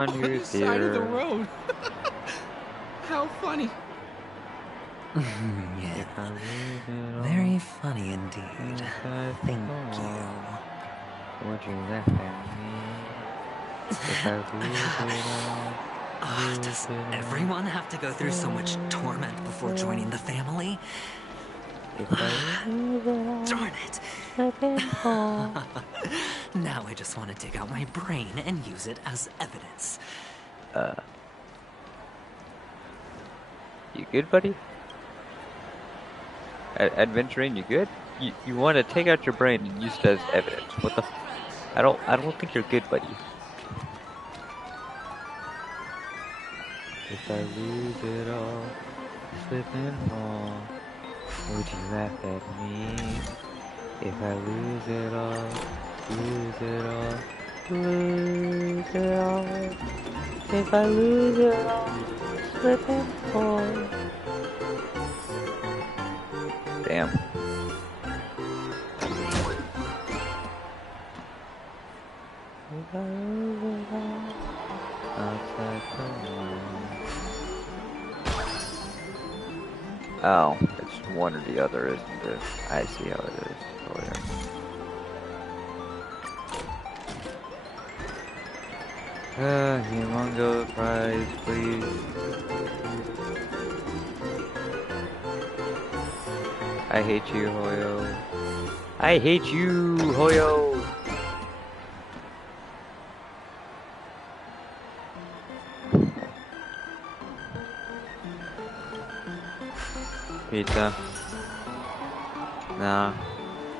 On On your the side of the dear. road. How funny. If I Yeah, lose it all, very funny indeed. if I Thank fall, you. would you laugh at me? If I lose it all, lose Does it all, everyone have to go through so much torment before joining the family? if I lose it all, Darn it! slip and fall. Now I just want to dig out my brain and use it as evidence. You good, buddy? Adventuring, you good? You want to take out your brain and use it as evidence? What the? I don't think you're good, buddy. If I lose it all, slip and fall, would you laugh at me? If I lose it all, lose it all, lose it all. If I lose it all, slip and fall. Damn. If I lose it all, outside the wall. Oh, it's one or the other, isn't it? I see how it is. Oh, yeah. Humongo prize, please. I hate you, Hoyo. I hate you, Hoyo! Pizza. Nah.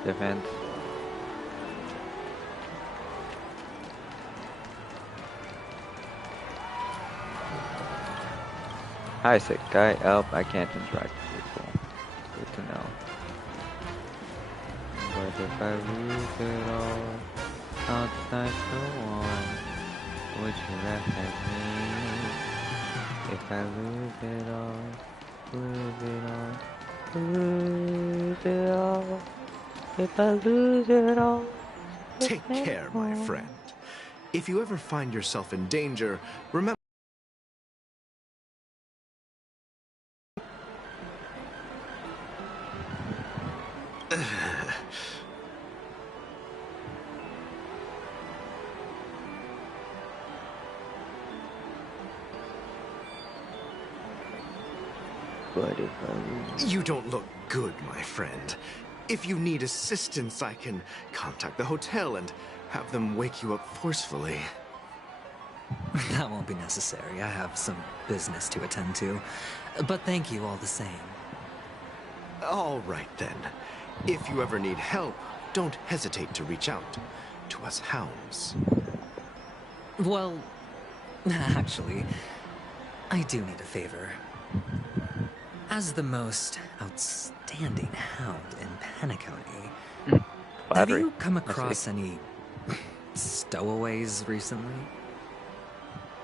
Defense. Hi, sick guy. Oh, I can't interact with people. Good to know. But if I lose it all outside the wall, would you laugh at me? If I lose it all, lose it all, lose it all. If I lose it all, Take care, my friend. If you ever find yourself in danger, remember. But if I lose... You don't look good, my friend. If you need assistance, I can contact the hotel and have them wake you up forcefully. That won't be necessary. I have some business to attend to. But thank you all the same. All right, then. If you ever need help, don't hesitate to reach out to us hounds. Well, actually, I do need a favor. As the most outstanding hound in Penacony, have you come across any stowaways recently?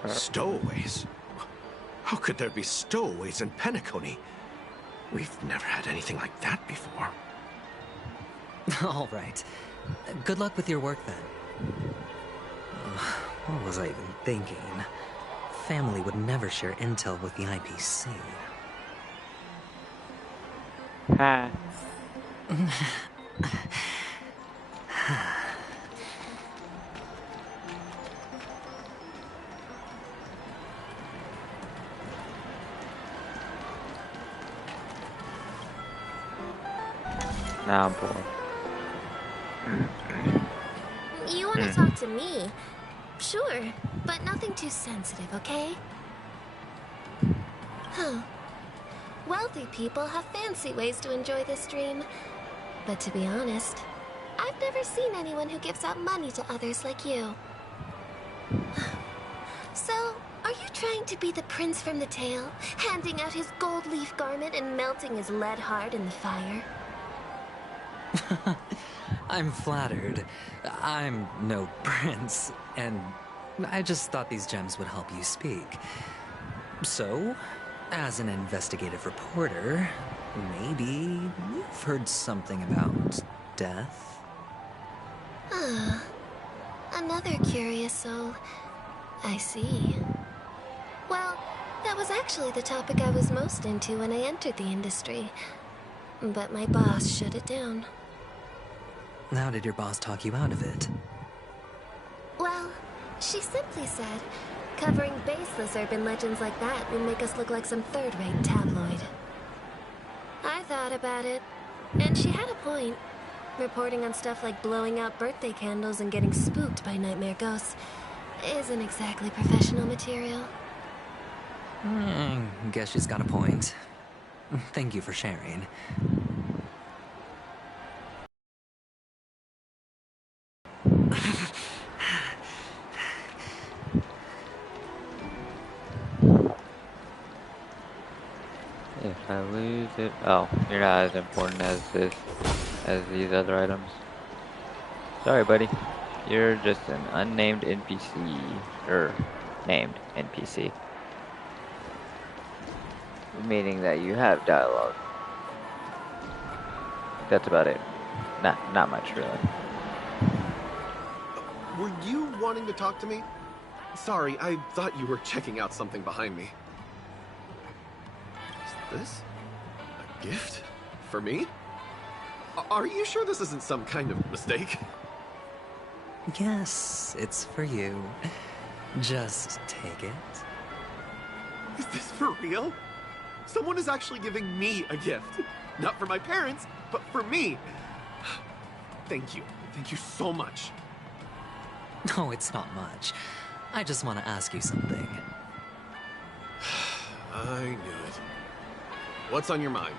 Stowaways? How could there be stowaways in Penacony? We've never had anything like that before. All right. Good luck with your work, then. What was I even thinking? Family would never share intel with the IPC. Ha. Nah, I'm bored. You want to talk to me? Sure, but nothing too sensitive, okay? Huh. Wealthy people have fancy ways to enjoy this dream. But to be honest, I've never seen anyone who gives out money to others like you. So, are you trying to be the prince from the tale, handing out his gold leaf garment and melting his lead heart in the fire? I'm flattered. I'm no prince, and I just thought these gems would help you speak. So, as an investigative reporter, maybe you've heard something about death? Another curious soul. I see. Well, that was actually the topic I was most into when I entered the industry. But my boss shut it down. How did your boss talk you out of it? Well, she simply said, covering baseless urban legends like that would make us look like some third-rate tabloid. I thought about it, and she had a point. Reporting on stuff like blowing out birthday candles and getting spooked by nightmare ghosts isn't exactly professional material. Guess she's got a point. Thank you for sharing. If I lose it... Oh, you're not as important as these other items. Sorry, buddy. You're just an unnamed NPC. Or, named NPC. Meaning that you have dialogue. That's about it. Not much, really. Were you wanting to talk to me? Sorry, I thought you were checking out something behind me. Is this a gift for me? Are you sure this isn't some kind of mistake? Yes, it's for you. Just take it. Is this for real? Someone is actually giving me a gift. Not for my parents, but for me. Thank you. Thank you so much. No, it's not much. I just want to ask you something. I knew it. What's on your mind?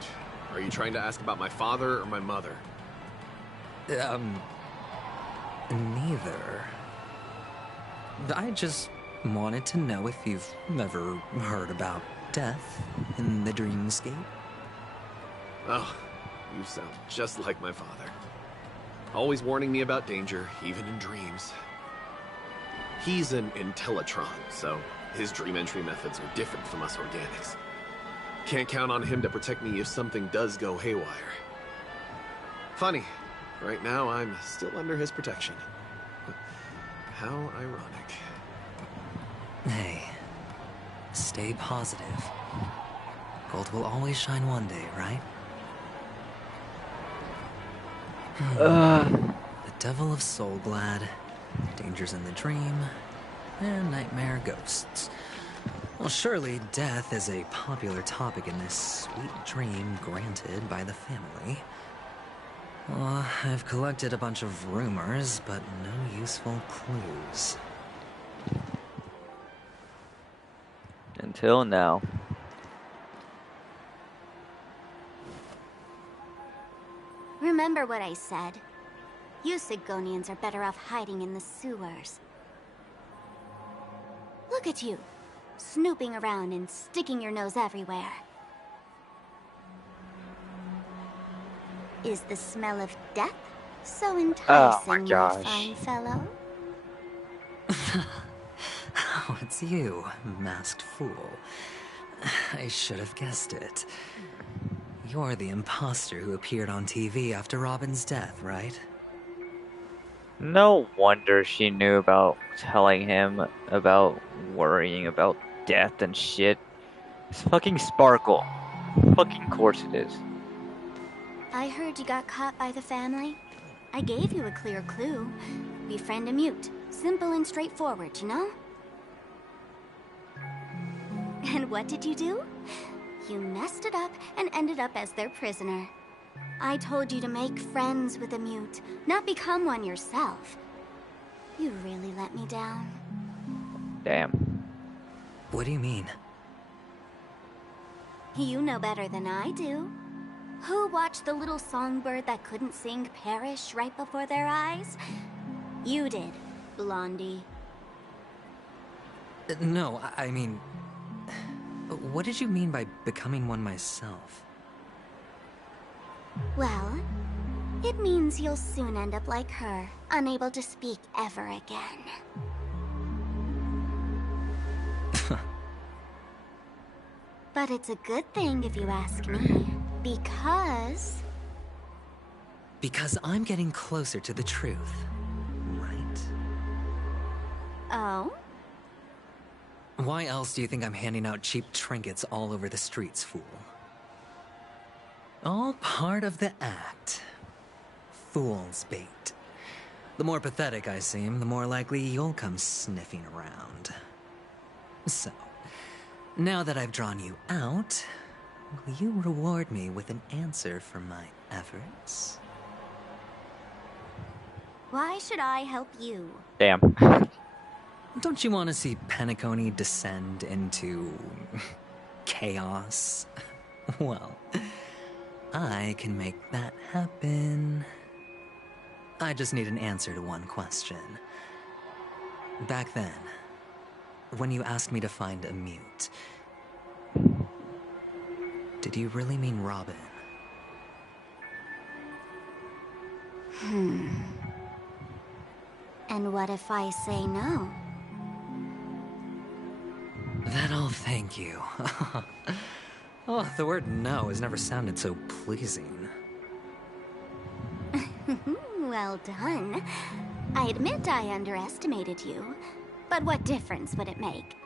Are you trying to ask about my father or my mother? Neither. I just wanted to know if you've ever heard about death in the dreamscape. Oh, you sound just like my father. Always warning me about danger, even in dreams. He's an Intellitron, so his dream entry methods are different from us organics. Can't count on him to protect me if something does go haywire. Funny, right now I'm still under his protection. How ironic. Hey, stay positive. Gold will always shine one day, right? The Devil of Soulglad, Dangers in the Dream, and Nightmare Ghosts. Well, surely death is a popular topic in this sweet dream granted by the family. Well, I've collected a bunch of rumors, but no useful clues. Until now. Remember what I said. You Sigonians are better off hiding in the sewers. Look at you, snooping around and sticking your nose everywhere. Is the smell of death so enticing, my fine fellow? Oh, it's you, masked fool. I should have guessed it. You're the imposter who appeared on TV after Robin's death, right? No wonder she knew about telling him about worrying about death and shit. It's fucking Sparkle. Fucking course it is. I heard you got caught by the family. I gave you a clear clue. Befriend a mute. Simple and straightforward, you know? And what did you do? You messed it up and ended up as their prisoner. I told you to make friends with a mute, not become one yourself. You really let me down. Damn. What do you mean? You know better than I do. Who watched the little songbird that couldn't sing perish right before their eyes? You did, Blondie. No, I mean... What did you mean by becoming one myself? Well, it means you'll soon end up like her, unable to speak ever again. But it's a good thing if you ask me, because... Because I'm getting closer to the truth, right? Oh? Why else do you think I'm handing out cheap trinkets all over the streets, fool? All part of the act. Fool's bait. The more pathetic I seem, the more likely you'll come sniffing around. So, now that I've drawn you out, will you reward me with an answer for my efforts? Why should I help you? Damn. Don't you want to see Penacony descend into chaos? Well, I can make that happen. I just need an answer to one question. Back then, when you asked me to find a mute, did you really mean Robin? And what if I say no? Then I'll thank you. Oh, the word no has never sounded so pleasing. Well done. I admit I underestimated you, but what difference would it make?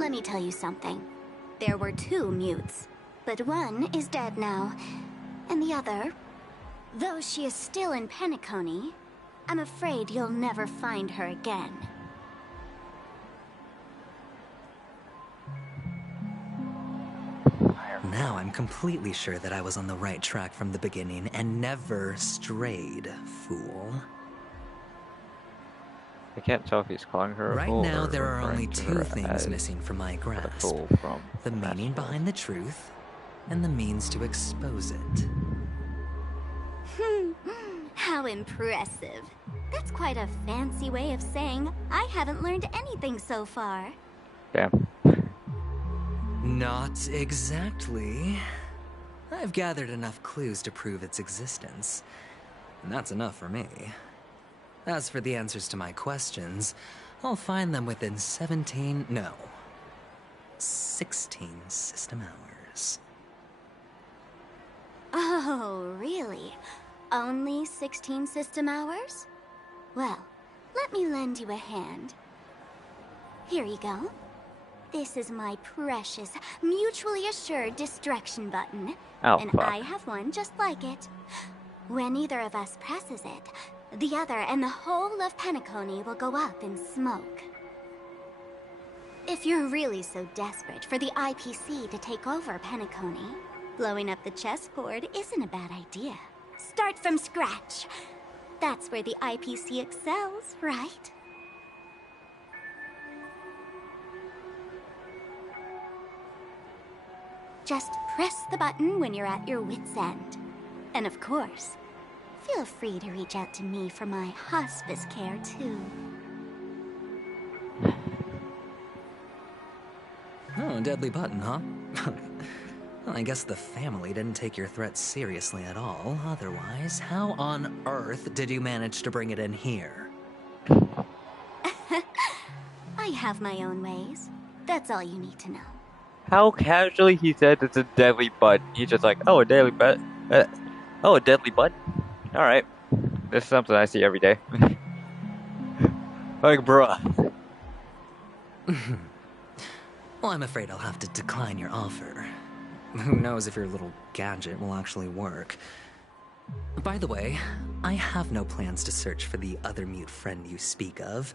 Let me tell you something. There were 2 mutes, but one is dead now, and the other, though she is still in Penacony, I'm afraid you'll never find her again. Now I'm completely sure that I was on the right track from the beginning and never strayed, fool. I can't tell if he's calling her a Right fool now, or there are referring only to 2 her things as missing from my the grasp. fool from The meaning Master. behind the truth, and the means to expose it. How impressive. That's quite a fancy way of saying I haven't learned anything so far. Damn. Not exactly. I've gathered enough clues to prove its existence, and that's enough for me. As for the answers to my questions, I'll find them within 16 system hours. Oh, really? Only 16 system hours? Well, let me lend you a hand. Here you go. This is my precious, mutually assured distraction button. Oh, and fuck. I have one just like it. When either of us presses it, the other and the whole of Penacony will go up in smoke. If you're really so desperate for the IPC to take over Penacony, blowing up the chessboard isn't a bad idea. Start from scratch. That's where the IPC excels, right? Just press the button when you're at your wit's end. And of course, feel free to reach out to me for my hospice care, too. Oh, deadly button, huh? Well, I guess the family didn't take your threat seriously at all. Otherwise, how on earth did you manage to bring it in here? I have my own ways. That's all you need to know. How casually he said it's a deadly button. He's just like, oh, a deadly button. Oh, a deadly button. All right, this is something I see every day. Like, bruh. Well, I'm afraid I'll have to decline your offer. Who knows if your little gadget will actually work. By the way, I have no plans to search for the other mute friend you speak of,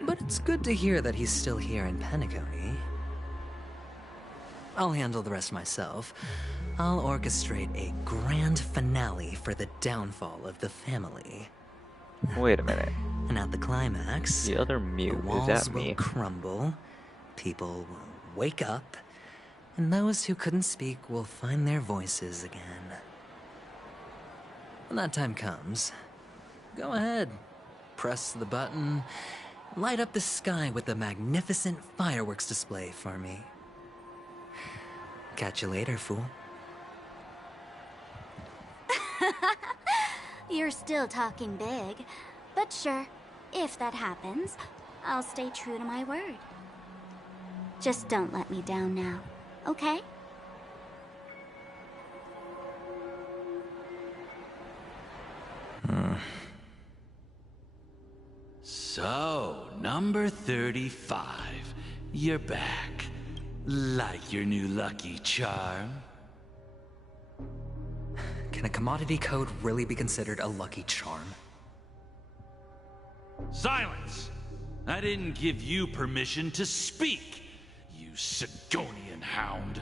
but it's good to hear that he's still here in Penacony. I'll handle the rest myself. I'll orchestrate a grand finale for the downfall of the family. Wait a minute. And at the climax, The other the mute, is walls that will me? crumble, people will wake up, and those who couldn't speak will find their voices again. When that time comes, go ahead, press the button, light up the sky with a magnificent fireworks display for me. Catch you later, fool. You're still talking big, but sure, if that happens, I'll stay true to my word. Just don't let me down now, okay? So, number 35. You're back. Like your new lucky charm? Can a commodity code really be considered a lucky charm? Silence! I didn't give you permission to speak, you Sigonian hound.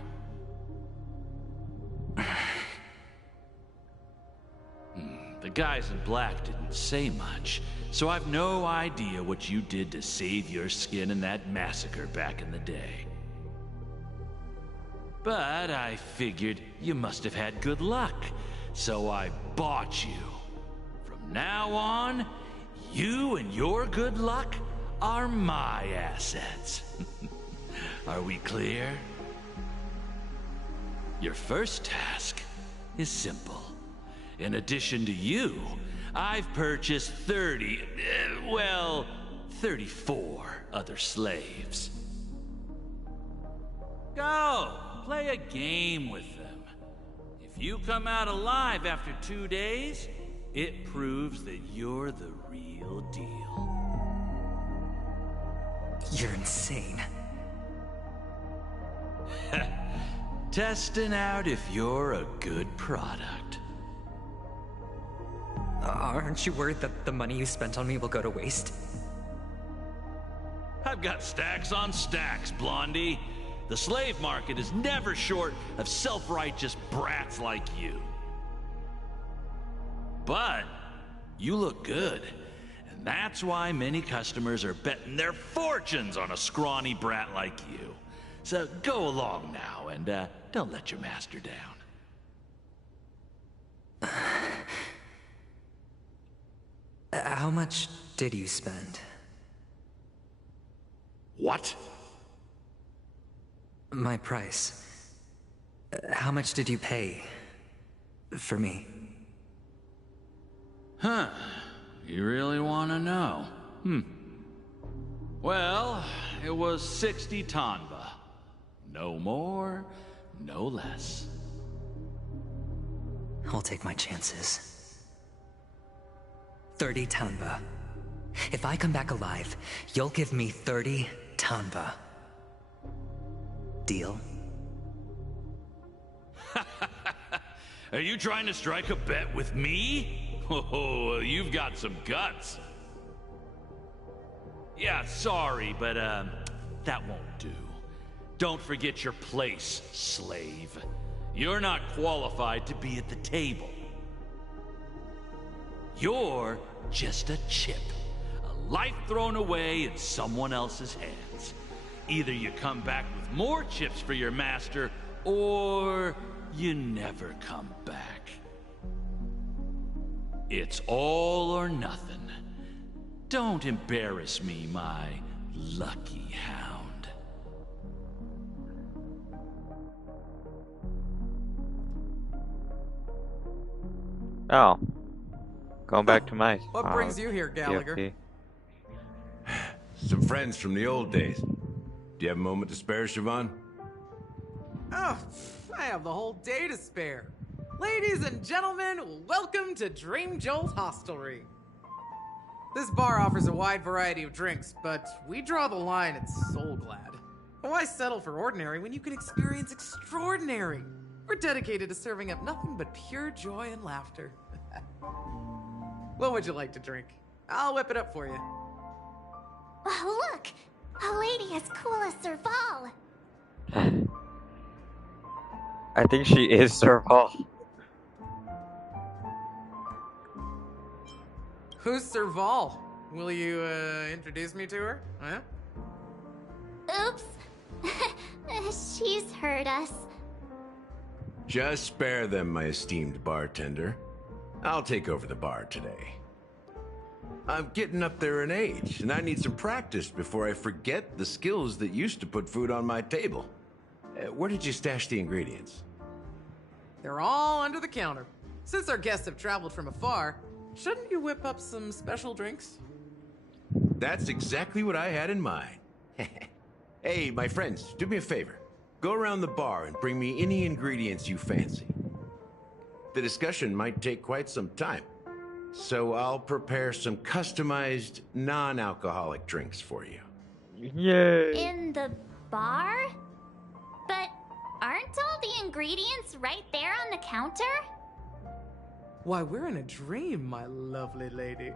The guys in black didn't say much, so I've no idea what you did to save your skin in that massacre back in the day. But I figured you must have had good luck, so I bought you. From now on, you and your good luck are my assets. Are we clear? Your first task is simple. In addition to you, I've purchased 34 other slaves. Go, play a game with them. If you come out alive after 2 days, it proves that you're the real deal. You're insane. Testing out if you're a good product. Aren't you worried that the money you spent on me will go to waste? I've got stacks on stacks, Blondie. The slave market is never short of self-righteous brats like you. But you look good, and that's why many customers are betting their fortunes on a scrawny brat like you. So go along now, and don't let your master down. How much did you spend? What? My price. How much did you pay for me? Huh. You really want to know? Well, it was 60 tanba. No more, no less. I'll take my chances. 30 tanba. If I come back alive, you'll give me 30 tanba. Deal? Are you trying to strike a bet with me? Oh, you've got some guts. Yeah, sorry, but that won't do. Don't forget your place, slave. You're not qualified to be at the table. You're just a chip. A life thrown away in someone else's hands. Either you come back with more chips for your master, or you never come back. It's all or nothing. Don't embarrass me, my lucky hound. Oh. Going back to my... What brings you here, Gallagher? PFP. Some friends from the old days. Do you have a moment to spare, Siobhan? Oh, I have the whole day to spare. Ladies and gentlemen, welcome to Dream Joel's Hostelry. This bar offers a wide variety of drinks, but we draw the line at Soul Glad. Why settle for ordinary when you can experience extraordinary? We're dedicated to serving up nothing but pure joy and laughter. What would you like to drink? I'll whip it up for you. Oh, look! A lady as cool as Serval. I think she is Serval. Who's Serval? Will you, introduce me to her? Huh? Oops. She's heard us. Just spare them, my esteemed bartender. I'll take over the bar today. I'm getting up there in age, and I need some practice before I forget the skills that used to put food on my table. Where did you stash the ingredients? They're all under the counter. Since our guests have traveled from afar, shouldn't you whip up some special drinks? That's exactly what I had in mind. Hey, my friends, do me a favor. Go around the bar and bring me any ingredients you fancy. The discussion might take quite some time. So I'll prepare some customized, non-alcoholic drinks for you. Yay! In the bar? But aren't all the ingredients right there on the counter? Why, we're in a dream, my lovely lady.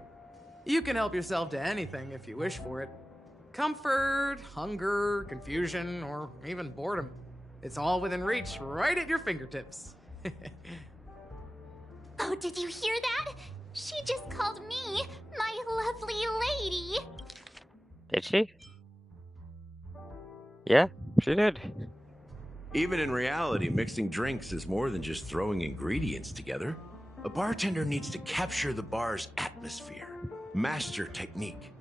You can help yourself to anything if you wish for it. Comfort, hunger, confusion, or even boredom. It's all within reach, right at your fingertips. Oh, did you hear that? She just called me my lovely lady. Did she? Yeah, she did. Even in reality, mixing drinks is more than just throwing ingredients together. A bartender needs to capture the bar's atmosphere, master technique,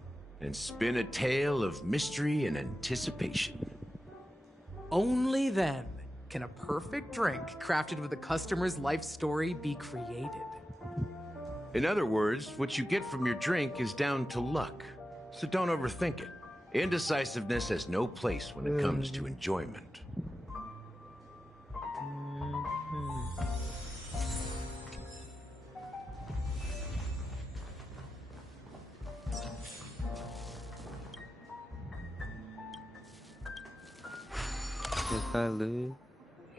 and spin a tale of mystery and anticipation. Only then can a perfect drink crafted with a customer's life story be created. In other words, what you get from your drink is down to luck, so don't overthink it. Indecisiveness has no place when it comes to enjoyment.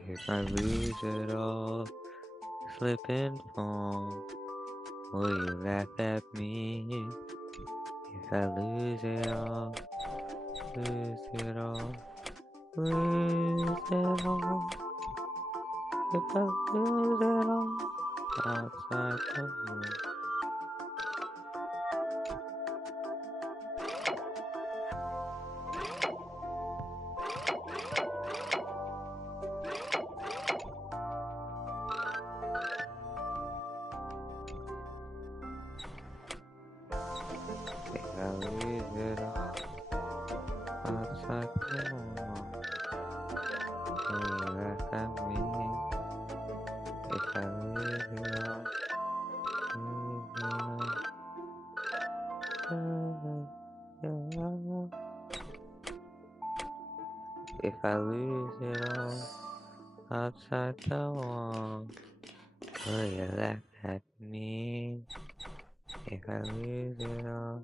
If I lose it all, slip and fall, will you laugh at me? If I lose it all, lose it all, lose it all. If I lose it all, outside the world. If I lose it all, outside the world, will you laugh at me? If I lose it all, if I lose it all outside the wall, will you laugh at me? If I lose it all,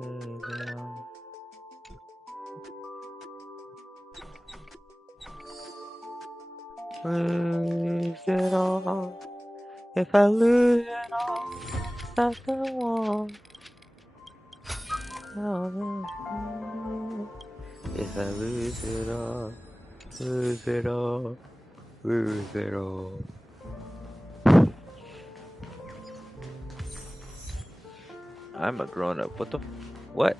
lose it all. Lose it all. If I lose it all outside the wall. If I lose it all, lose it all, lose it all. I'm a grown up. What the? What?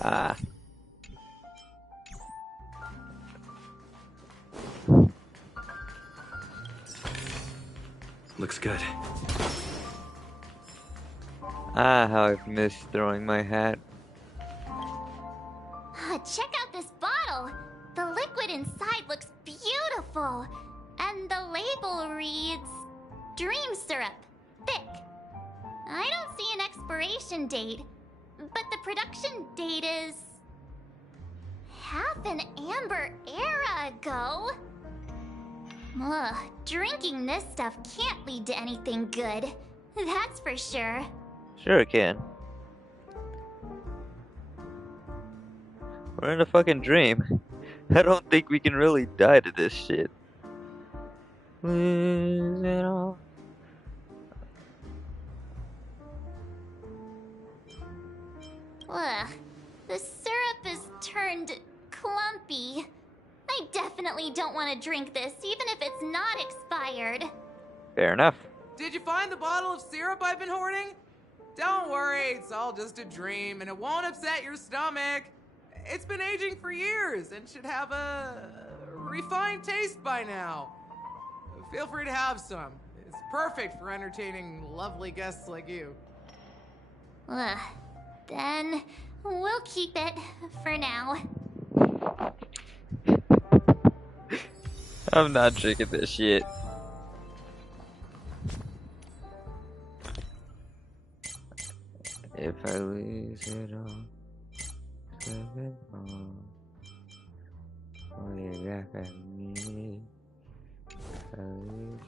Ah. Looks good. Ah, how I've missed throwing my hat. Check out this bottle. The liquid inside looks beautiful. And the label reads Dream Syrup, thick. I don't see an expiration date, but the production date is half an amber era ago. Ugh, drinking this stuff can't lead to anything good. That's for sure. Sure it can. We're in a fucking dream. I don't think we can really die to this shit. Lose it all. Ugh, the syrup is turned clumpy. I definitely don't want to drink this, even if it's not expired. Fair enough. Did you find the bottle of syrup I've been hoarding? Don't worry, it's all just a dream and it won't upset your stomach. It's been aging for years and should have a refined taste by now. Feel free to have some. It's perfect for entertaining lovely guests like you. Ugh, then we'll keep it for now. I'm not drinking this shit. If I lose it all, slip it all, Will you laugh at me? If I lose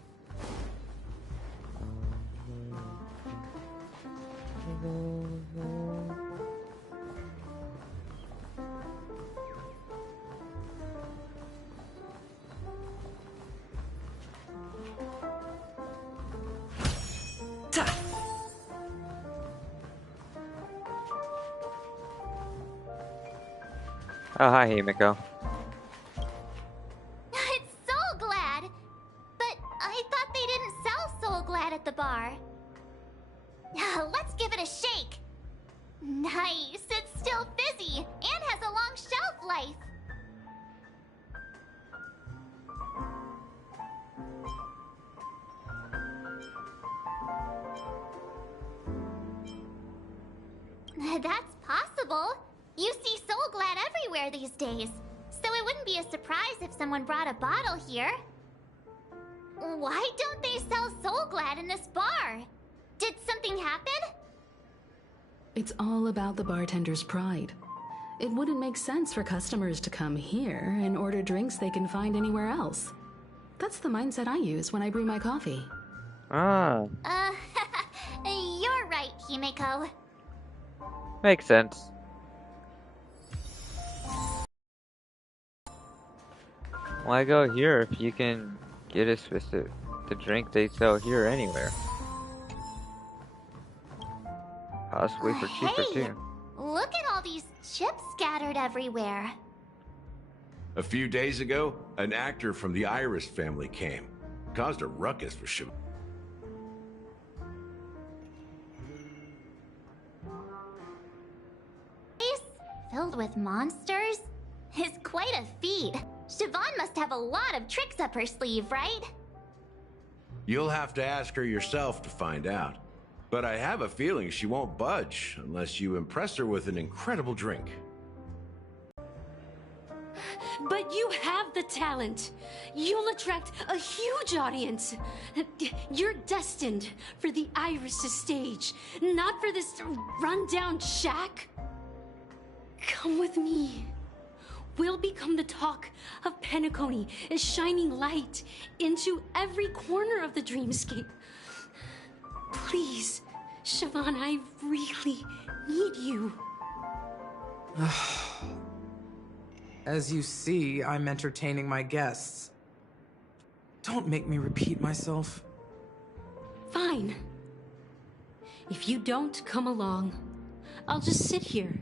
Oh, hi, Himiko. It's Soul Glad! But I thought they didn't sell Soul Glad at the bar. Let's give it a shake. Nice, it's still fizzy and has a long shelf life. That's possible. You see Soul Glad everywhere these days, so it wouldn't be a surprise if someone brought a bottle here. Why don't they sell Soul Glad in this bar? Did something happen? It's all about the bartender's pride. It wouldn't make sense for customers to come here and order drinks they can find anywhere else. That's the mindset I use when I brew my coffee. Ah, You're right, Himiko. makes sense. Why go here if you can get a specific the drink they sell here anywhere? Possibly for cheaper Hey, too. look at all these chips scattered everywhere. A few days ago, an actor from the Iris family came. Caused a ruckus for sure. Place filled with monsters is quite a feat. Siobhan must have a lot of tricks up her sleeve, right? You'll have to ask her yourself to find out. But I have a feeling she won't budge unless you impress her with an incredible drink. But you have the talent. You'll attract a huge audience. You're destined for the Iris stage, not for this rundown shack. Come with me. We'll become the talk of Penacony, a shining light into every corner of the dreamscape. Please, Siobhan, I really need you. As you see, I'm entertaining my guests. Don't make me repeat myself. Fine. If you don't come along, I'll just sit here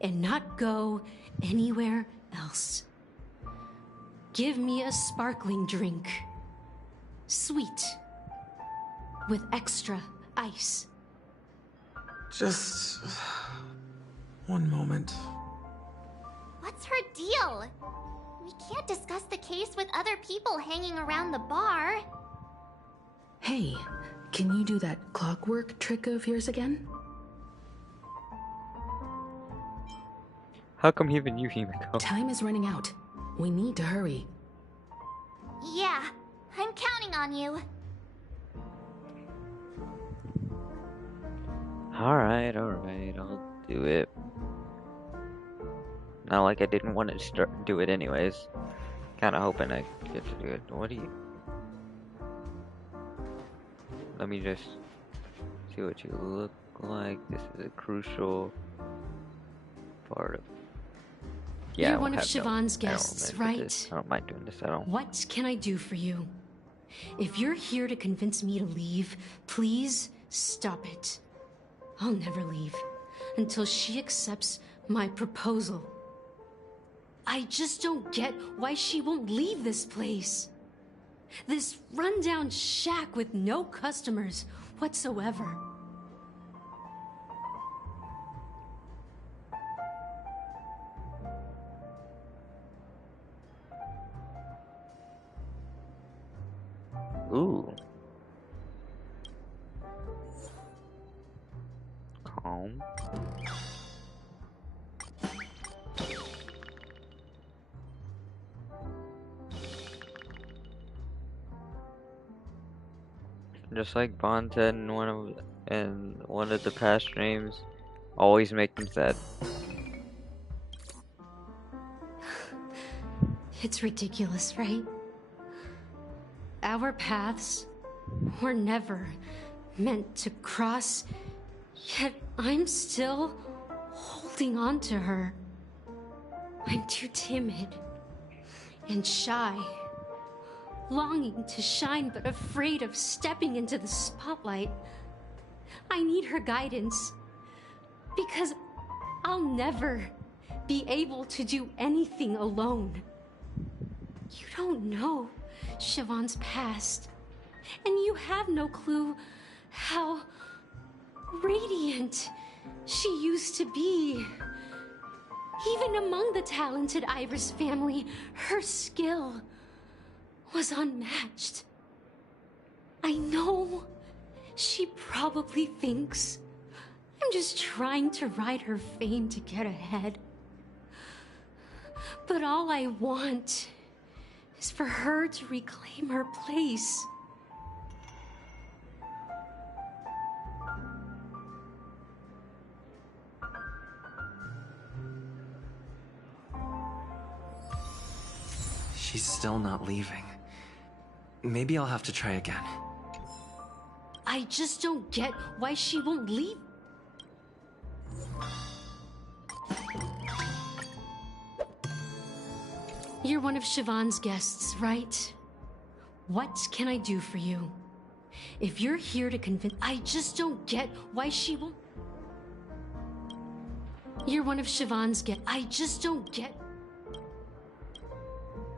and not go anywhere else. Give me a sparkling drink. Sweet. With extra ice. Just one moment. What's her deal? We can't discuss the case with other people hanging around the bar. Hey, can you do that clockwork trick of yours again? How come even you, Himiko? Time is running out. We need to hurry. Yeah, I'm counting on you. Alright, I'll do it. Not like I didn't want to do it anyways. Kinda hoping I get to do it. What do you... Let me just see what you look like. This is a crucial part of... Yeah, You're one of Siobhan's guests, right? I don't mind doing this at all. What can I do for you? If you're here to convince me to leave, please stop it. I'll never leave until she accepts my proposal. I just don't get why she won't leave this place. This rundown shack with no customers whatsoever. Ooh. Calm. Just like Bond said in one of the past streams, always make them sad. It's ridiculous, right? Our paths were never meant to cross, yet I'm still holding on to her. I'm too timid and shy, longing to shine but afraid of stepping into the spotlight. I need her guidance, because I'll never be able to do anything alone. You don't know Siobhan's past, and you have no clue how radiant she used to be. Even among the talented Iris family, her skill was unmatched. I know she probably thinks I'm just trying to ride her fame to get ahead. But all I want is for her to reclaim her place. She's still not leaving. Maybe I'll have to try again. I just don't get why she won't leave. You're one of Siobhan's guests, right? What can I do for you? If you're here to convince... I just don't get why she won't... You're one of Siobhan's guests. I just don't get...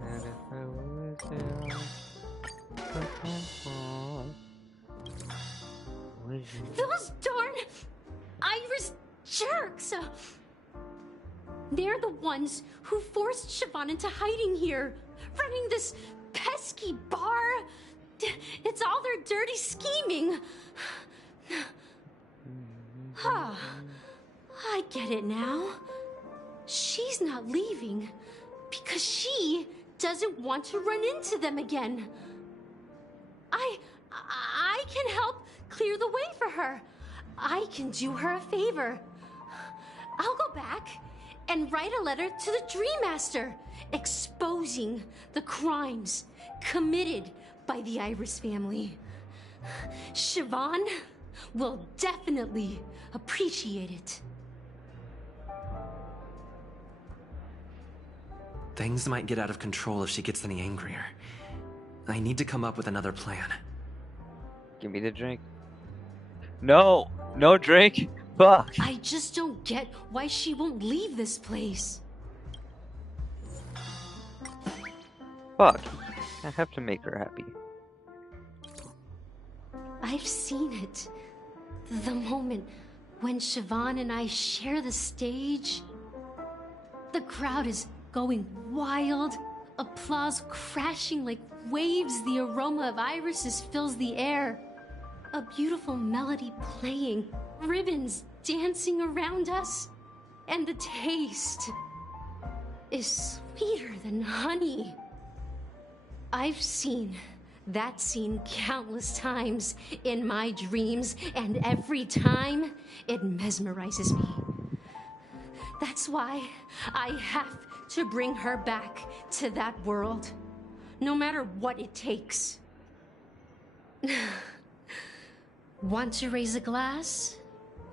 And if I lose it all, I can't fall. Would you? Those darn Iris jerks! They're the ones who forced Siobhan into hiding here, running this pesky bar. It's all their dirty scheming. I get it now. She's not leaving because she doesn't want to run into them again. I can help clear the way for her. I can do her a favor. I'll go back and write a letter to the Dream Master, exposing the crimes committed by the Iris family. Siobhan will definitely appreciate it. Things might get out of control if she gets any angrier. I need to come up with another plan. Give me the drink. No! No drink! Fuck! I just don't get why she won't leave this place. Fuck. I have to make her happy. I've seen it. The moment when Siobhan and I share the stage. The crowd is going wild. Applause crashing like waves. The aroma of irises fills the air. A beautiful melody playing. Ribbons dancing around us. And the taste is sweeter than honey. I've seen that scene countless times in my dreams, and every time it mesmerizes me. That's why I have to bring her back to that world, no matter what it takes. Want to raise a glass,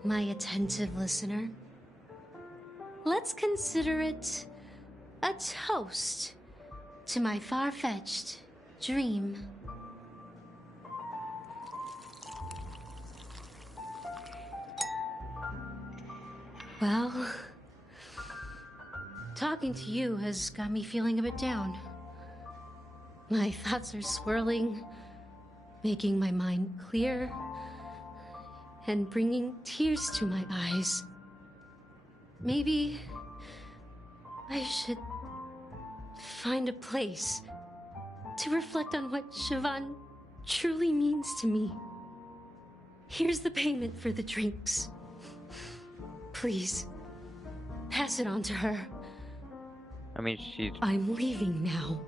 my attentive listener? Let's consider it a toast to my far-fetched dream. Well, talking to you has got me feeling a bit down. My thoughts are swirling, making my mind clear, and bringing tears to my eyes. Maybe I should find a place to reflect on what Siobhan truly means to me. Here's the payment for the drinks. Please, pass it on to her. I mean, she's... I'm leaving now.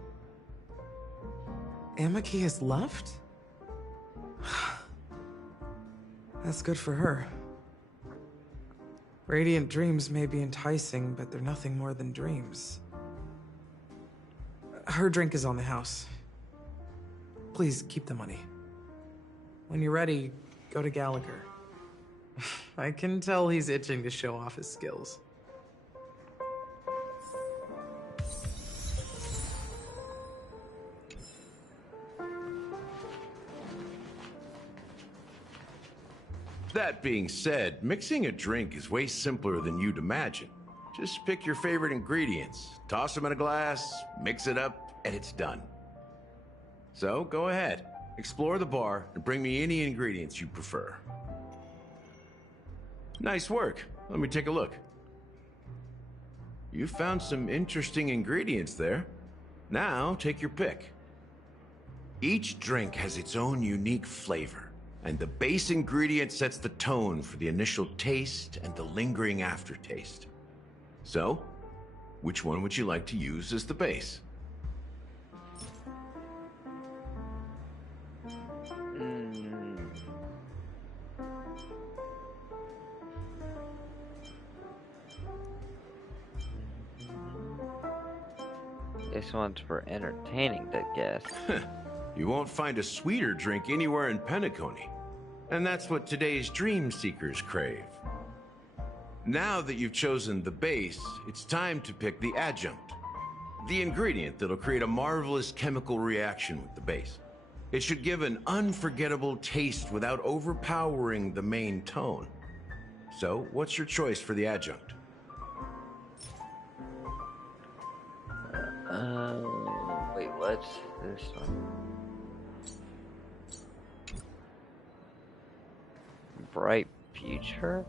Amaki has left? That's good for her. Radiant dreams may be enticing, but they're nothing more than dreams. Her drink is on the house. Please keep the money. When you're ready, go to Gallagher. I can tell he's itching to show off his skills. That being said, mixing a drink is way simpler than you'd imagine. Just pick your favorite ingredients, toss them in a glass, mix it up, and it's done. So go ahead, explore the bar, and bring me any ingredients you prefer. Nice work. Let me take a look. You found some interesting ingredients there. Now take your pick. Each drink has its own unique flavor, and the base ingredient sets the tone for the initial taste and the lingering aftertaste. So, which one would you like to use as the base? This one's for entertaining the guests. You won't find a sweeter drink anywhere in Penacony. And that's what today's dream seekers crave. Now that you've chosen the base, it's time to pick the adjunct. The ingredient that'll create a marvelous chemical reaction with the base. It should give an unforgettable taste without overpowering the main tone. So, what's your choice for the adjunct? Wait, what's this one? Bright future?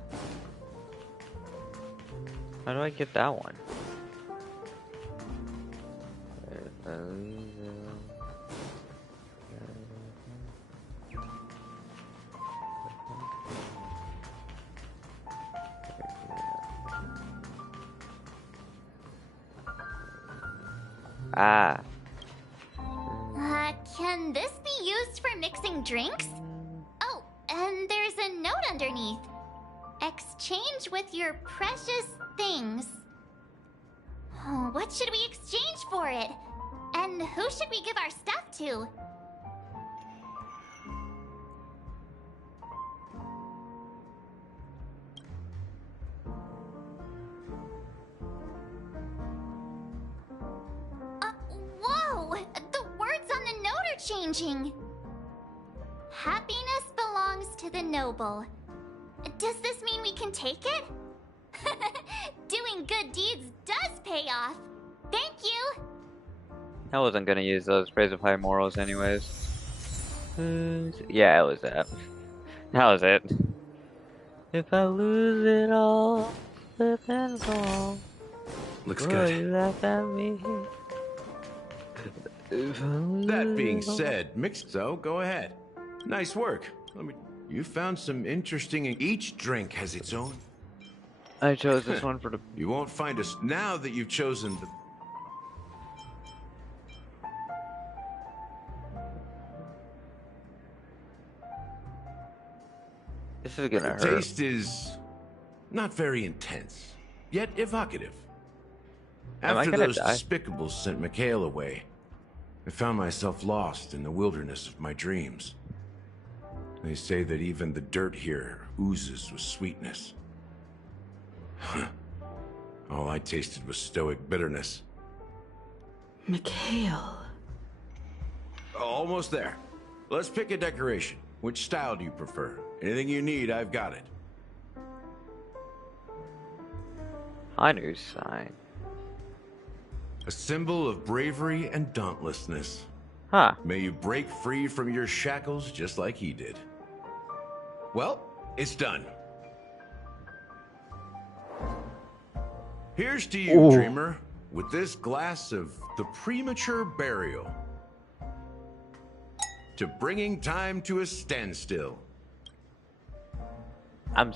How do I get that one? Ah. Can this be used for mixing drinks? Oh, and there's a note underneath. Exchange with your precious things. Oh, what should we exchange for it? And who should we give our stuff to? Whoa! The words on the note are changing. Happiness belongs to the noble. Does this mean we can take it? Doing good deeds does pay off. Thank you. I wasn't gonna use those praise of high morals anyways. Yeah, it was that. That was it. If I lose it all, slip and fall. Looks will good. you laugh at me? That being said, so go ahead. Nice work. You found some interesting. Each drink has its own. I chose this one for the. You won't find us now that you've chosen the. This is gonna hurt. The taste is not very intense, yet evocative. Am I After gonna those die? despicables sent Mikhail away, I found myself lost in the wilderness of my dreams. They say that even the dirt here oozes with sweetness. All I tasted was stoic bitterness. Mikhail. Almost there. Let's pick a decoration. Which style do you prefer? Anything you need, I've got it. Hanu's sign. A symbol of bravery and dauntlessness. Huh. May you break free from your shackles just like he did. Well, it's done. Here's to you, Ooh. dreamer, with this glass of the premature burial. To bringing time to a standstill. I'm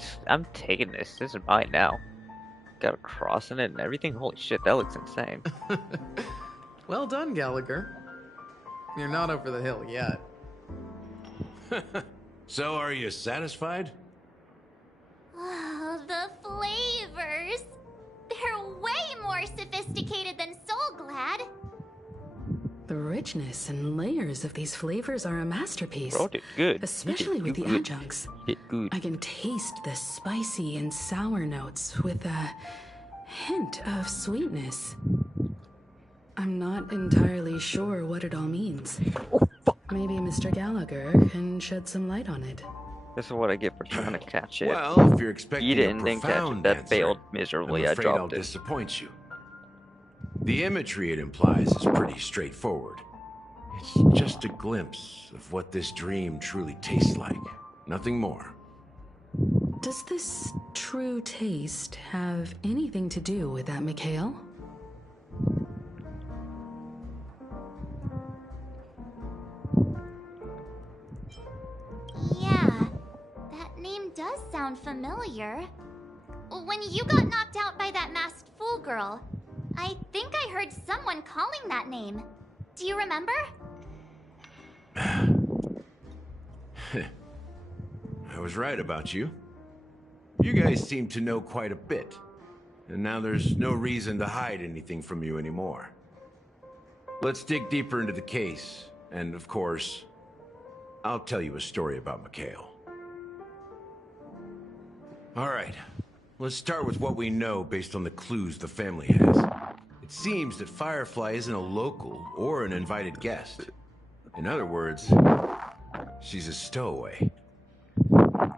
taking this. This is mine now. Got a cross in it and everything. Holy shit, that looks insane. Well done, Gallagher. You're not over the hill yet. So, are you satisfied? Oh, the flavors. They're way more sophisticated than Soul Glad. richness and layers of these flavors are a masterpiece. Bro did good. Especially with the good. adjuncts. Did good. I can taste the spicy and sour notes with a hint of sweetness. I'm not entirely sure what it all means. Maybe Mr. Gallagher can shed some light on it. This is what I get for trying to catch it. Well, if you're expecting Eat it a and then catch it. profound That answer, failed miserably. I'm I afraid I'll dropped it. disappoint you. The imagery it implies is pretty straightforward. It's just a glimpse of what this dream truly tastes like. Nothing more. Does this true taste have anything to do with that Mikhail? Yeah, that name does sound familiar. When you got knocked out by that masked fool girl, I think I heard someone calling that name. Do you remember? I was right about you. You guys seem to know quite a bit. And now there's no reason to hide anything from you anymore. Let's dig deeper into the case. And of course, I'll tell you a story about Mikhail. All right. Let's start with what we know based on the clues the family has. It seems that Firefly isn't a local or an invited guest. In other words, she's a stowaway.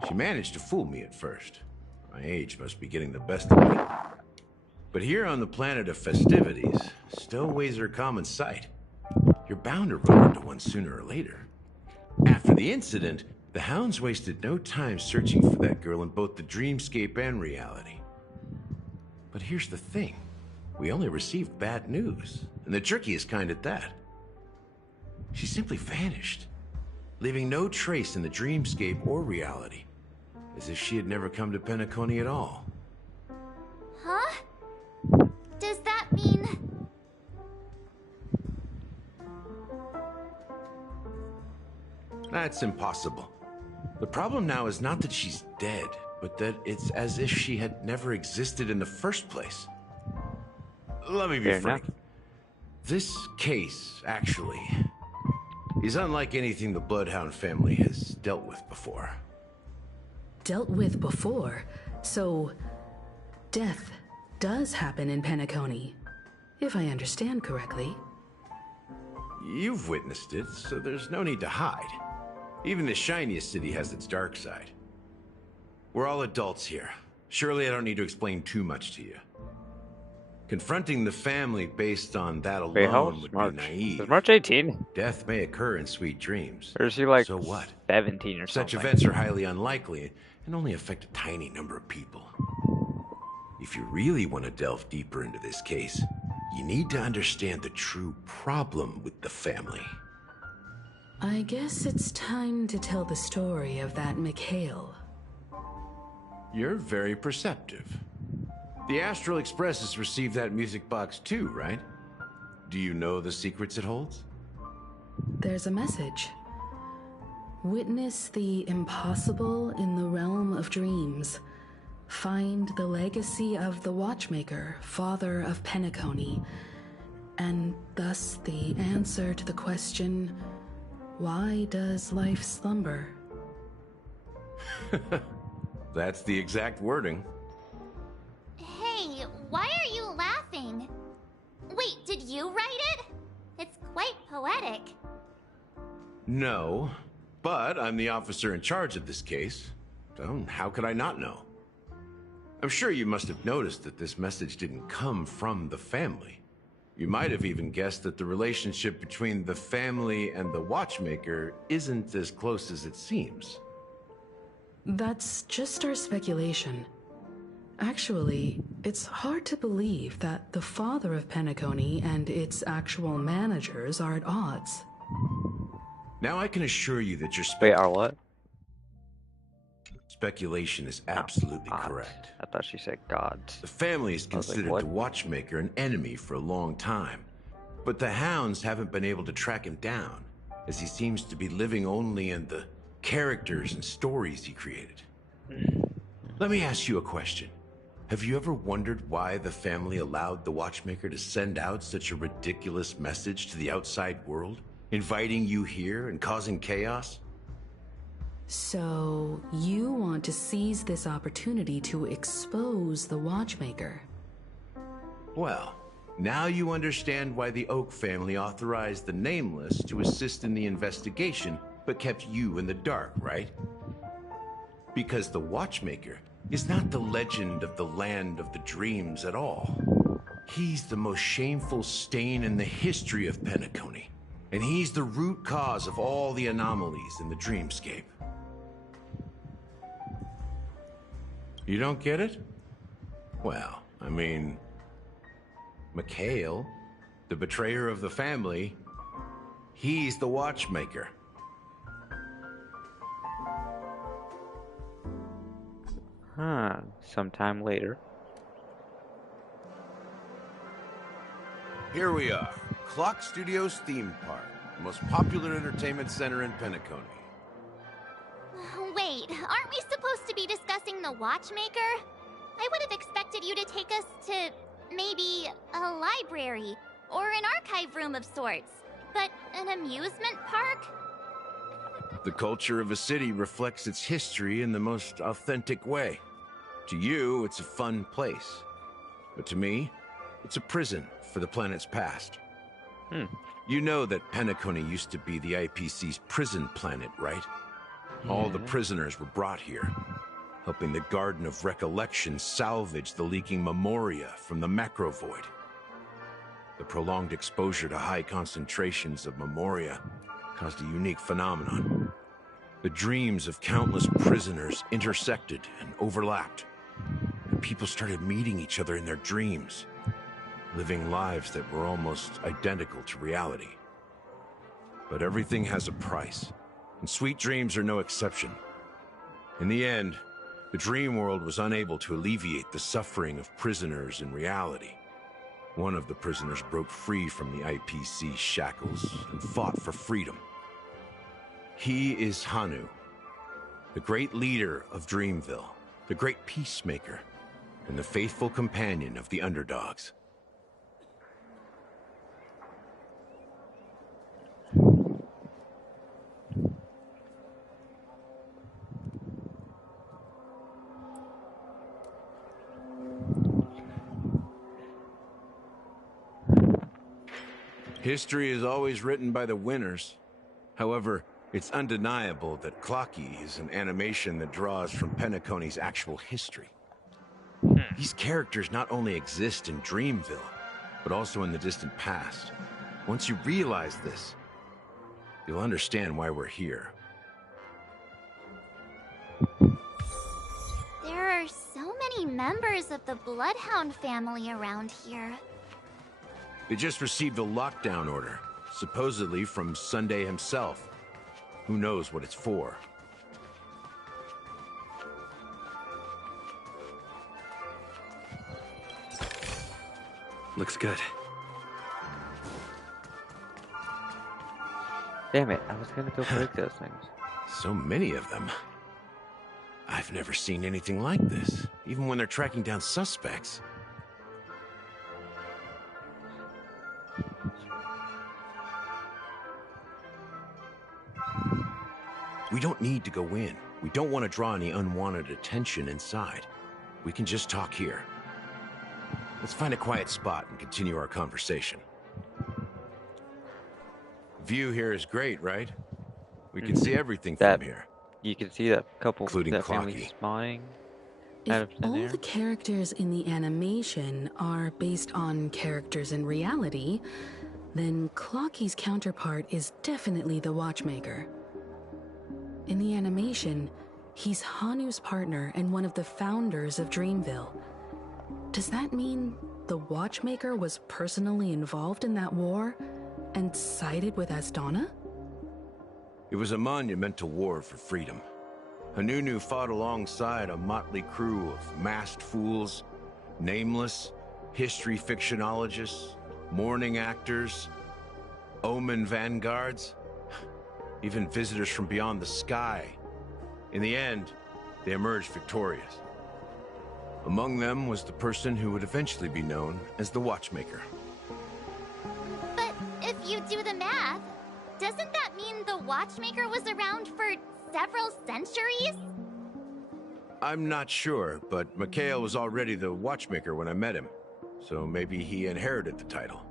She managed to fool me at first. My age must be getting the best of me. But here on the planet of festivities, stowaways are a common sight. You're bound to run into one sooner or later. After the incident, the hounds wasted no time searching for that girl in both the dreamscape and reality. But here's the thing. We only received bad news, and the trickiest kind at that. She simply vanished, leaving no trace in the dreamscape or reality, as if she had never come to Penacony at all. Huh? Does that mean... That's impossible. The problem now is not that she's dead, but that it's as if she had never existed in the first place. Let me be Fair frank. enough. This case, actually, is unlike anything the Bloodhound family has dealt with before. Dealt with before, so death does happen in Penacony, if I understand correctly. You've witnessed it, so there's no need to hide. Even the shiniest city has its dark side. We're all adults here. Surely I don't need to explain too much to you. Confronting the family based on that Wait, how alone old would is March? be naive. Is March 18? Death may occur in sweet dreams. Or is he like So what? 17 or Such something? events are highly unlikely and only affect a tiny number of people. If you really want to delve deeper into this case, you need to understand the true problem with the family. I guess it's time to tell the story of that Mikhail. You're very perceptive. The Astral Express has received that music box too, right? Do you know the secrets it holds? There's a message. Witness the impossible in the realm of dreams. Find the legacy of the Watchmaker, father of Penacony, and thus the answer to the question, why does life slumber? That's the exact wording. Hey, why are you laughing? Wait, did you write it? It's quite poetic. No, but I'm the officer in charge of this case. So how could I not know? I'm sure you must have noticed that this message didn't come from the family. You might have even guessed that the relationship between the family and the Watchmaker isn't as close as it seems. That's just our speculation. Actually, it's hard to believe that the father of Penacony and its actual managers are at odds. Now I can assure you that your Wait, are what? speculation is absolutely Odds. correct. I thought she said gods. The family has I was like, considered what? the Watchmaker an enemy for a long time, but the hounds haven't been able to track him down, as he seems to be living only in the characters and stories he created. Let me ask you a question. Have you ever wondered why the family allowed the Watchmaker to send out such a ridiculous message to the outside world, inviting you here and causing chaos? So, you want to seize this opportunity to expose the Watchmaker? Well, now you understand why the Oak family authorized the Nameless to assist in the investigation, but kept you in the dark, right? Because the Watchmaker is not the legend of the Land of the Dreams at all. He's the most shameful stain in the history of Penacony, and he's the root cause of all the anomalies in the dreamscape. You don't get it? Well, I mean, Mikhail, the betrayer of the family, he's the Watchmaker. Sometime later. Here we are, Clock Studios theme park, the most popular entertainment center in Penacony. Wait, aren't we supposed to be discussing the Watchmaker? I would have expected you to take us to maybe a library or an archive room of sorts. But an amusement park? The culture of a city reflects its history in the most authentic way. To you, it's a fun place. But to me, it's a prison for the planet's past. You know that Penacony used to be the IPC's prison planet, right? All the prisoners were brought here, helping the Garden of Recollection salvage the leaking memoria from the macro void. The prolonged exposure to high concentrations of memoria caused a unique phenomenon. The dreams of countless prisoners intersected and overlapped, and people started meeting each other in their dreams, living lives that were almost identical to reality. But everything has a price, and sweet dreams are no exception. In the end, the dream world was unable to alleviate the suffering of prisoners in reality. One of the prisoners broke free from the IPC shackles and fought for freedom. He is Hanu, the great leader of Dreamville, the great peacemaker, and the faithful companion of the underdogs. History is always written by the winners. However, it's undeniable that Clocky is an animation that draws from Penacony's actual history. These characters not only exist in Dreamville, but also in the distant past. Once you realize this, you'll understand why we're here. There are so many members of the Bloodhound family around here. They just received a lockdown order, supposedly from Sunday himself. Who knows what it's for? Looks good. Damn it, I was gonna go break those things. So many of them. I've never seen anything like this, even when they're tracking down suspects. We don't need to go in. We don't want to draw any unwanted attention inside. We can just talk here. Let's find a quiet spot and continue our conversation. The view here is great, right? We can see everything from here. You can see that couple, including that family Clocky. spawning. If all the characters in the animation are based on characters in reality, then Clocky's counterpart is definitely the Watchmaker. In the animation, he's Hanu's partner and one of the founders of Dreamville. Does that mean the Watchmaker was personally involved in that war and sided with Astana? It was a monumental war for freedom. Hanunu fought alongside a motley crew of masked fools, nameless, history fictionologists, mourning actors, omen vanguards, even visitors from beyond the sky. In the end, they emerged victorious. Among them was the person who would eventually be known as the Watchmaker. But if you do the math, doesn't that mean the Watchmaker was around for several centuries? I'm not sure, but Mikhail was already the Watchmaker when I met him, so maybe he inherited the title.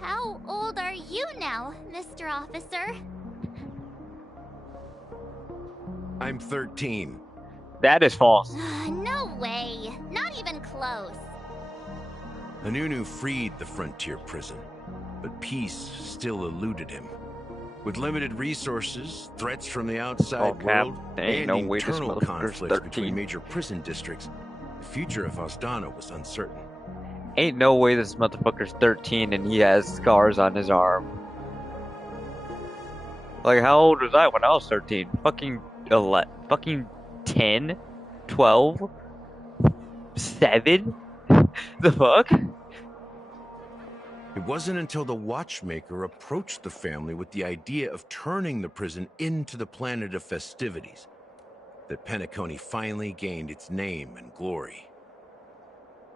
How old are you now, Mr. Officer? I'm 13. That is false. No way. Not even close. Anunu freed the frontier prison, but peace still eluded him. With limited resources, threats from the outside world, and internal conflicts between major prison districts, the future of Ostana was uncertain. Ain't no way this motherfucker's 13 and he has scars on his arm. Like, how old was I when I was 13? Fucking 10? 12? 7? The fuck? It wasn't until the Watchmaker approached the family with the idea of turning the prison into the planet of festivities that Penacony finally gained its name and glory.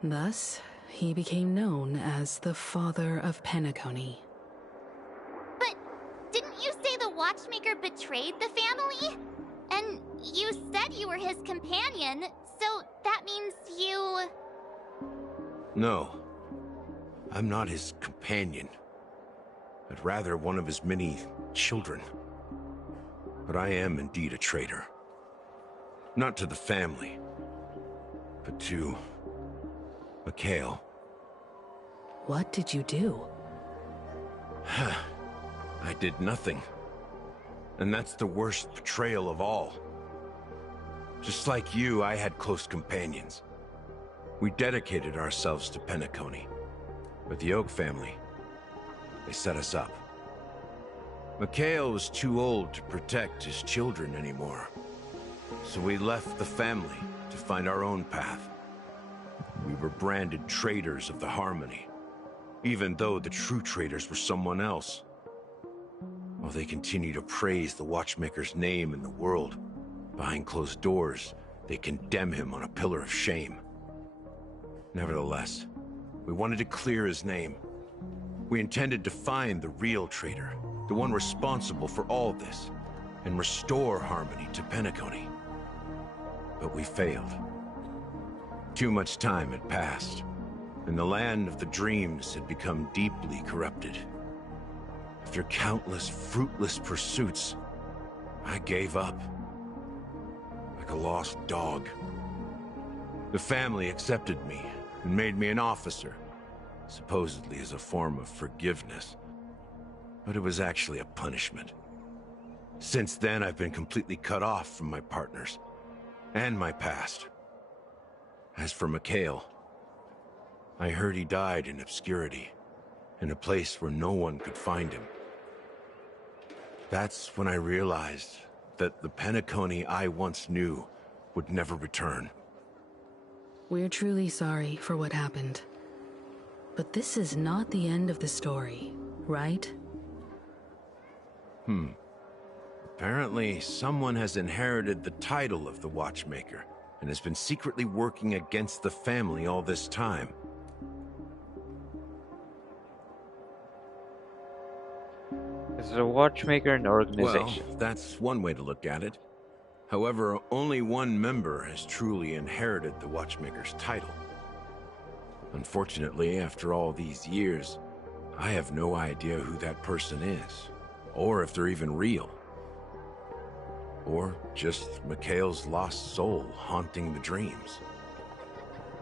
Thus, he became known as the Father of Penacony. But didn't you say the Watchmaker betrayed the family? And you said you were his companion, so that means you... No. I'm not his companion, but rather one of his many children. But I am indeed a traitor. Not to the family, but to Mikhail. What did you do? I did nothing. And that's the worst betrayal of all. Just like you, I had close companions. We dedicated ourselves to Penacony. But the Oak family, they set us up. Mikhail was too old to protect his children anymore. So we left the family to find our own path. We were branded traitors of the Harmony, even though the true traitors were someone else. While they continue to praise the Watchmaker's name in the world, behind closed doors, they condemn him on a pillar of shame. Nevertheless, we wanted to clear his name. We intended to find the real traitor, the one responsible for all this, and restore harmony to Penacony. But we failed. Too much time had passed, and the land of the dreams had become deeply corrupted. After countless fruitless pursuits, I gave up. Like a lost dog. The family accepted me and made me an officer, supposedly as a form of forgiveness. But it was actually a punishment. Since then, I've been completely cut off from my partners and my past. As for Mikhail, I heard he died in obscurity, in a place where no one could find him. That's when I realized that the Penacony I once knew would never return. We're truly sorry for what happened. But this is not the end of the story, right? Apparently, someone has inherited the title of the Watchmaker and has been secretly working against the family all this time. Is a Watchmaker an organization? Well, that's one way to look at it. However, only one member has truly inherited the Watchmaker's title. Unfortunately, after all these years, I have no idea who that person is, or if they're even real. Or just Mikhail's lost soul haunting the dreams.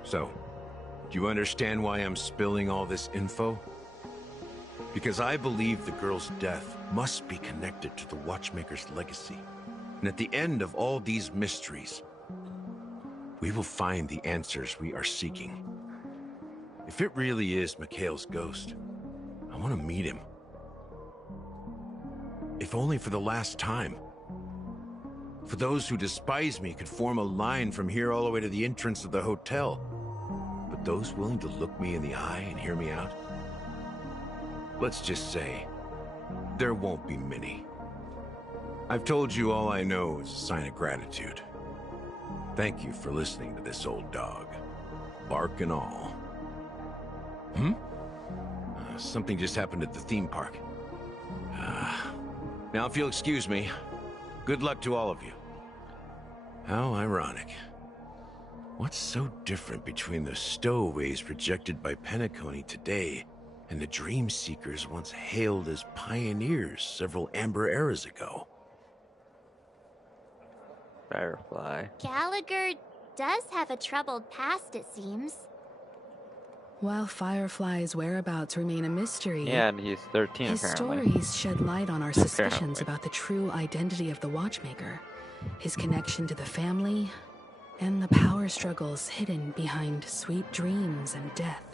So, do you understand why I'm spilling all this info? Because I believe the girl's death must be connected to the Watchmaker's legacy. And at the end of all these mysteries, we will find the answers we are seeking. If it really is Mikhail's ghost, I want to meet him. If only for the last time. For those who despise me could form a line from here all the way to the entrance of the hotel. But those willing to look me in the eye and hear me out? Let's just say, there won't be many. I've told you all I know is a sign of gratitude. thank you for listening to this old dog. Bark and all. Something just happened at the theme park. Now, if you'll excuse me, good luck to all of you. How ironic. What's so different between the stowaways projected by Penacony today and the dream seekers once hailed as pioneers several amber eras ago? Firefly. Gallagher does have a troubled past, it seems. While Firefly's whereabouts remain a mystery, Yeah, and he's 13 his apparently. stories shed light on our suspicions Apparently. about the true identity of the Watchmaker, his connection to the family, and the power struggles hidden behind sweet dreams and death.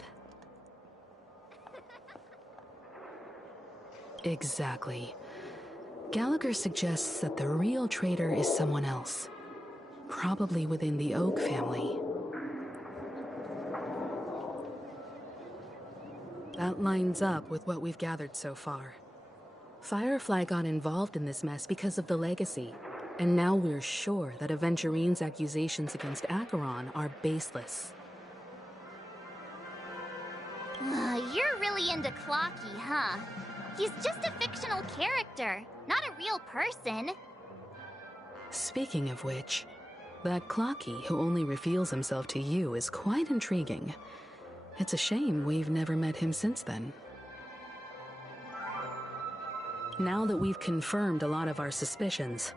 Exactly. Gallagher suggests that the real traitor is someone else, probably within the Oak family. That lines up with what we've gathered so far. Firefly got involved in this mess because of the legacy, and now we're sure that Aventurine's accusations against Acheron are baseless. You're really into Clocky, huh? He's just a fictional character, not a real person. Speaking of which, that Clocky who only reveals himself to you is quite intriguing. It's a shame we've never met him since then. Now that we've confirmed a lot of our suspicions,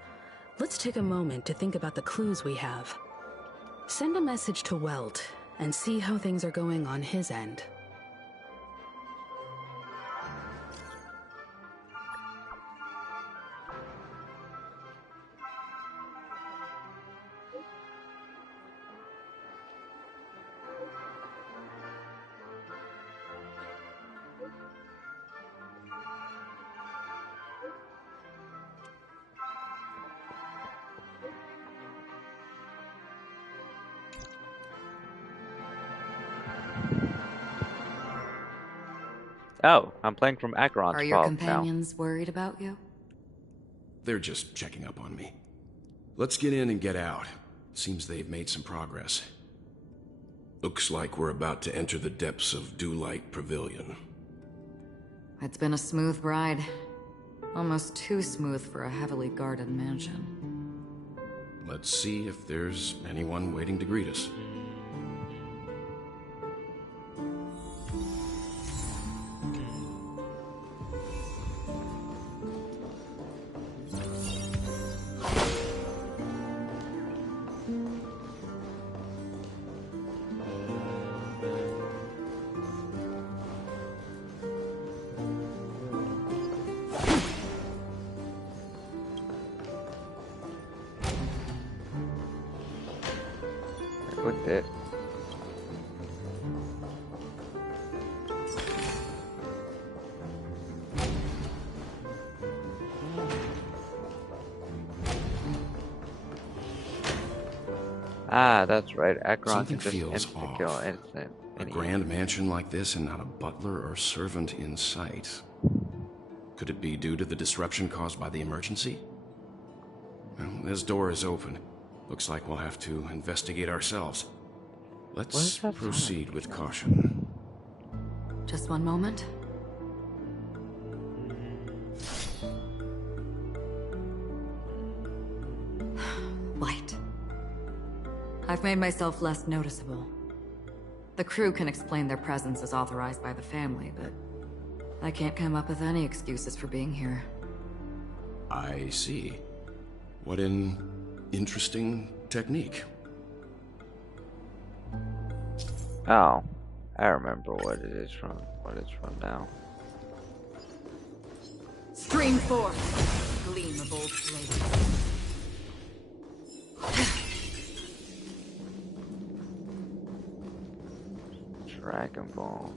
let's take a moment to think about the clues we have. Send a message to Welt and see how things are going on his end. Oh, I'm playing from Acheron's Are your now. companions worried about you? They're just checking up on me. Let's get in and get out. Seems they've made some progress. Looks like we're about to enter the depths of Dewlight Pavilion. It's been a smooth ride. Almost too smooth for a heavily guarded mansion. Let's see if there's anyone waiting to greet us. With it. Ah, that's right. Acheron Something can just feels insta-kill off. instant. A grand mansion like this and not a butler or servant in sight. Could it be due to the disruption caused by the emergency? Well, this door is open. Looks like we'll have to investigate ourselves. Let's proceed with caution. Just one moment. Light. I've made myself less noticeable. The crew can explain their presence as authorized by the family, but I can't come up with any excuses for being here. I see. What an interesting technique. Oh, I remember what it is from. What it's from now. Stream forth, gleam of old flames. Dragon Ball.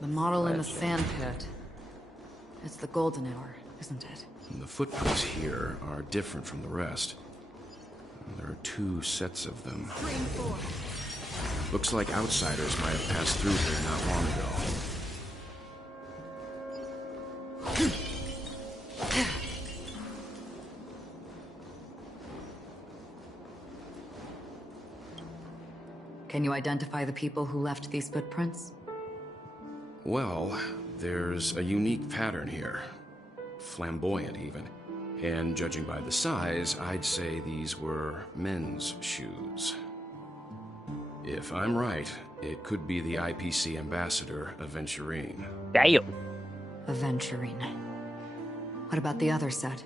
The model in the sand pit. It's the golden hour, isn't it? The footprints here are different from the rest. There are 2 sets of them. Looks like outsiders might have passed through here not long ago. Can you identify the people who left these footprints? Well, there's a unique pattern here. Flamboyant, even. And judging by the size, I'd say these were men's shoes. If I'm right, it could be the IPC ambassador, Aventurine. Damn. Aventurine. What about the other set?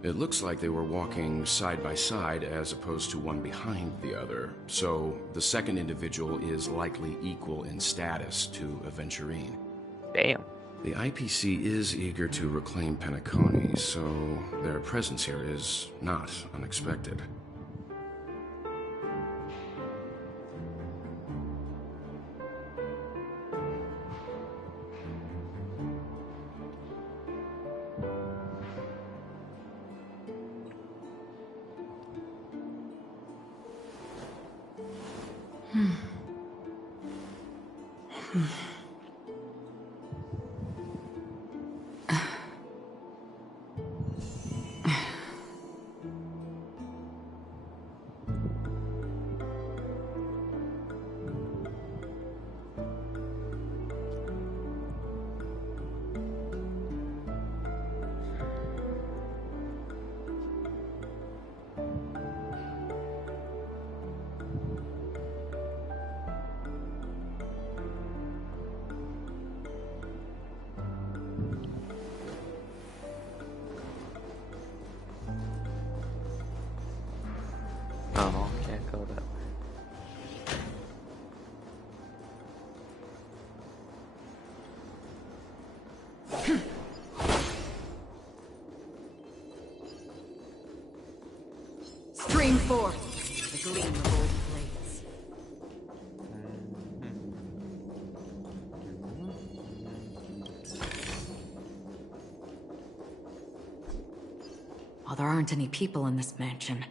It looks like they were walking side by side as opposed to one behind the other, so the second individual is likely equal in status to Aventurine. Damn. The IPC is eager to reclaim Penacony, so their presence here is not unexpected. Oh, can't go that way. Stream forth the gleam of old blades. While there aren't any people in this mansion,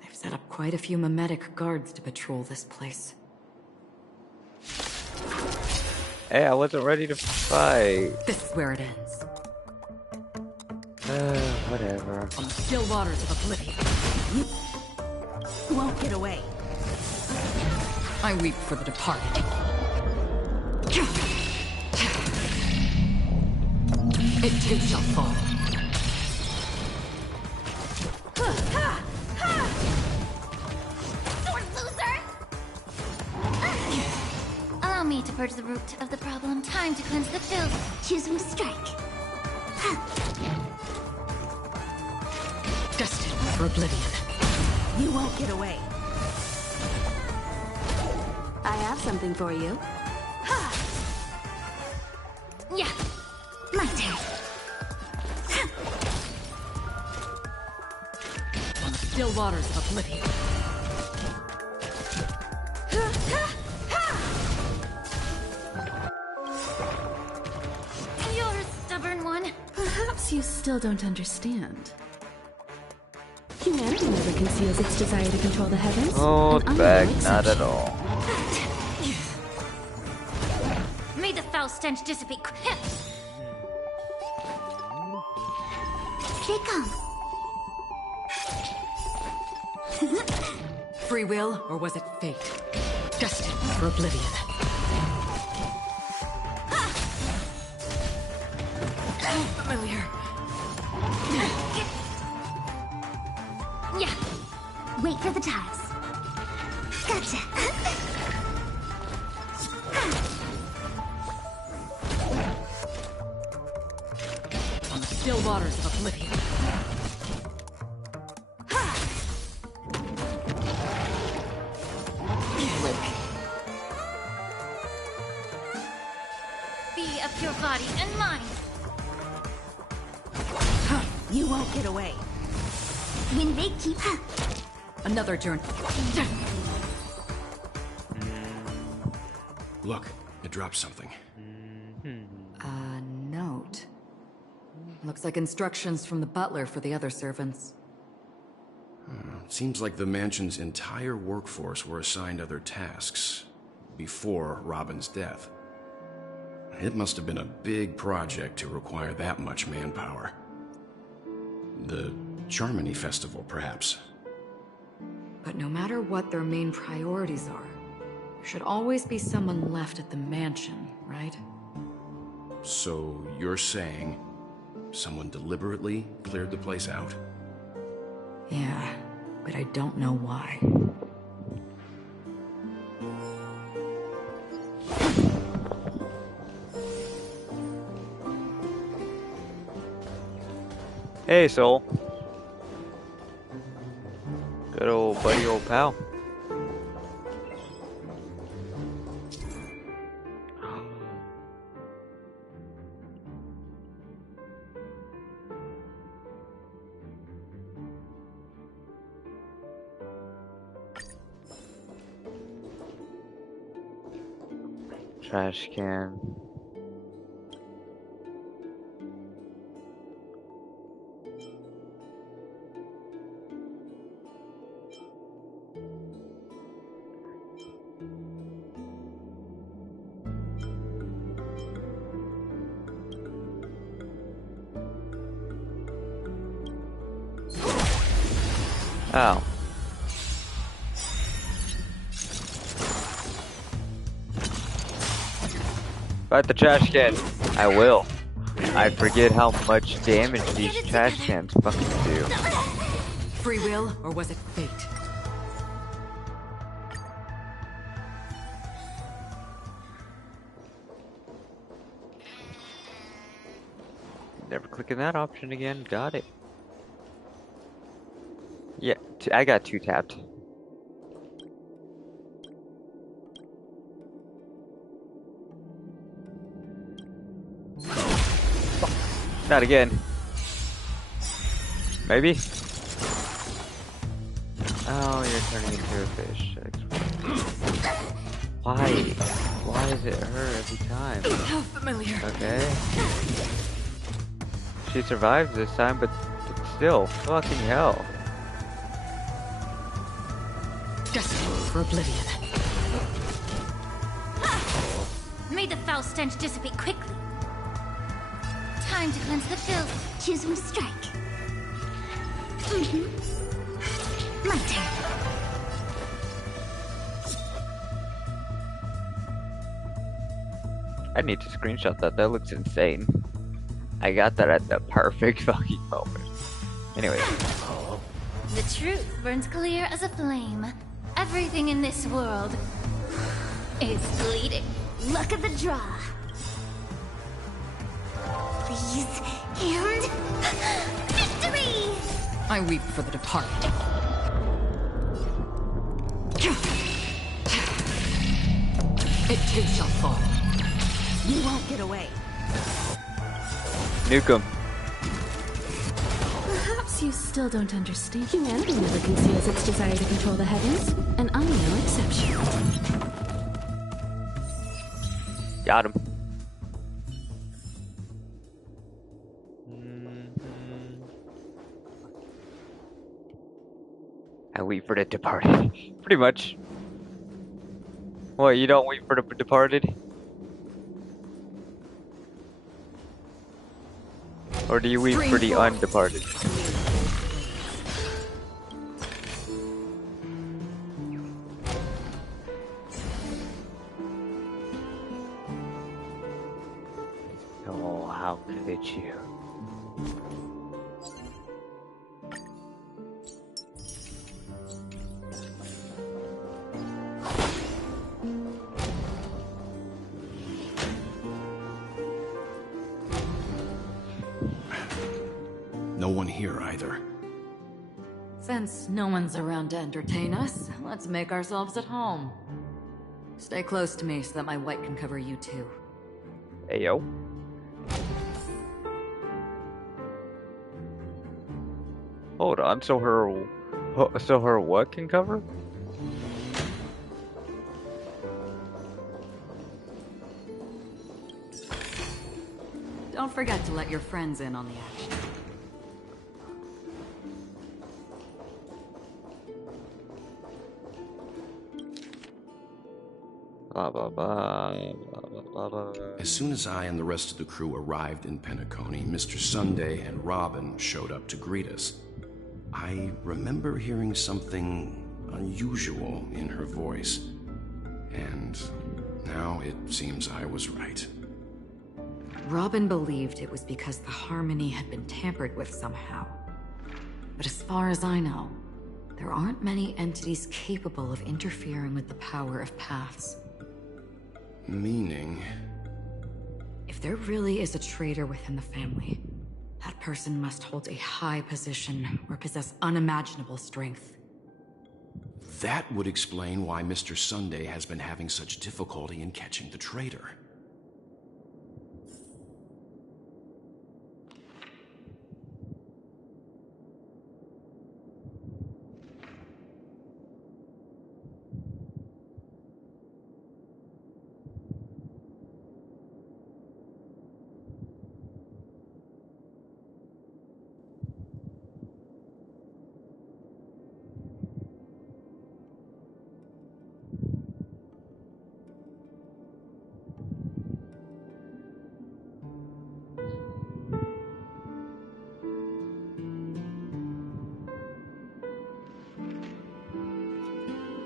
they've set up quite a few mimetic guards to patrol this place. Hey, I wasn't ready to fight. This is where it ends. Whatever. On the still waters of oblivion. You won't get away. I weep for the departed. It too shall fall. Sword loser! Allow me to purge the root of the problem. Time to cleanse the filth. Choosing strike. Destined for oblivion. You won't get away. I have something for you. Yeah, my turn. On the still waters of oblivion. You're a stubborn one. Perhaps you still don't understand. Humanity never conceals its desire to control the heavens. Hold and I'm back, no not at exception. all. May the foul stench dissipate. Here they come. Free will, or was it fate? Destined for oblivion. Familiar. Yeah. Wait for the ties. Gotcha. On the still waters of oblivion. Be of your body and mind. You won't get away. When they keep... Another journey. Look, it dropped something. A note. Looks like instructions from the butler for the other servants. Seems like the mansion's entire workforce were assigned other tasks before Robin's death. It must have been a big project to require that much manpower. The Charmony Festival, perhaps. But no matter what their main priorities are, there should always be someone left at the mansion, right? So you're saying someone deliberately cleared the place out? Yeah, but I don't know why. Hey, Soul. Good old buddy, old pal. Trash can. Oh. Fight the trash can. I will. I forget how much damage these trash cans fucking do. Free will, or was it fate? Never clicking that option again. Got it. Yeah, I got 2 tapped. Not again. Maybe? Oh, you're turning into a fish. Why? Why is it her every time? How familiar. Okay. She survived this time, but still, fucking hell. Destined for oblivion. May the foul stench dissipate quickly. Time to cleanse the filth. Choose when to strike. My turn. I need to screenshot that. That looks insane. I got that at the perfect fucking moment. Anyway. The truth burns clear as a flame. Everything in this world is bleeding. Luck of the draw. Please, and victory! I weep for the departed. It too shall fall. You won't get away. Nuke 'em. Perhaps you still don't understand. Humanity never conceals its desire to control the heavens, and I'm no exception. Got him. I wait for the departed. Pretty much. What, you don't wait for the departed? Or do you wait for the undeparted? Oh, how could you? No one here either. Since no one's around to entertain us, let's make ourselves at home. Stay close to me so that my white can cover you too. Ayo. Hold on, so her what can cover? Don't forget to let your friends in on the action. Blah, blah, blah, blah, blah, blah, blah. As soon as I and the rest of the crew arrived in Penacony, Mr. Sunday and Robin showed up to greet us. I remember hearing something unusual in her voice. And now it seems I was right. Robin believed it was because the harmony had been tampered with somehow. But as far as I know, there aren't many entities capable of interfering with the power of paths. Meaning? If there really is a traitor within the family, that person must hold a high position or possess unimaginable strength. That would explain why Mr. Sunday has been having such difficulty in catching the traitor.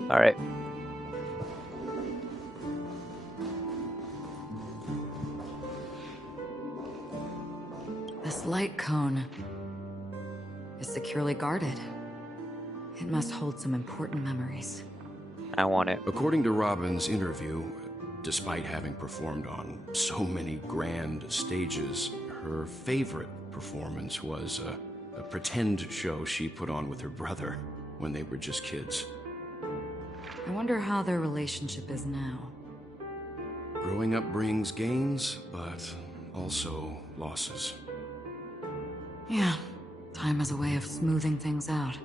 Alright. This light cone is securely guarded. It must hold some important memories. I want it. According to Robin's interview, despite having performed on so many grand stages, her favorite performance was a pretend show she put on with her brother when they were just kids. I wonder how their relationship is now. Growing up brings gains, but also losses. Yeah, time has a way of smoothing things out.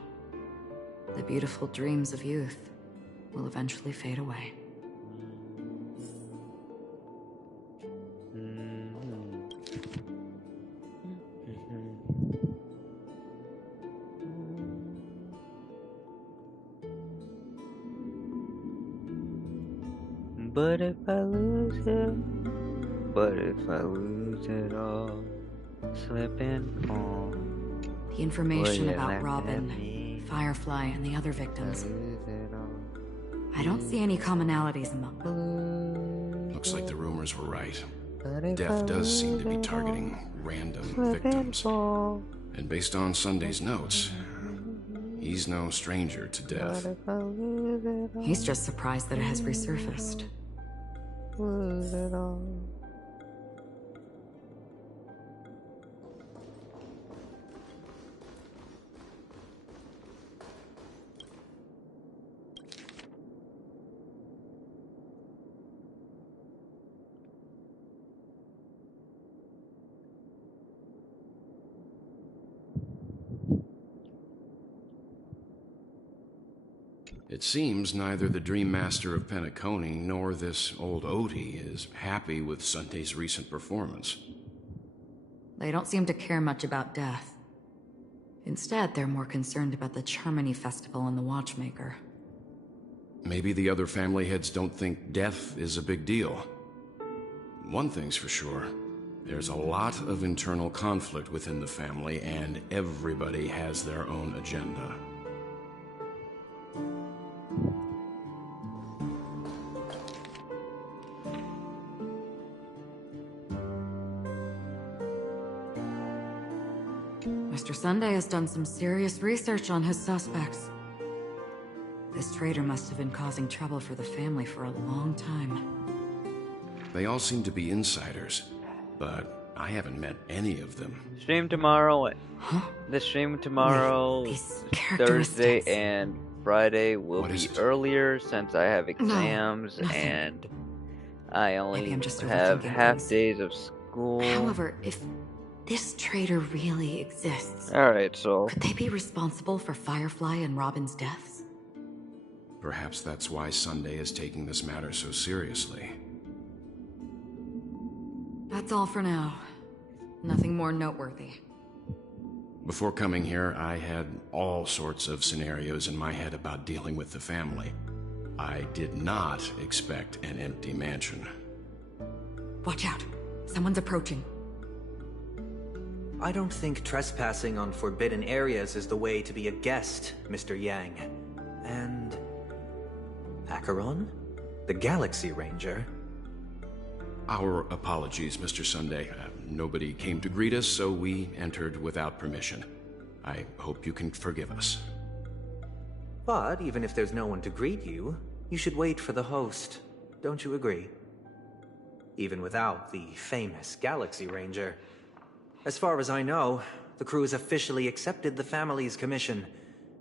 The beautiful dreams of youth will eventually fade away. But if I lose it, but if I lose it all, slip and fall. The information Will you about laugh at Robin, me? Firefly, and the other victims. Lose it all. I don't see any commonalities among them. Looks like the rumors were right. Death does seem to be targeting random victims. And based on Sunday's notes, he's no stranger to death. He's just surprised that it has resurfaced. Lose it all. It seems neither the Dream Master of Penacony nor this old Odie is happy with Sunday's recent performance. They don't seem to care much about death. Instead, they're more concerned about the Charmony Festival and the Watchmaker. Maybe the other family heads don't think death is a big deal. One thing's for sure. There's a lot of internal conflict within the family, and everybody has their own agenda. Mr. Sunday has done some serious research on his suspects. This traitor must have been causing trouble for the family for a long time. They all seem to be insiders, but I haven't met any of them. Stream tomorrow. The stream tomorrow, Thursday and Friday will be earlier since I have exams and I only have half days of school. However, if this traitor really exists, alright, so could they be responsible for Firefly and Robin's deaths? Perhaps that's why Sunday is taking this matter so seriously. That's all for now. Nothing more noteworthy. Before coming here, I had all sorts of scenarios in my head about dealing with the family. I did not expect an empty mansion. Watch out. Someone's approaching. I don't think trespassing on forbidden areas is the way to be a guest, Mr. Yang. and... Acheron? The Galaxy Ranger? Our apologies, Mr. Sunday. Nobody came to greet us, so we entered without permission. I hope you can forgive us. But even if there's no one to greet you, you should wait for the host. Don't you agree? Even without the famous Galaxy Ranger. As far as I know, the crew has officially accepted the family's commission,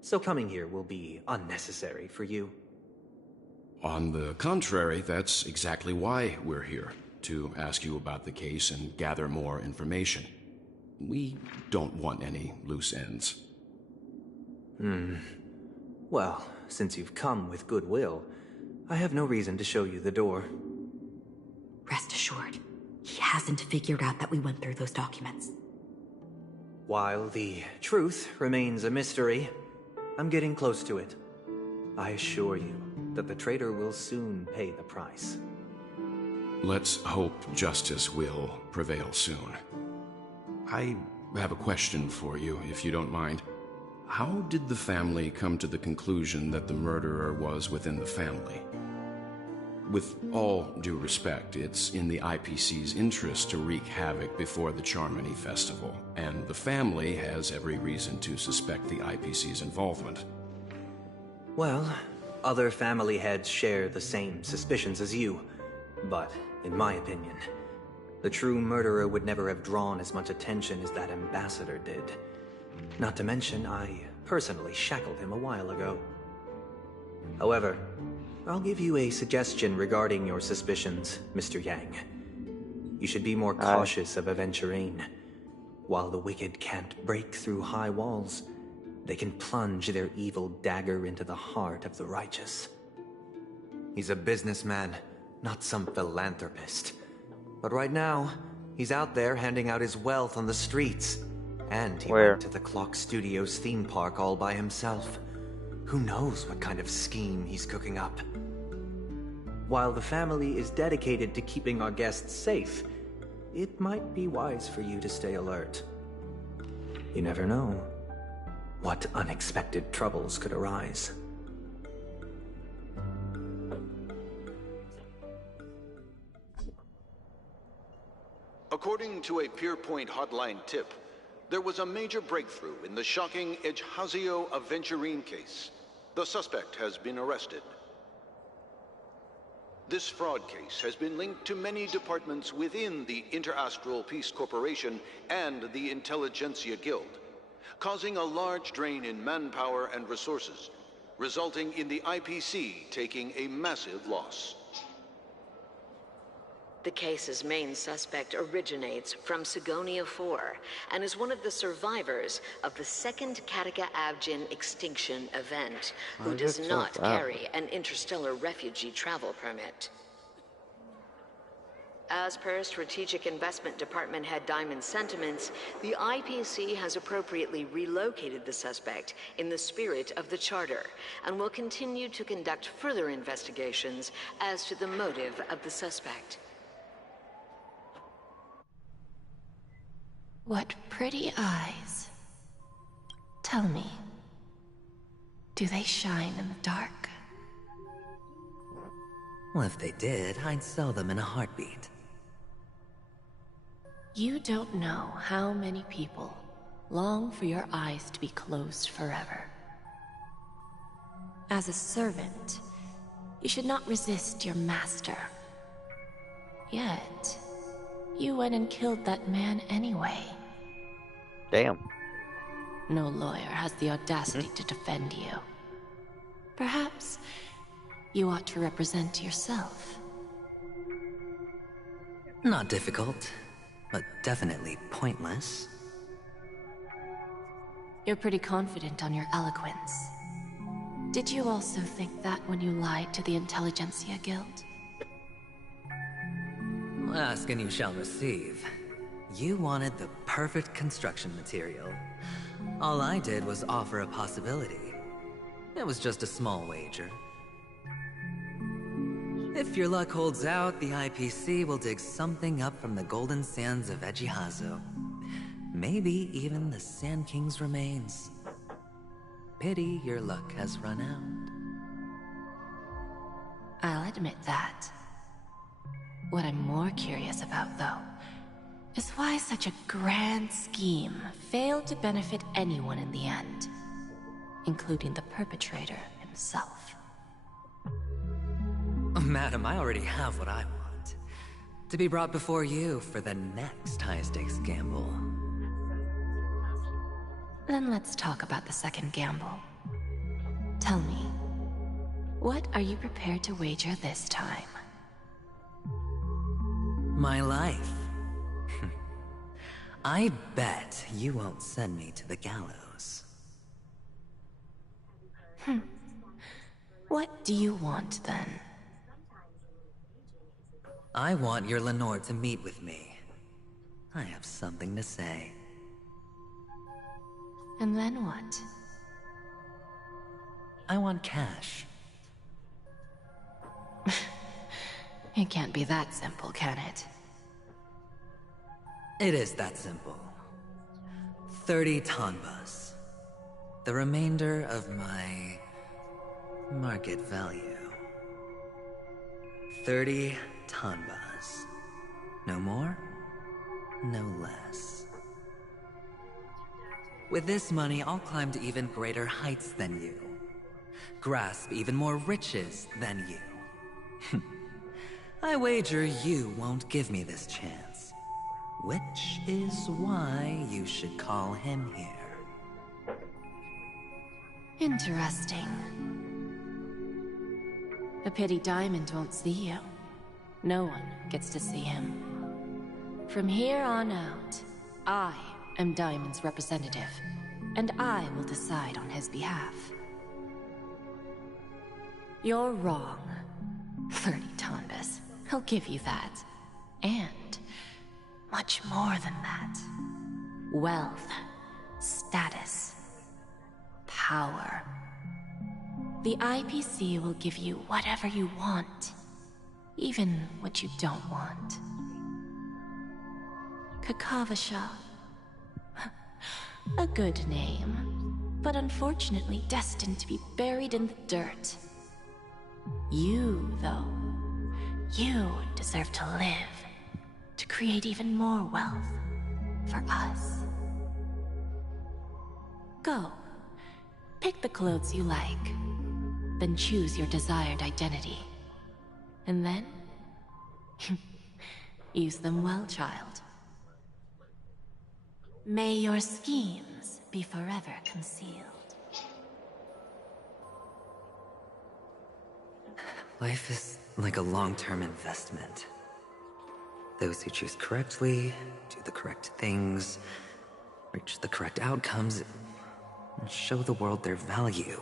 so coming here will be unnecessary for you. On the contrary, that's exactly why we're here, to ask you about the case and gather more information. We don't want any loose ends. Well, since you've come with goodwill, I have no reason to show you the door. Rest assured, he hasn't figured out that we went through those documents. While the truth remains a mystery, I'm getting close to it. I assure you that the traitor will soon pay the price. Let's hope justice will prevail soon. I have a question for you, if you don't mind. How did the family come to the conclusion that the murderer was within the family? With all due respect, it's in the IPC's interest to wreak havoc before the Charmony Festival, and the family has every reason to suspect the IPC's involvement. Well, other family heads share the same suspicions as you, but in my opinion, the true murderer would never have drawn as much attention as that ambassador did. Not to mention, I personally shackled him a while ago. However, I'll give you a suggestion regarding your suspicions, Mr. Yang. You should be more cautious of Aventurine. While the wicked can't break through high walls, they can plunge their evil dagger into the heart of the righteous. He's a businessman, not some philanthropist. But right now, he's out there handing out his wealth on the streets. And he went to the Clock Studios theme park all by himself. Who knows what kind of scheme he's cooking up? While the family is dedicated to keeping our guests safe, it might be wise for you to stay alert. You never know what unexpected troubles could arise. According to a Pierpoint hotline tip, there was a major breakthrough in the shocking Ejhazio Aventurine case. The suspect has been arrested. This fraud case has been linked to many departments within the Interastral Peace Corporation and the Intelligentsia Guild, causing a large drain in manpower and resources, resulting in the IPC taking a massive loss. The case's main suspect originates from Sigonia 4 and is one of the survivors of the second Kataka Abjin extinction event, who does not carry an interstellar refugee travel permit. As per Strategic Investment Department head Diamond's sentiments, the IPC has appropriately relocated the suspect in the spirit of the Charter and will continue to conduct further investigations as to the motive of the suspect. What pretty eyes. Tell me, do they shine in the dark? Well, if they did, I'd sell them in a heartbeat. You don't know how many people long for your eyes to be closed forever. As a servant, you should not resist your master. Yet, you went and killed that man anyway. Damn. No lawyer has the audacity to defend you. Perhaps you ought to represent yourself. Not difficult, but definitely pointless. You're pretty confident on your eloquence. Did you also think that when you lied to the Intelligentsia Guild? Ask and you shall receive. You wanted the perfect construction material. All I did was offer a possibility. It was just a small wager. If your luck holds out, the IPC will dig something up from the golden sands of Ejhazio. Maybe even the Sand King's remains. Pity your luck has run out. I'll admit that. What I'm more curious about, though, is why such a grand scheme failed to benefit anyone in the end, including the perpetrator himself. Madam, I already have what I want. To be brought before you for the next high-stakes gamble. Then let's talk about the second gamble. Tell me, what are you prepared to wager this time? My life. I bet you won't send me to the gallows. What do you want, then? I want your Lenore to meet with me. I have something to say. And then what? I want cash. It can't be that simple, can it? It is that simple. 30 tanbas. The remainder of my market value. 30 tanbas. No more, no less. With this money, I'll climb to even greater heights than you. Grasp even more riches than you. I wager you won't give me this chance. Which is why you should call him here. Interesting. A pity Diamond won't see you. No one gets to see him. From here on out, I am Diamond's representative, and I will decide on his behalf. You're wrong. 30 tanbas. He'll give you that. And much more than that. Wealth, status, power. The IPC will give you whatever you want, even what you don't want. Kakavasha. A good name, but unfortunately destined to be buried in the dirt. You, though, you deserve to live, to create even more wealth for us. Go. Pick the clothes you like, then choose your desired identity. And then, use them well, child. May your schemes be forever concealed. Life is like a long-term investment. Those who choose correctly, do the correct things, reach the correct outcomes, and show the world their value.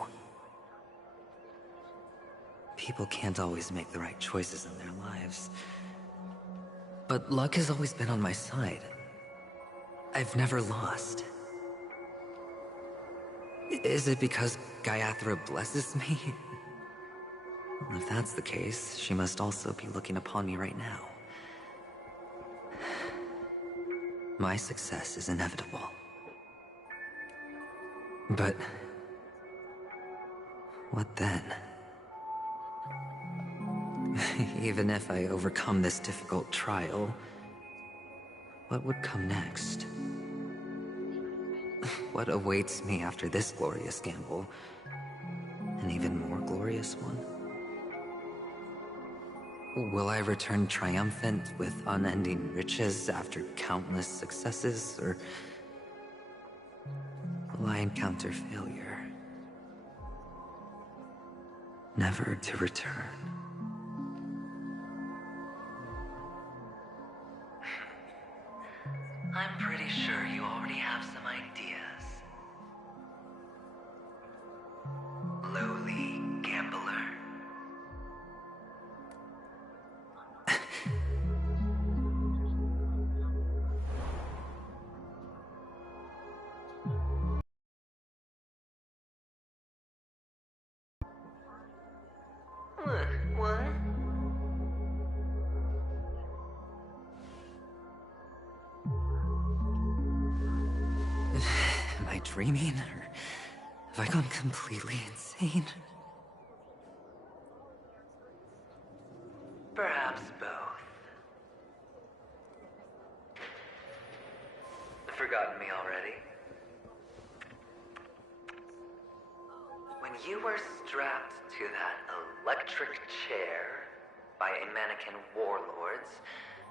People can't always make the right choices in their lives. But luck has always been on my side. I've never lost. Is it because Gayatri blesses me? If that's the case, she must also be looking upon me right now. My success is inevitable. But what then? Even if I overcome this difficult trial, what would come next? What awaits me after this glorious gamble? An even more glorious one? Will I return triumphant with unending riches after countless successes, or will I encounter failure, never to return? I'm pretty sure you already have some ideas. Lowly gambler. What? Am I dreaming, or have I gone completely insane? when you were strapped to that electric chair by a mannequin warlords,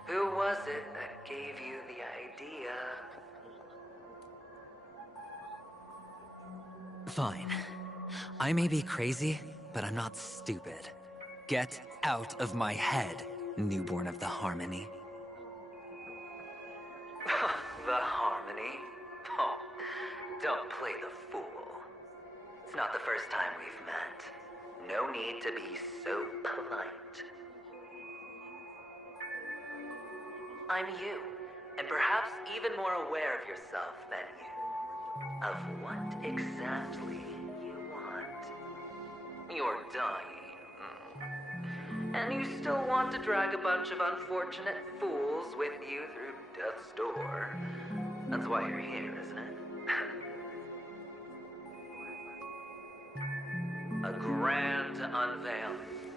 who was it that gave you the idea? Fine. I may be crazy, but I'm not stupid. Get out of my head, newborn of the Harmony. The Harmony? Oh, don't play the fool. It's not the first time we've met. No need to be so polite. I'm you, and perhaps even more aware of yourself than you. Of what exactly you want. You're dying. And you still want to drag a bunch of unfortunate fools with you through death's door. That's why you're here, isn't it? A grand unveiling.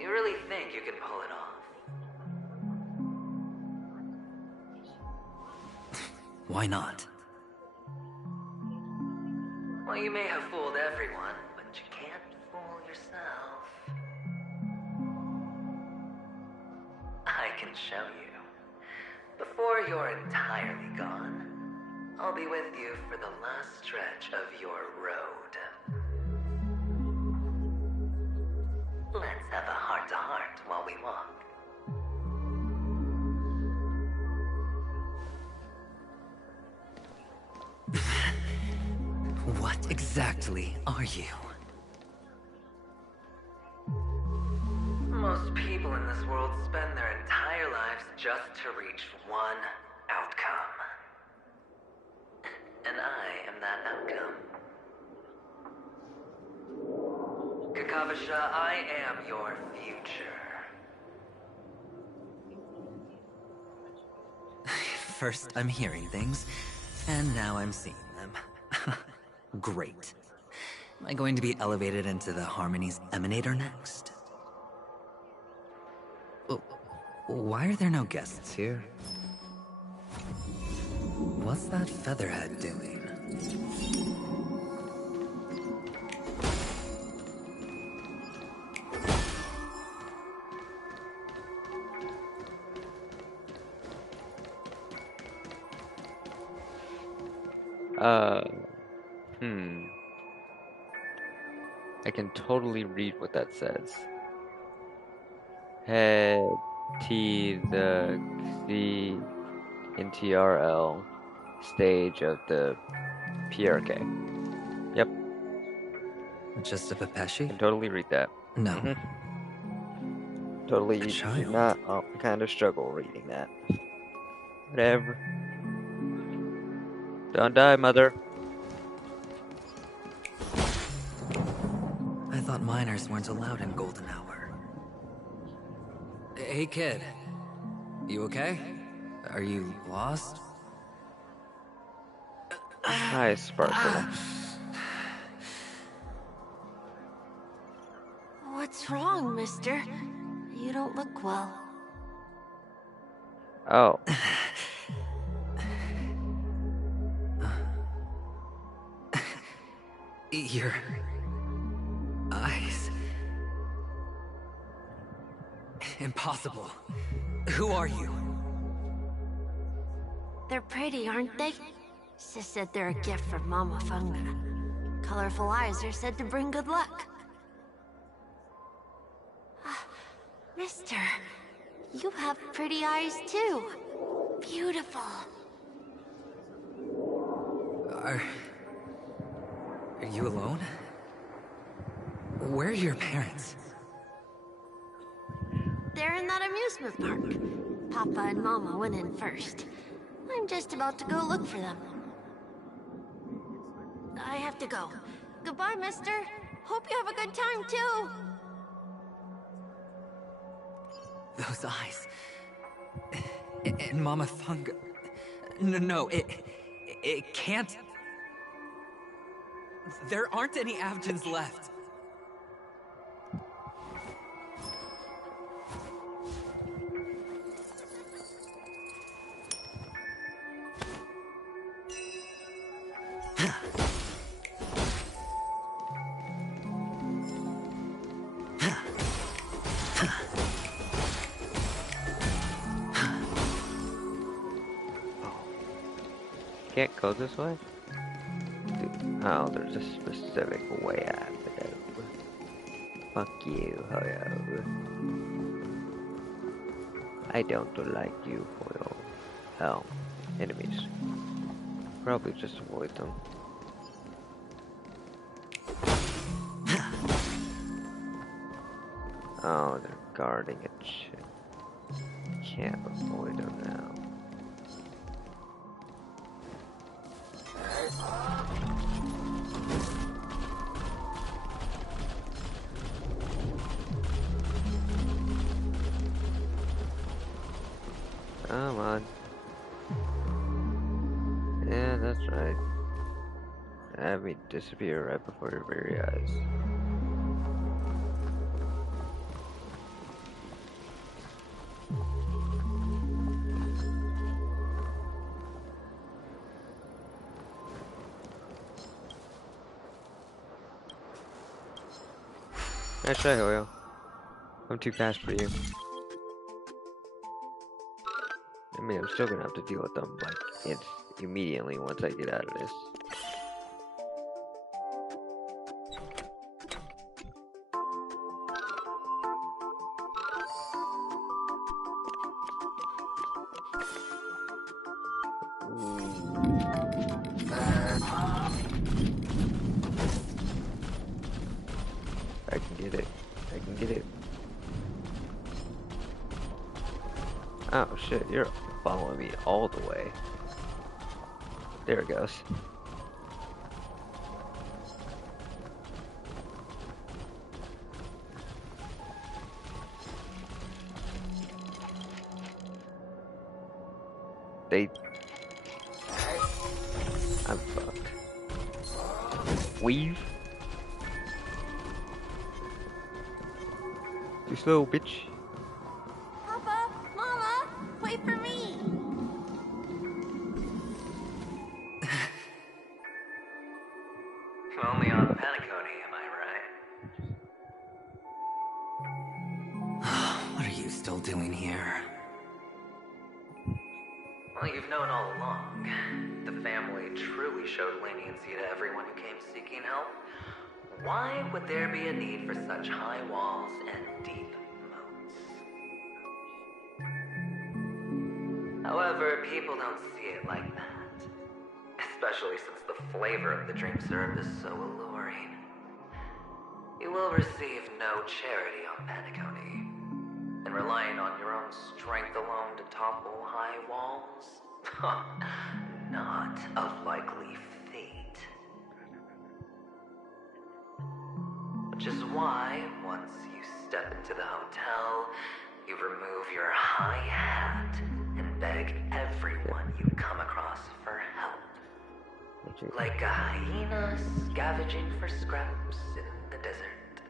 You really think you can pull it off? Why not? Well, you may have fooled everyone, but you can't fool yourself. I can show you. Before you're entirely gone, I'll be with you for the last stretch of your road. Let's have a heart-to-heart while we walk. What exactly are you? Most people in this world spend their entire lives just to reach one outcome. And I am that outcome. Kakavasha, I am your future. First, I'm hearing things, and now I'm seeing them. Great. Am I going to be elevated into the Harmony's Emanator next? Why are there no guests here? What's that featherhead doing? I can totally read what that says. Head T the NTRL stage of the PRK. Yep. Just a Pepeshi? I can totally read that. No. Totally do not kind of struggle reading that. Whatever. Don't die, mother. I thought minors weren't allowed in Golden Hour. Hey, kid. You okay? Are you lost? Hi, Sparkle. What's wrong, mister? You don't look well. Oh. Your eyes. Impossible. Who are you? They're pretty, aren't they? Sis said they're a gift from Mama Funga. Colorful eyes are said to bring good luck. Mister, you have pretty eyes too. Beautiful. Are you alone? Where are your parents? They're in that amusement park. Papa and Mama went in first. I'm just about to go look for them. I have to go. Goodbye, mister. Hope you have a good time, too. Those eyes. And Mama Funga. No, it can't. There aren't any Avgens left. Can't go this way? Dude, oh, there's a specific way I have to go. Fuck you, Hoyo. I don't like you, Hoyo. Oh, enemies. Probably just avoid them. Oh, they're guarding it. Shit. Can't avoid them now. Come on. Yeah, that's right. Have me disappear right before your very eyes. Nice try, Hoyo. I'm too fast for you. I mean, I'm still gonna have to deal with them, like, it's immediately once I get out of this. I can get it. I can get it. Oh shit, you're following me all the way. There it goes. I'm fucked. Weave? Too slow, bitch. Papa, Mama, wait for me. Only on Panicone, am I right? What are you still doing here? Well, you've known all along. The family truly showed leniency to everyone who came seeking help. Why would there be a need for such high walls and deep moats? However, people don't see it like that. Especially since the flavor of the dream syrup is so alluring. You will receive no charity on Panicone. And relying on your own strength alone to topple high walls? Not a likely fate. Which is why, once you step into the hotel, you remove your high hat and beg everyone you come across for help. Like a hyena scavenging for scraps in the desert.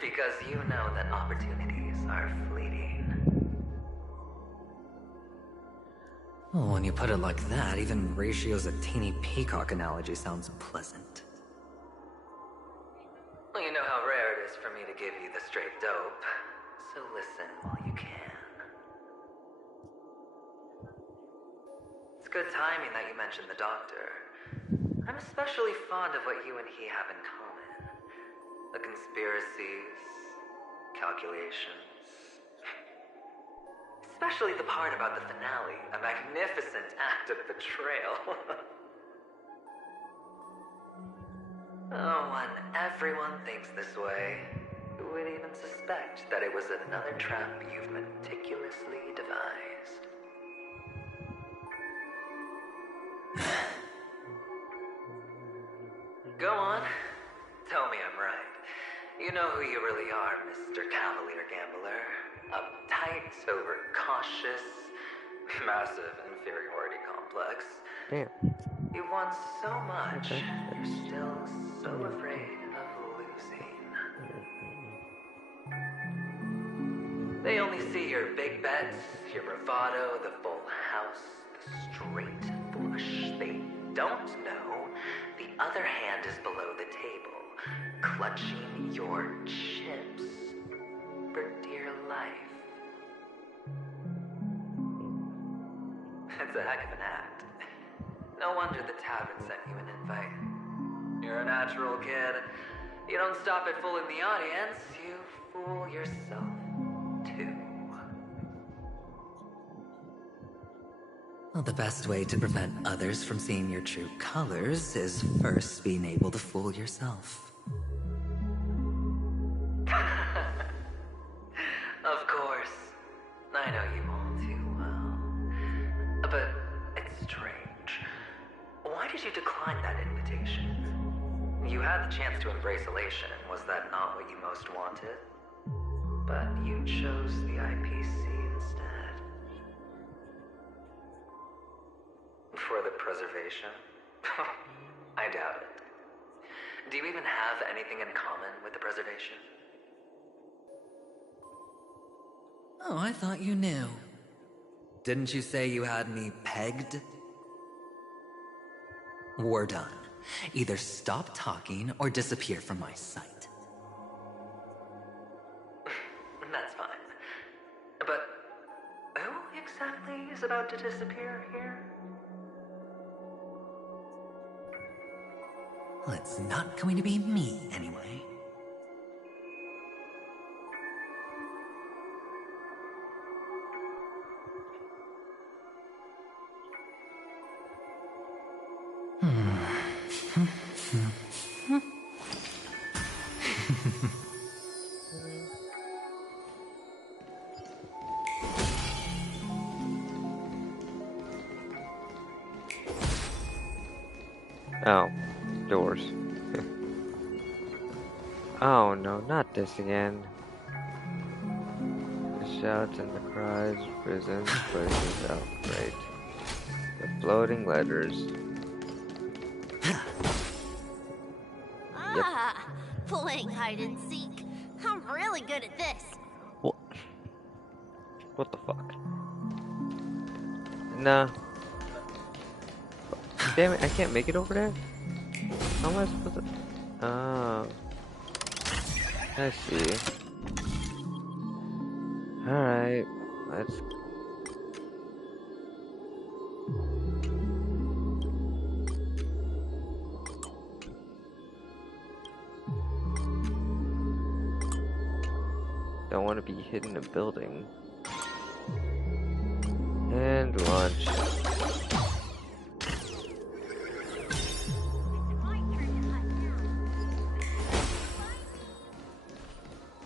Because you know that opportunities are fleeting. Well, when you put it like that, even Ratio's a teeny peacock analogy sounds pleasant. Well, you know how rare it is for me to give you the straight dope, so listen while you can. It's good timing that you mentioned the doctor. I'm especially fond of what you and he have in common. The conspiracies, calculations. Especially the part about the finale, a magnificent act of betrayal. Oh, when everyone thinks this way, who would even suspect that it was another trap you've meticulously devised? Go on. Tell me I'm right. You know who you really are, Mr. Cavalier Gambler. Uptight, overcautious, massive inferiority complex. Damn. You won so much, you're still so afraid of losing. They only see your big bets, your bravado, the full house, the straight flush. They don't know the other hand is below the table, clutching your chips for dear life. It's a heck of an act. No wonder the tavern sent you an invite. You're a natural kid. You don't stop at fooling the audience, you fool yourself, too. Well, the best way to prevent others from seeing your true colors is first being able to fool yourself. Of course. I know you all too well. But it's strange. Why did you decline that invitation? You had the chance to embrace elation. Was that not what you most wanted? But you chose the IPC instead. For the preservation? I doubt it. Do you even have anything in common with the preservation? Oh, I thought you knew. Didn't you say you had me pegged? We're done. Either stop talking or disappear from my sight. That's fine. But who exactly is about to disappear here? Well, it's not going to be me, anyway. Oh, doors. Oh no, not this again. The shouts and the cries, prisons, places out. Great. The floating letters. Ah, playing hide and seek. I'm really good at this. What the fuck? Nah. Damn it, I can't make it over there? How am I supposed to... Oh. I see. Alright, let's... Don't want to be hidden in a building. And launch.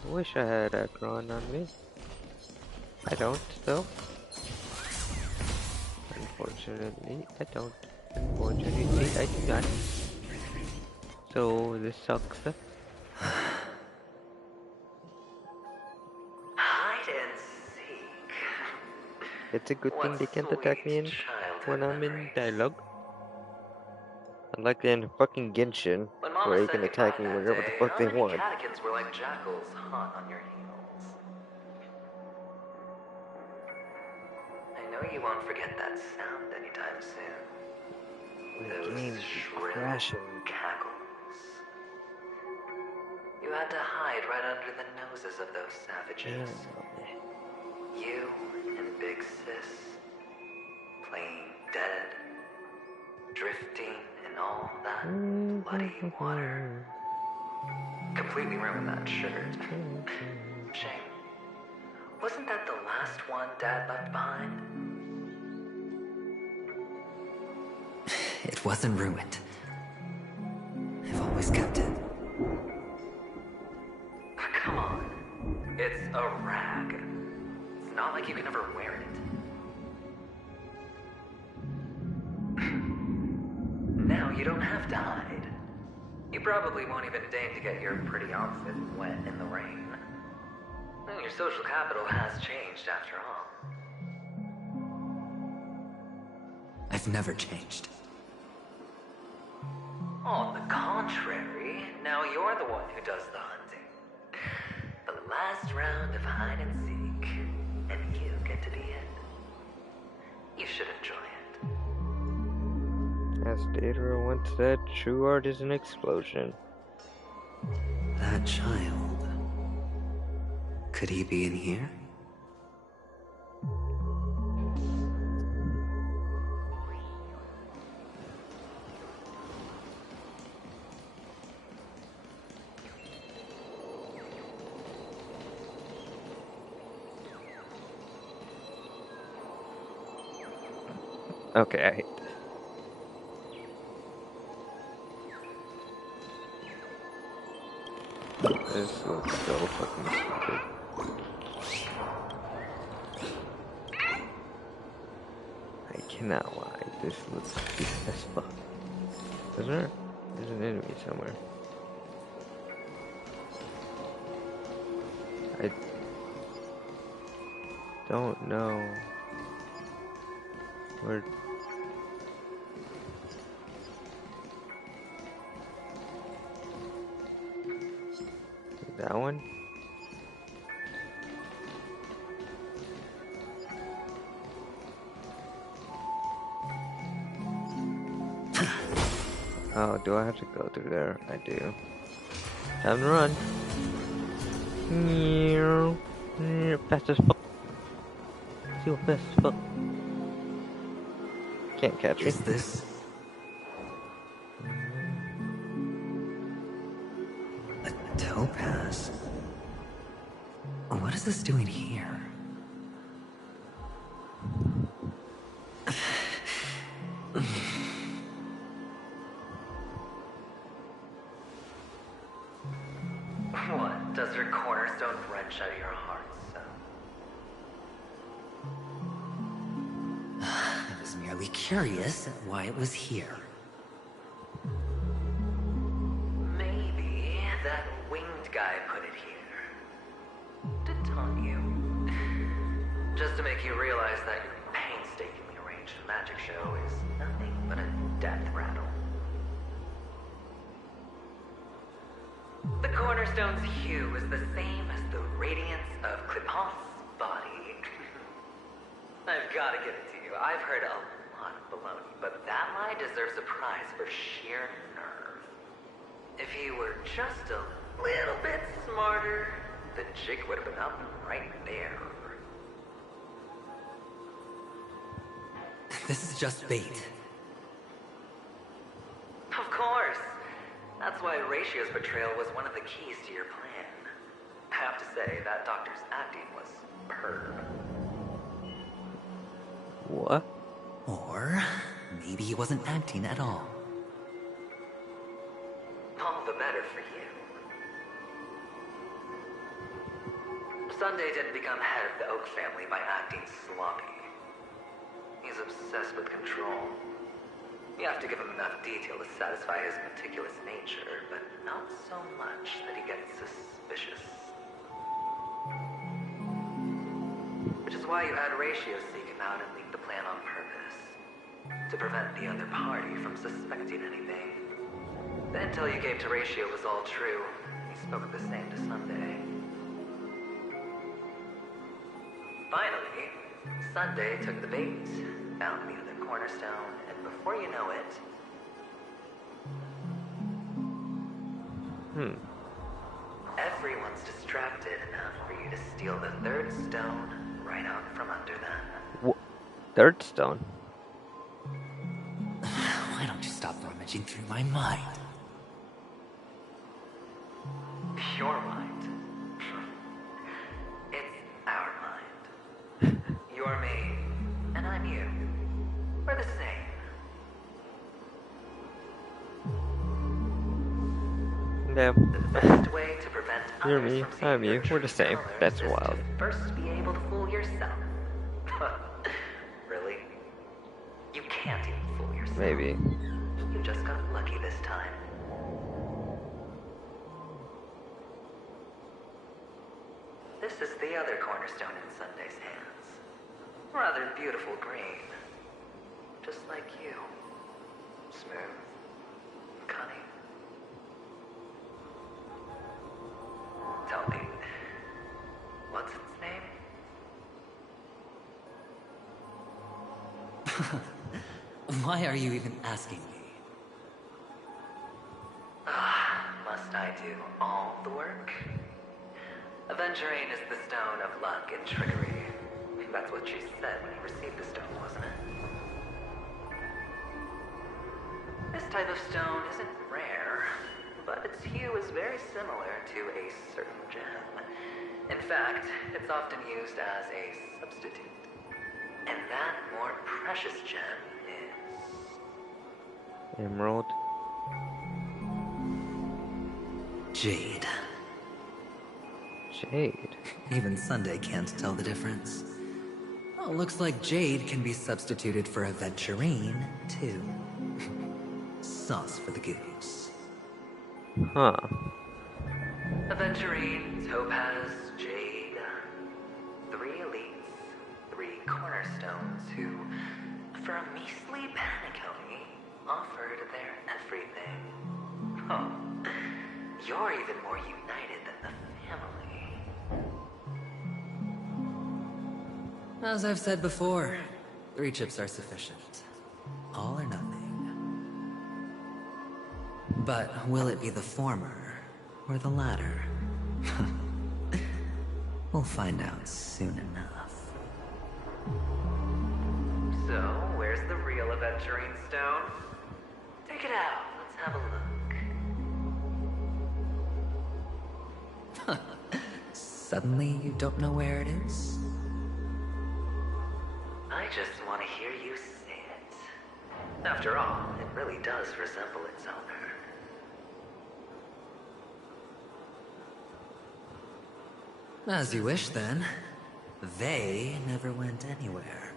I wish I had Akron on me. I don't, though. Unfortunately, I don't. Unfortunately, I do not. So, this sucks. Hide and seek. It's a good thing they can't attack me when I'm in dialogue. Unlike in fucking Genshin, where they can attack me whenever the fuck they want. Catechins were like jackals hot on your heels. I know you won't forget that sound anytime soon. Those shrill cackles. You had to hide right under the noses of those savages. You and Big Sis, playing dead, drifting in all that bloody water. Completely ruined that shirt. Shame. Wasn't that the last one Dad left behind? It wasn't ruined. I've always kept it. Come on. It's a rag. It's not like you can ever wear it. Now you don't have to hide. You probably won't even deign to get your pretty outfit wet in the rain. Your social capital has changed after all. I've never changed. On the contrary, now you're the one who does the hunting. The last round of hide and seek, and you get to be it. You should enjoy it. As Datara once said, true art is an explosion. That child. Could he be in here? Okay, I hate this. This looks so fucking stupid. I cannot lie. This looks stupid as fuck. There's an enemy somewhere. I don't know where. That one? Oh, do I have to go through there? I do. Time to run. Fast as fuck. So fast as fuck. Can't catch me. Is this a topaz? What is this doing here? What? Does your cornerstone wrench out of your heart, so? I was merely curious at why it was here. Maybe that winged guy put it here. To taunt you. Just to make you realize that your painstakingly arranged magic show is nothing but a death rattle. The cornerstone's hue is the same as the radiance of Clipot's body. I've got to give it to you. I've heard a lot of baloney, but that lie deserves a prize for sheer nerve. If he were just a little bit smarter, the jig would have been up right there. This is just bait. Of course. That's why Ratio's betrayal was one of the keys to your plan. I have to say, that doctor's acting was superb. What? Or maybe he wasn't acting at all. All the better for you. Sunday didn't become head of the Oak family by acting sloppy. He's obsessed with control. You have to give him enough detail to satisfy his meticulous nature, but not so much that he gets suspicious. Which is why you had Ratio seek him out and leak the plan on purpose. To prevent the other party from suspecting anything. The intel you gave to Ratio was all true. He spoke the same to Sunday. Finally, Sunday took the bait, found the other cornerstone, and before you know it... Everyone's distracted enough for you to steal the third stone right out from under them. What? Third stone? Why don't you stop rummaging through my mind? Your mind. It's our mind. You're me, and I'm you. We're the same. Yeah. The best way to prevent You're others me, from seeing I'm your you, we're the true same. colors That's is wild. to first be able to fool yourself. Really? You can't even fool yourself. Maybe. You just got lucky this time. This is the other cornerstone in Sunday's hands. Rather beautiful green. Just like you. Smooth. Cunning. Tell me, what's its name? Why are you even asking me? Must I do all the work? Aventurine is the stone of luck and trickery. That's what she said when you received the stone, wasn't it? This type of stone isn't rare, but its hue is very similar to a certain gem. In fact, it's often used as a substitute. And that more precious gem Emerald. Jade. Jade? Even Sunday can't tell the difference. Oh, looks like Jade can be substituted for Aventurine, too. Sauce for the goose. Huh. Aventurine, Topaz, Jade. 3 elites, 3 cornerstones who, for a measly penny, offered their everything. Oh, you're even more united than the family. As I've said before, 3 chips are sufficient. All or nothing. But will it be the former or the latter? We'll find out soon enough. So, where's the real Aventurine stone? Take it out. Let's have a look. Suddenly you don't know where it is? I just want to hear you say it. After all, it really does resemble its owner. As you wish, then. They never went anywhere.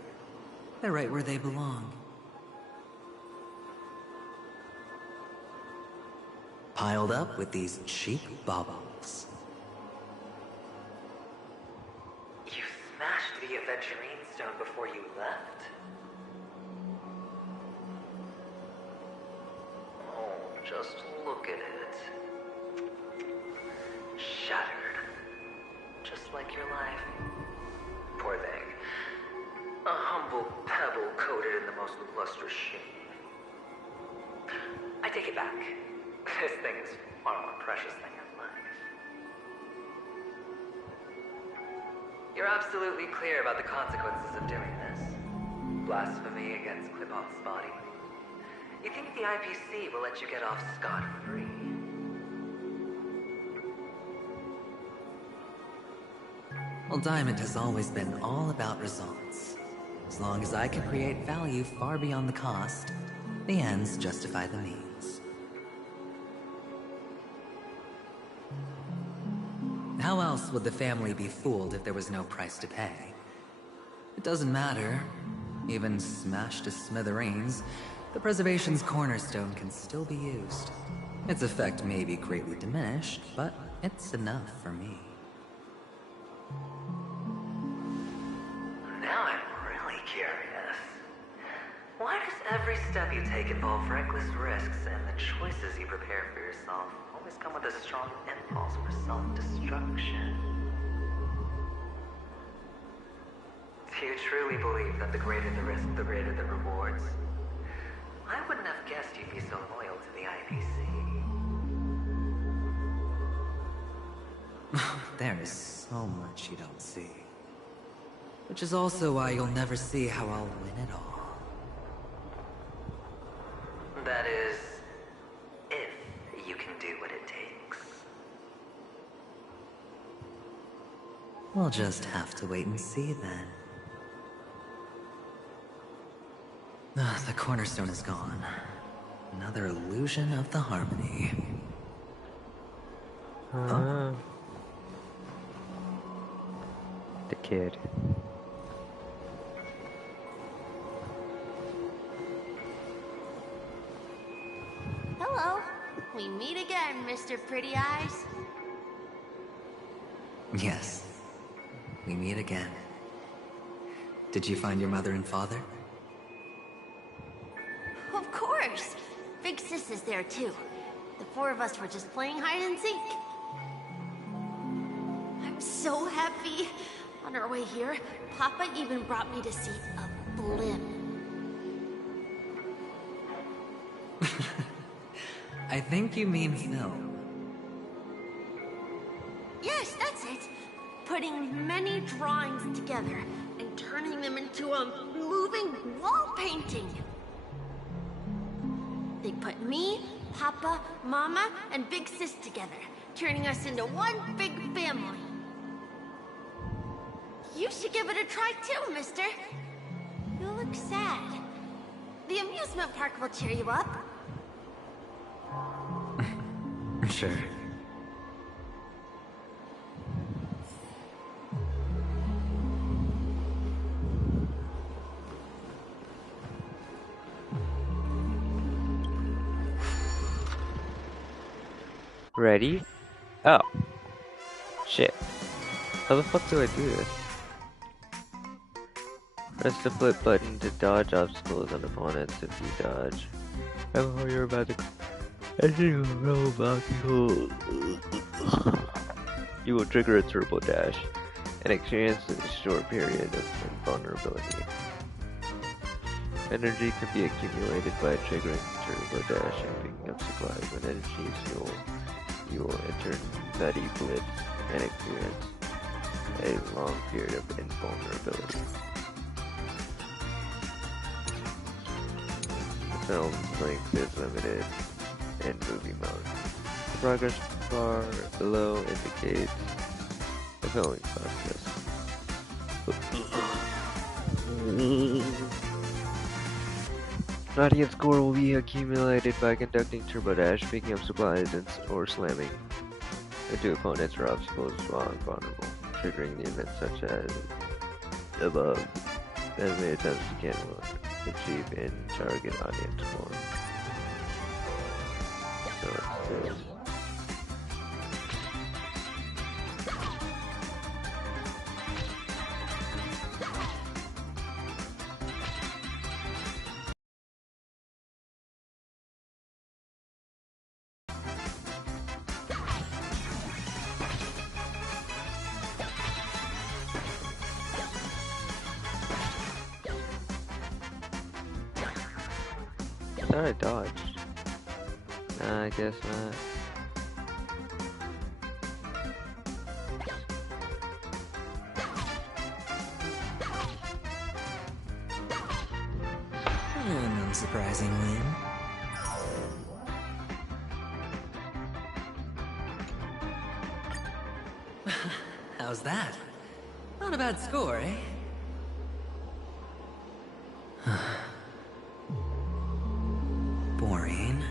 They're right where they belong. Piled up with these cheap baubles. You smashed the Aventurine stone before you left? Oh, just look at it. Shattered. Just like your life. Poor thing. A humble pebble coated in the most lustrous sheen. I take it back. This thing is far more precious than your life. You're absolutely clear about the consequences of doing this. Blasphemy against Clipot's body. You think the IPC will let you get off scot-free? Well, Diamond has always been all about results. As long as I can create value far beyond the cost, the ends justify the means. How else would the family be fooled if there was no price to pay? It doesn't matter. Even smashed to smithereens, the preservation's cornerstone can still be used. Its effect may be greatly diminished, but it's enough for me. Now I'm really curious. Why does every step you take involve reckless risks, and the choices you prepare for yourself always come with a strong impulse for self-destruction? Do you truly believe that the greater the risk, the greater the rewards? I wouldn't have guessed you'd be so loyal to the IPC. There is so much you don't see. Which is also why you'll never see how I'll win it all. That is, if you can do what it takes. We'll just have to wait and see then. The cornerstone is gone. Another illusion of the harmony. The kid. Hello. We meet again, Mr. Pretty Eyes. Yes. We meet again. Did you find your mother and father? Of course. Big Sis is there too. The 4 of us were just playing hide and seek. I'm so happy. On our way here, Papa even brought me to see a blimp. I think you mean film. Yes, that's it. Putting many drawings together and turning them into a moving wall painting. They put me, Papa, Mama, and Big Sis together, turning us into one big family. You should give it a try too, mister. You look sad. The amusement park will cheer you up. Sure. Ready? Oh. Shit. How the fuck do I do this? Press the flip button to dodge obstacles on opponents. If you dodge, oh, you're about to. You will trigger a turbo dash and experience a short period of invulnerability. Energy can be accumulated by triggering turbo dash and picking up supplies. When energy is full, you will enter nutty blips and experience a long period of invulnerability. The film's length is limited in movie mode. The progress bar below indicates the filming process. Audience score will be accumulated by conducting turbo dash, picking up supplies, or slamming into opponents or obstacles while invulnerable, triggering the events such as above. As many times as you can will achieve in target audience score. So it's this. I thought I dodged. Nah, I guess not. An unsurprising win. How's that? Not a bad score, eh? Boring.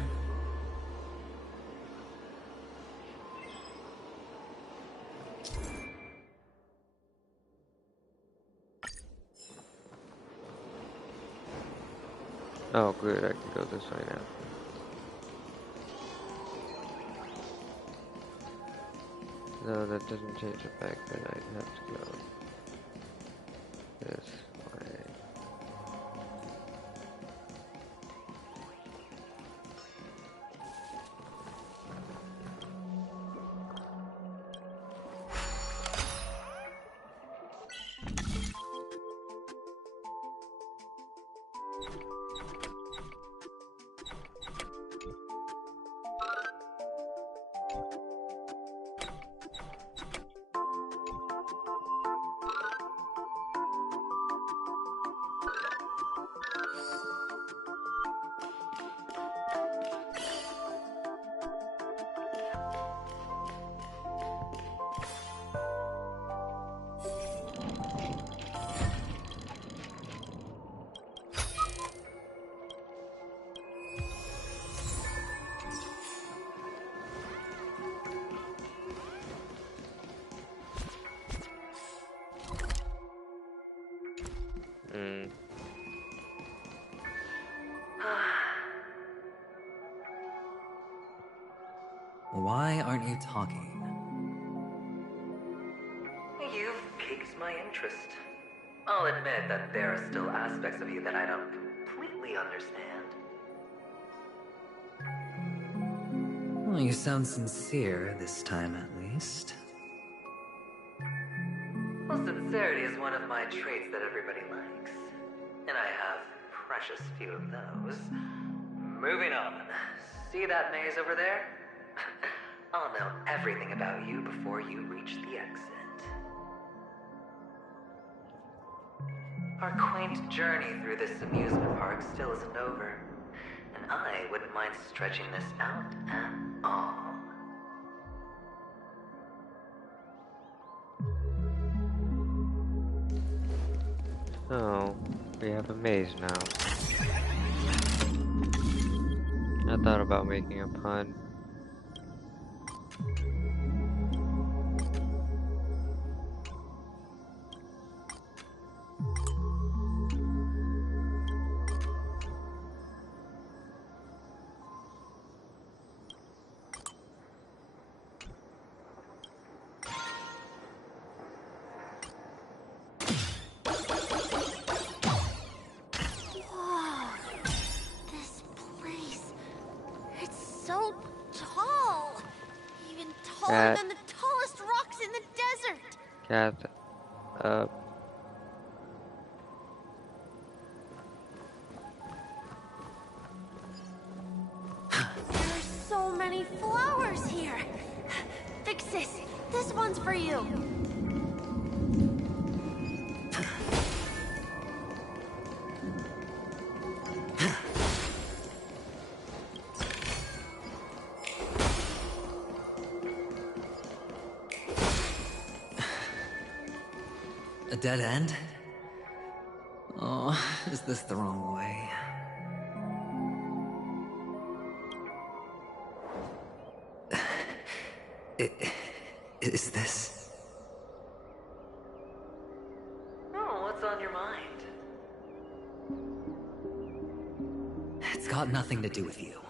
Oh, good, I can go this way now. No, that doesn't change the fact that I have to go this way. Why aren't you talking? You've piqued my interest. I'll admit that there are still aspects of you that I don't completely understand. Well, you sound sincere this time, at least. Well, sincerity is one of my traits that everybody likes. And I have precious few of those. Moving on. See that maze over there? I'll know everything about you before you reach the exit. Our quaint journey through this amusement park still isn't over, and I wouldn't mind stretching this out at all. Oh, we have a maze now. I thought about making a pun. taller than the tallest rocks in the desert. Cat up. There's so many flowers here. Vixis, this one's for you. A dead end? Oh, is this the wrong way? Is this? Oh, what's on your mind? It's got nothing to do with you.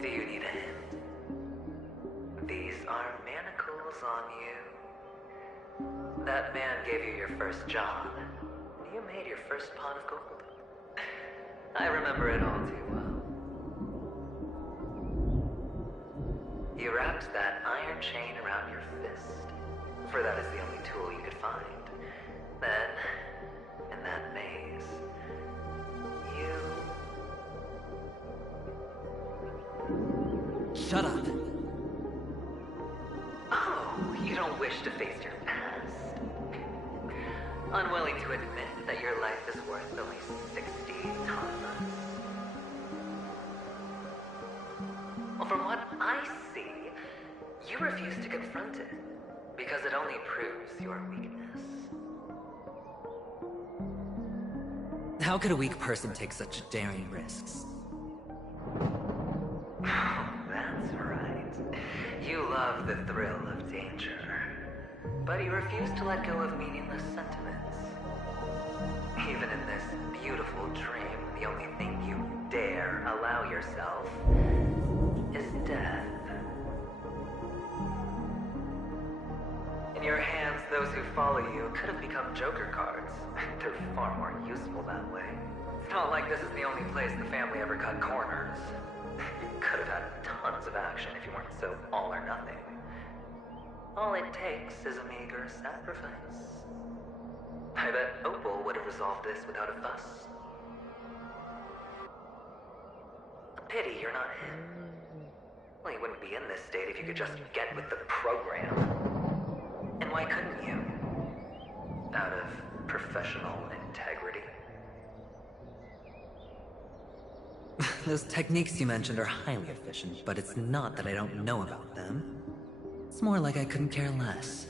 Do you need a hint? These are manacles on you. That man gave you your first job. You made your first pot of gold. I remember it all too well. You wrapped that iron chain around your fist, for that is the only tool you could find. Then, in that maze, you... Shut up! Oh, you don't wish to face your past? Unwilling to admit that your life is worth only 60 tons. Well, from what I see, you refuse to confront it, because it only proves your weakness. How could a weak person take such daring risks? That's right. You love the thrill of danger, but you refuse to let go of meaningless sentiments. Even in this beautiful dream, the only thing you dare allow yourself is death. In your hands, those who follow you could have become Joker cards. They're far more useful that way. It's not like this is the only place the family ever cut corners. You could have had tons of action if you weren't so all or nothing. All it takes is a meager sacrifice. I bet Opal would have resolved this without a fuss. A pity you're not him. Well, you wouldn't be in this state if you could just get with the program. And why couldn't you? Out of professional integrity. Those techniques you mentioned are highly efficient, but it's not that I don't know about them. It's more like I couldn't care less.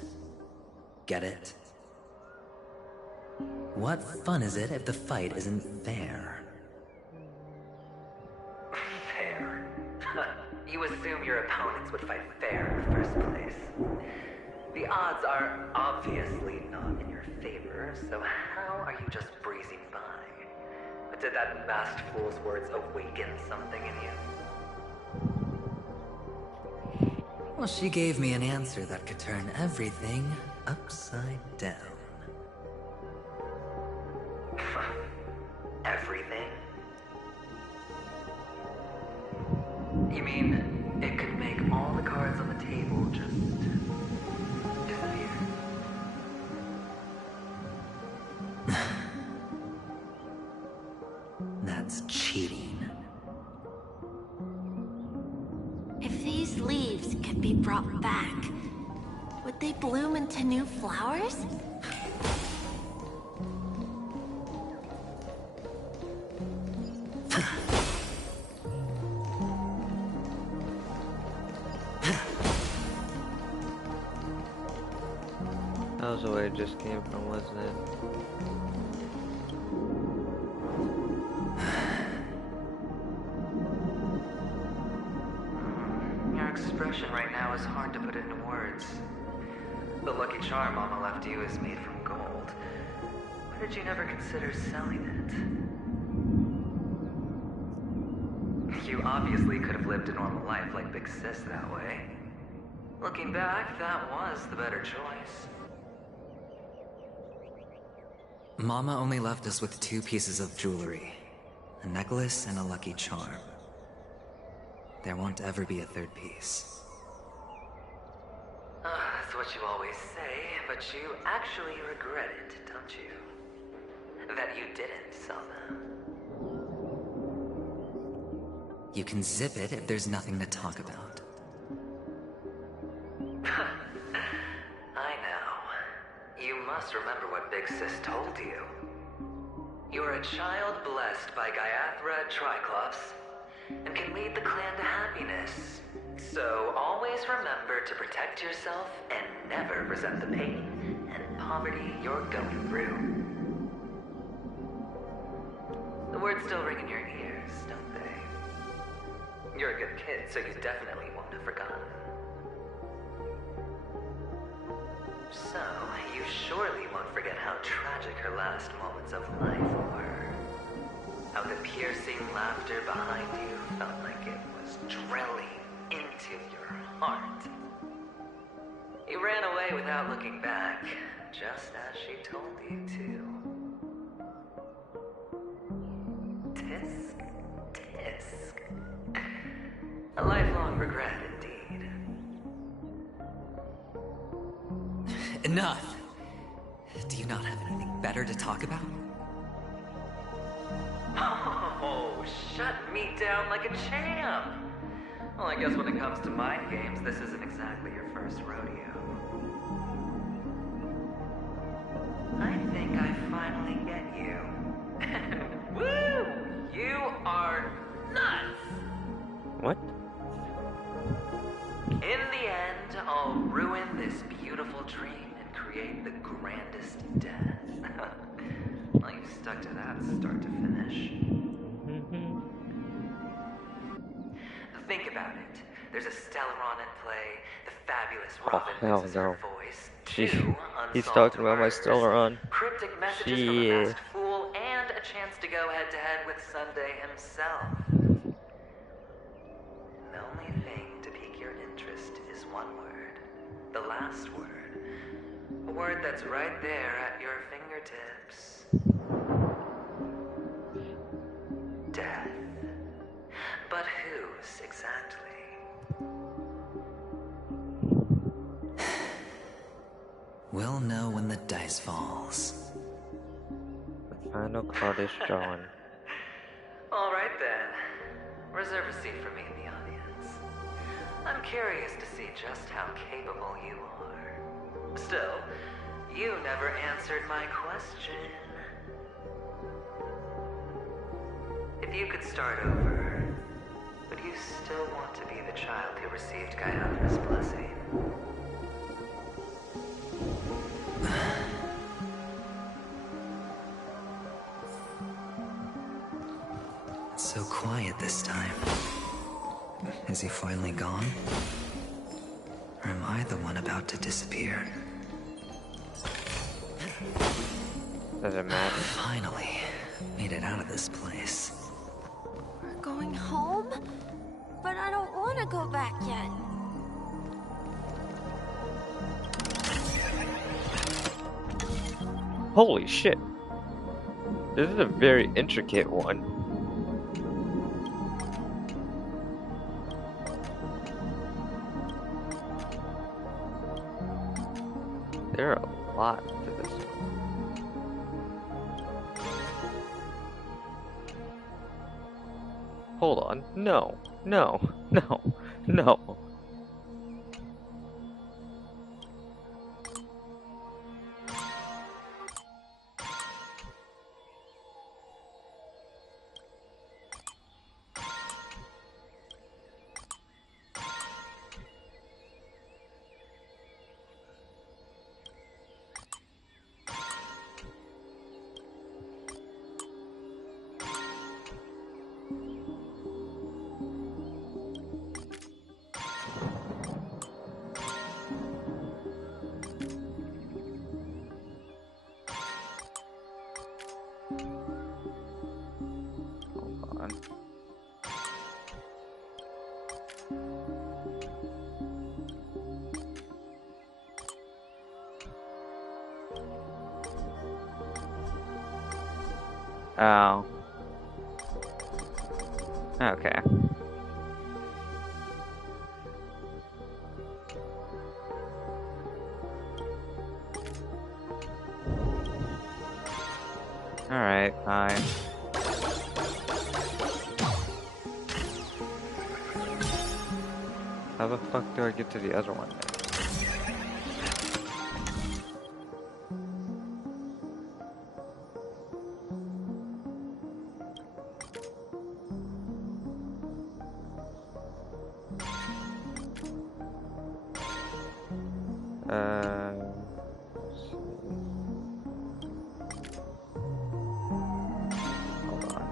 Get it? What fun is it if the fight isn't fair? Fair? You assume your opponents would fight fair in the first place. The odds are obviously not in your favor, so how are you just breezing by? Did that masked fool's words awaken something in you? Well, she gave me an answer that could turn everything upside down. Everything? You mean it could make all the cards on the table just disappear? That's cheating. If these leaves could be brought back, would they bloom into new flowers? That was where it just came from, wasn't it? Your expression right now is hard to put into words. The lucky charm Mama left you is made from gold. Why did you never consider selling it? You obviously could have lived a normal life like Big Sis that way. Looking back, that was the better choice. Mama only left us with 2 pieces of jewelry. A necklace and a lucky charm. there won't ever be a third piece. That's what you always say, but you actually regret it, don't you? That you didn't sell them. You can zip it if there's nothing to talk about. I know. You must remember what Big Sis told you. You're a child blessed by Gaiathra Triclops, and can lead the clan to happiness. So always remember to protect yourself and never resent the pain and poverty you're going through. The words still ring in your ears, don't they? You're a good kid, so you definitely won't have forgotten. So, you surely won't forget how tragic her last moments of life were. How the piercing laughter behind you felt like it was drilling into your heart. You ran away without looking back, just as she told you to. Tisk, tisk. A lifelong regret, indeed. Enough! Do you not have anything better to talk about? Oh, shut me down like a champ! Well, I guess when it comes to mind games, this isn't exactly your first rodeo. I think I finally get you. Woo! You are nuts! What? In the end, I'll ruin this beautiful dream and create the grandest death. Well, you stuck to that start to finish. Think about it. There's a Stellaron in play, the fabulous Robin loses her voice, He's talking about my Stellaron. cryptic messages from a masked fool, and a chance to go head-to-head with Sunday himself. The only thing to pique your interest is one word. The last word. A word that's right there at your fingertips. Death. But whose exactly? We'll know when the dice falls. The final card is drawn. All right then. Reserve a seat for me in the audience. I'm curious to see just how capable you are. Still, you never answered my question. If you could start over, would you still want to be the child who received Gaiathra's blessing? It's so quiet this time. Is he finally gone? Or am I the one about to disappear? Doesn't matter. Finally, made it out of this place. We're going home? But I don't want to go back yet. Holy shit. This is a very intricate one. There are a lot to this one. Hold on. No. No. No. No. Oh. Okay. Alright, fine. How the fuck do I get to the other one then? Let's see. Hold on.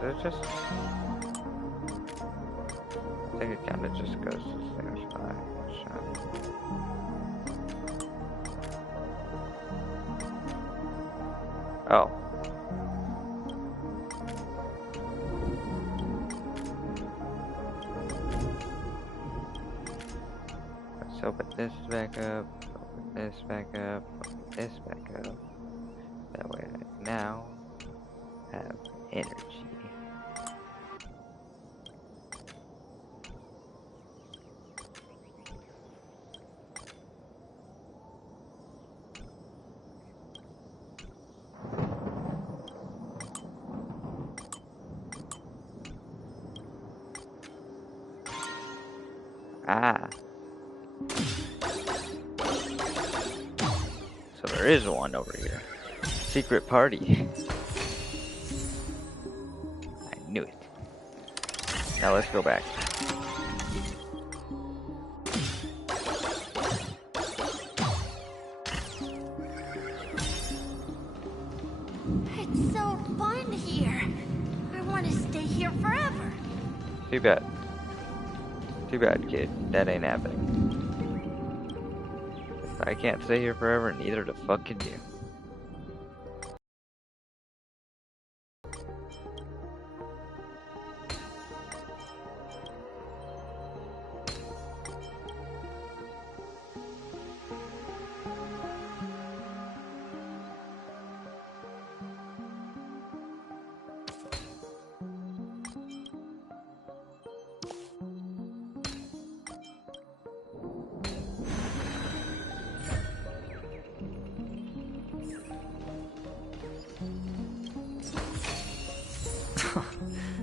Did it just... I think it kinda just goes to stairs by. Oh. Let's open this back up, open this back up, open this back up. That way I now have energy. Ah. So there is one over here. Secret party. I knew it. Now let's go back. It's so fun here. I want to stay here forever. Too bad. Too bad, kid. That ain't happening. If I can't stay here forever, neither the fuck can you.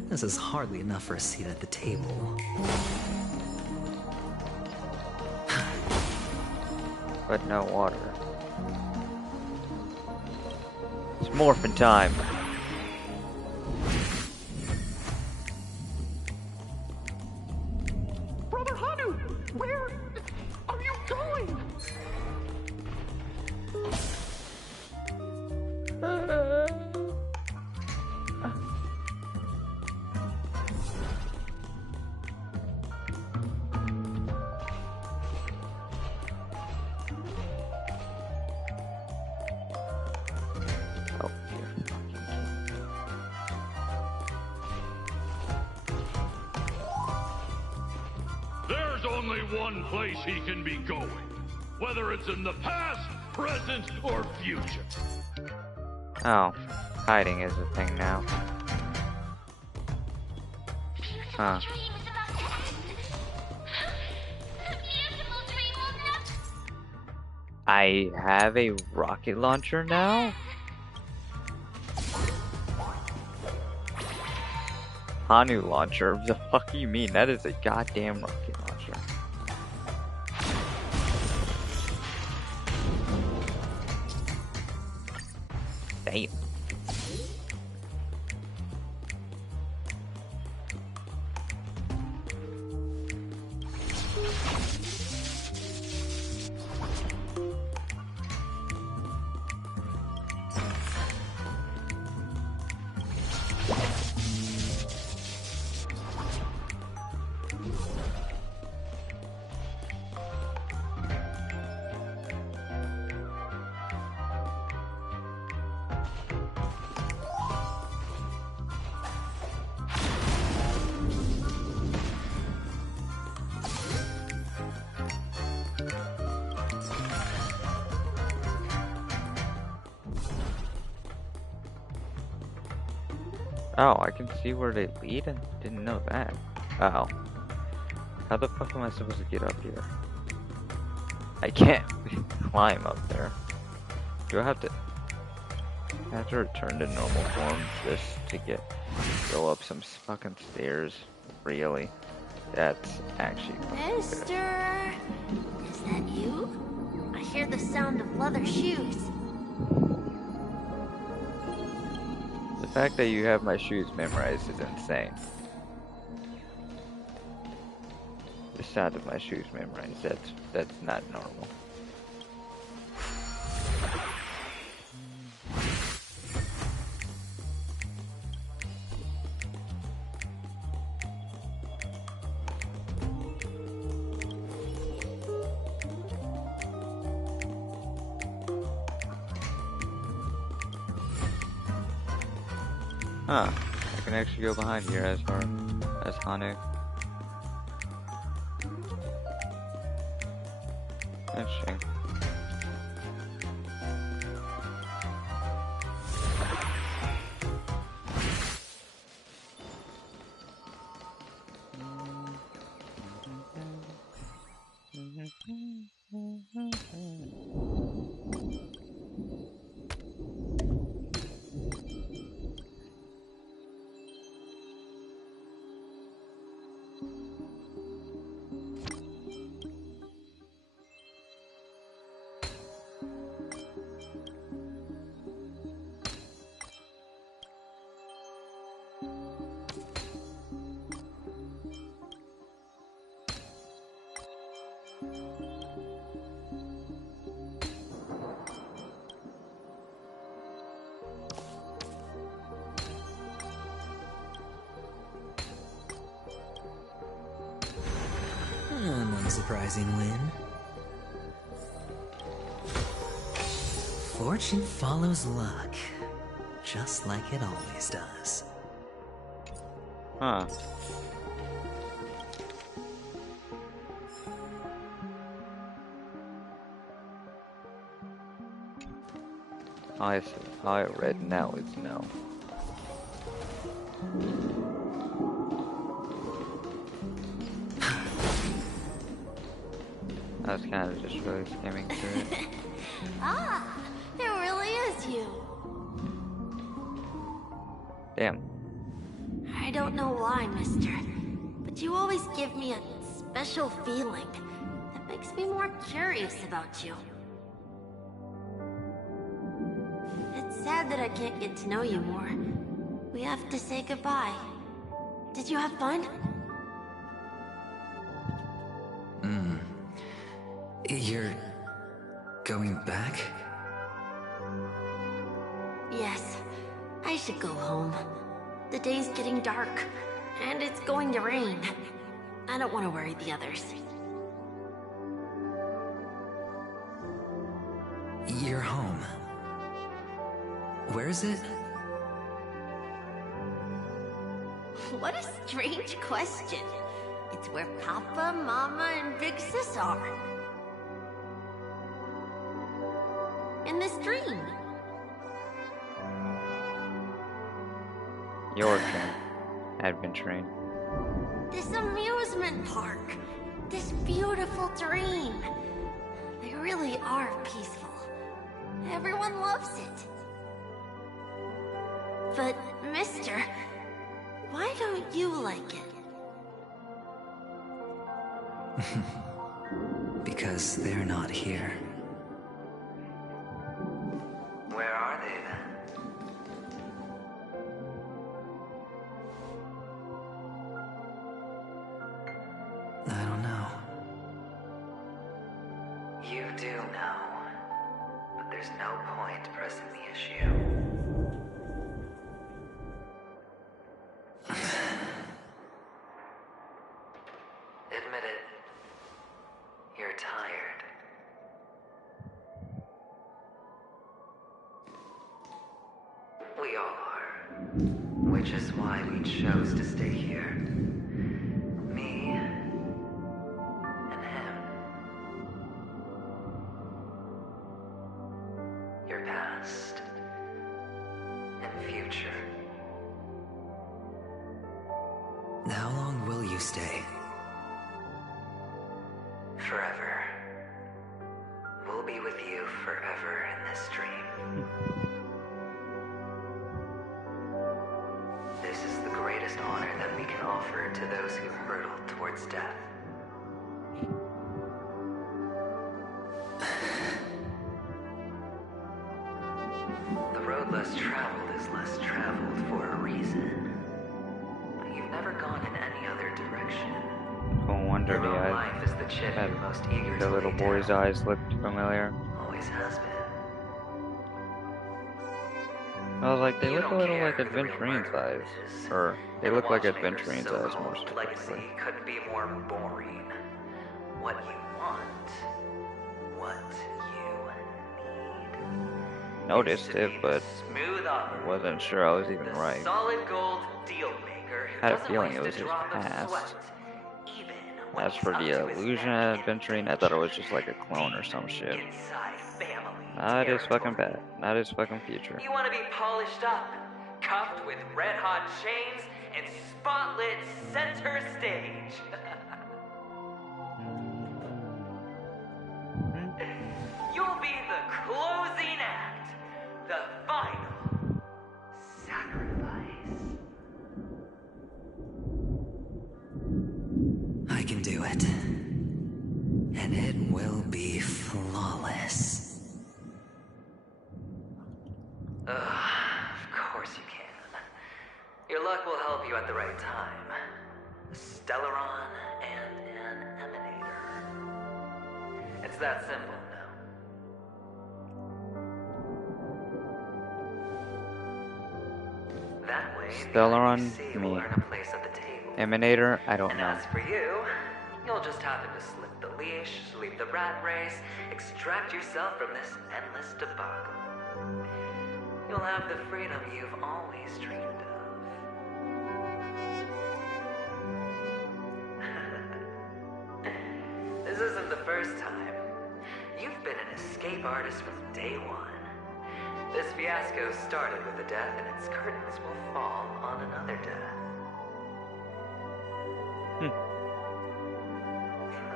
This is hardly enough for a seat at the table. But no water. It's morphin' time. Brother Hanu, where are you going? There's only one place he can be going, whether it's in the past, present, or future. Oh, hiding is a thing now. Huh. I have a rocket launcher now? Hanu launcher? What the fuck do you mean? That is a goddamn rocket launcher. Damn. Oh, I can see where they lead? I didn't know that. Oh. How the fuck am I supposed to get up here? I can't climb up there. Do I have to return to normal form just to go up some fucking stairs? Really? That's actually Mister, is that you? I hear the sound of leather shoes. The fact that you have my shoes memorized is insane. The sound of my shoes memorized, that's not normal. Huh, I can actually go behind here as Hanu. Interesting. An unsurprising win. Fortune follows luck, just like it always does. Huh. All I read now is no. I was kind of just really skimming through it. Ah, it really is you. Damn. I don't know why, mister, but you always give me a special feeling that makes me more curious about you. It's sad that I can't get to know you more. We have to say goodbye. Did you have fun? You're going back? Yes, I should go home. The day's getting dark, and it's going to rain. I don't want to worry the others. You're home. Where is it? What a strange question. It's where Papa, Mama, and Big Sis are. In this dream. Your turn. Adventuring. This amusement park. This beautiful dream. They really are peaceful. Everyone loves it. But, mister, why don't you like it? Because they're not here. Where are they then? I don't know. You do know. But there's no point pressing the issue. Admit it. You're tired. We all are. Which is why we chose to stay here. Me and him. Your past and future. How long will you stay? Forever. We'll will be with you forever in this dream. This is the greatest honor that we can offer to those who hurtle towards death. The road less traveled is less traveled for a reason. You've never gone in any other direction. No wonder Your the own eyes. life is the chip you're most eager The to little lay boy's down. eyes looked familiar. Always has been. I was like, they You look a don't little care like who the real Adventurine's murderer eyes. is. Or, they And look like Watchmaker's Adventurine's eyes more so-called specifically. legacy couldn't be more boring. What you want, what you need. Noticed it, but Smooth operator, wasn't sure I was even the right. solid gold deal maker who Had a doesn't feeling it waste was a his drop of past. sweat, even when As he's for up the to his illusion neck in adventuring, I thought it was just like a clone or some shit. inside family Not his fucking territory. bad. Not his fucking future. You want to be polished up, cuffed with red-hot chains, and spotlit center stage. You'll be the closing act, the final sacrifice. I can do it. And it will be flawless. Of course you can. Your luck will help you at the right time. A Stellaron and an Emanator. It's that simple now. That way, Stellaron, the IBC will me. earn a place at the table. Emanator, I don't And know. as for you, you'll just happen to slip the leash, leave the rat race, extract yourself from this endless debacle. You'll have the freedom you've always dreamed of. This isn't the first time. You've been an escape artist from day one. This fiasco started with a death, and its curtains will fall on another death.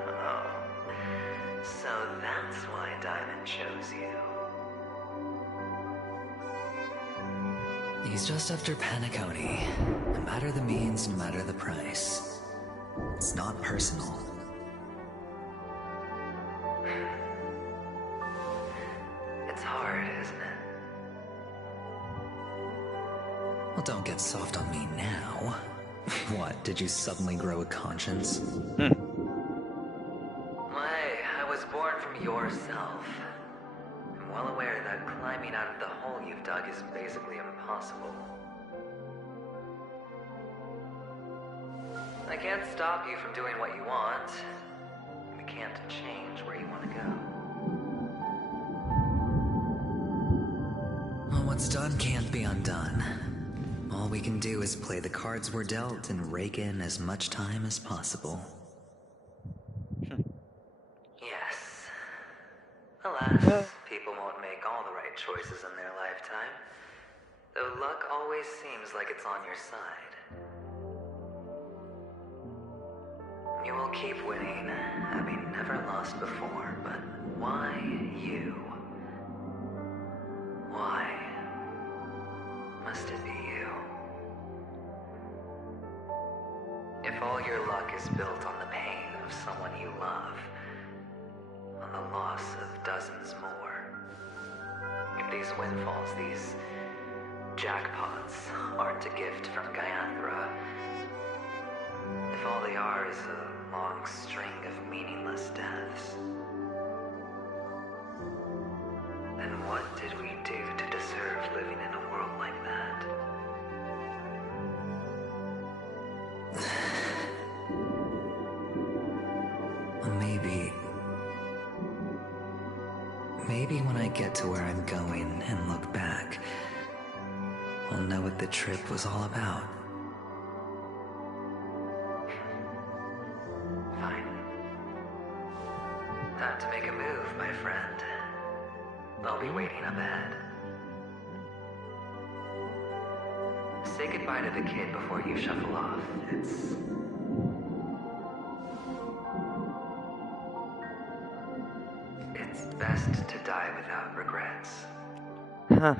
Oh. So that's why Diamond chose you. He's just after Paniconi. No matter the means, no matter the price. It's not personal. It's hard, isn't it? Well, don't get soft on me now. What, did you suddenly grow a conscience? Hey, I was born from yourself. I'm well aware that climbing out of the hole you've dug is basically impossible. I can't stop you from doing what you want. We can't change where you want to go. Well, what's done can't be undone. All we can do is play the cards we're dealt and rake in as much time as possible. Yes. Alas, people won't make all the right choices in their lifetime. Though luck always seems like it's on your side. You will keep winning, having never lost before, but why you? Why must it be you? If all your luck is built on the pain of someone you love, on the loss of dozens more, if these windfalls, these jackpots, aren't a gift from Gaiathra, if all they are is a long string of meaningless deaths, then what did we do to deserve living in a world like that? Maybe when I get to where I'm going and look back, I'll know what the trip was all about. Fine. Time to make a move, my friend. I'll be waiting up ahead. Say goodbye to the kid before you shuffle off. It's It's best to die without regrets. Huh.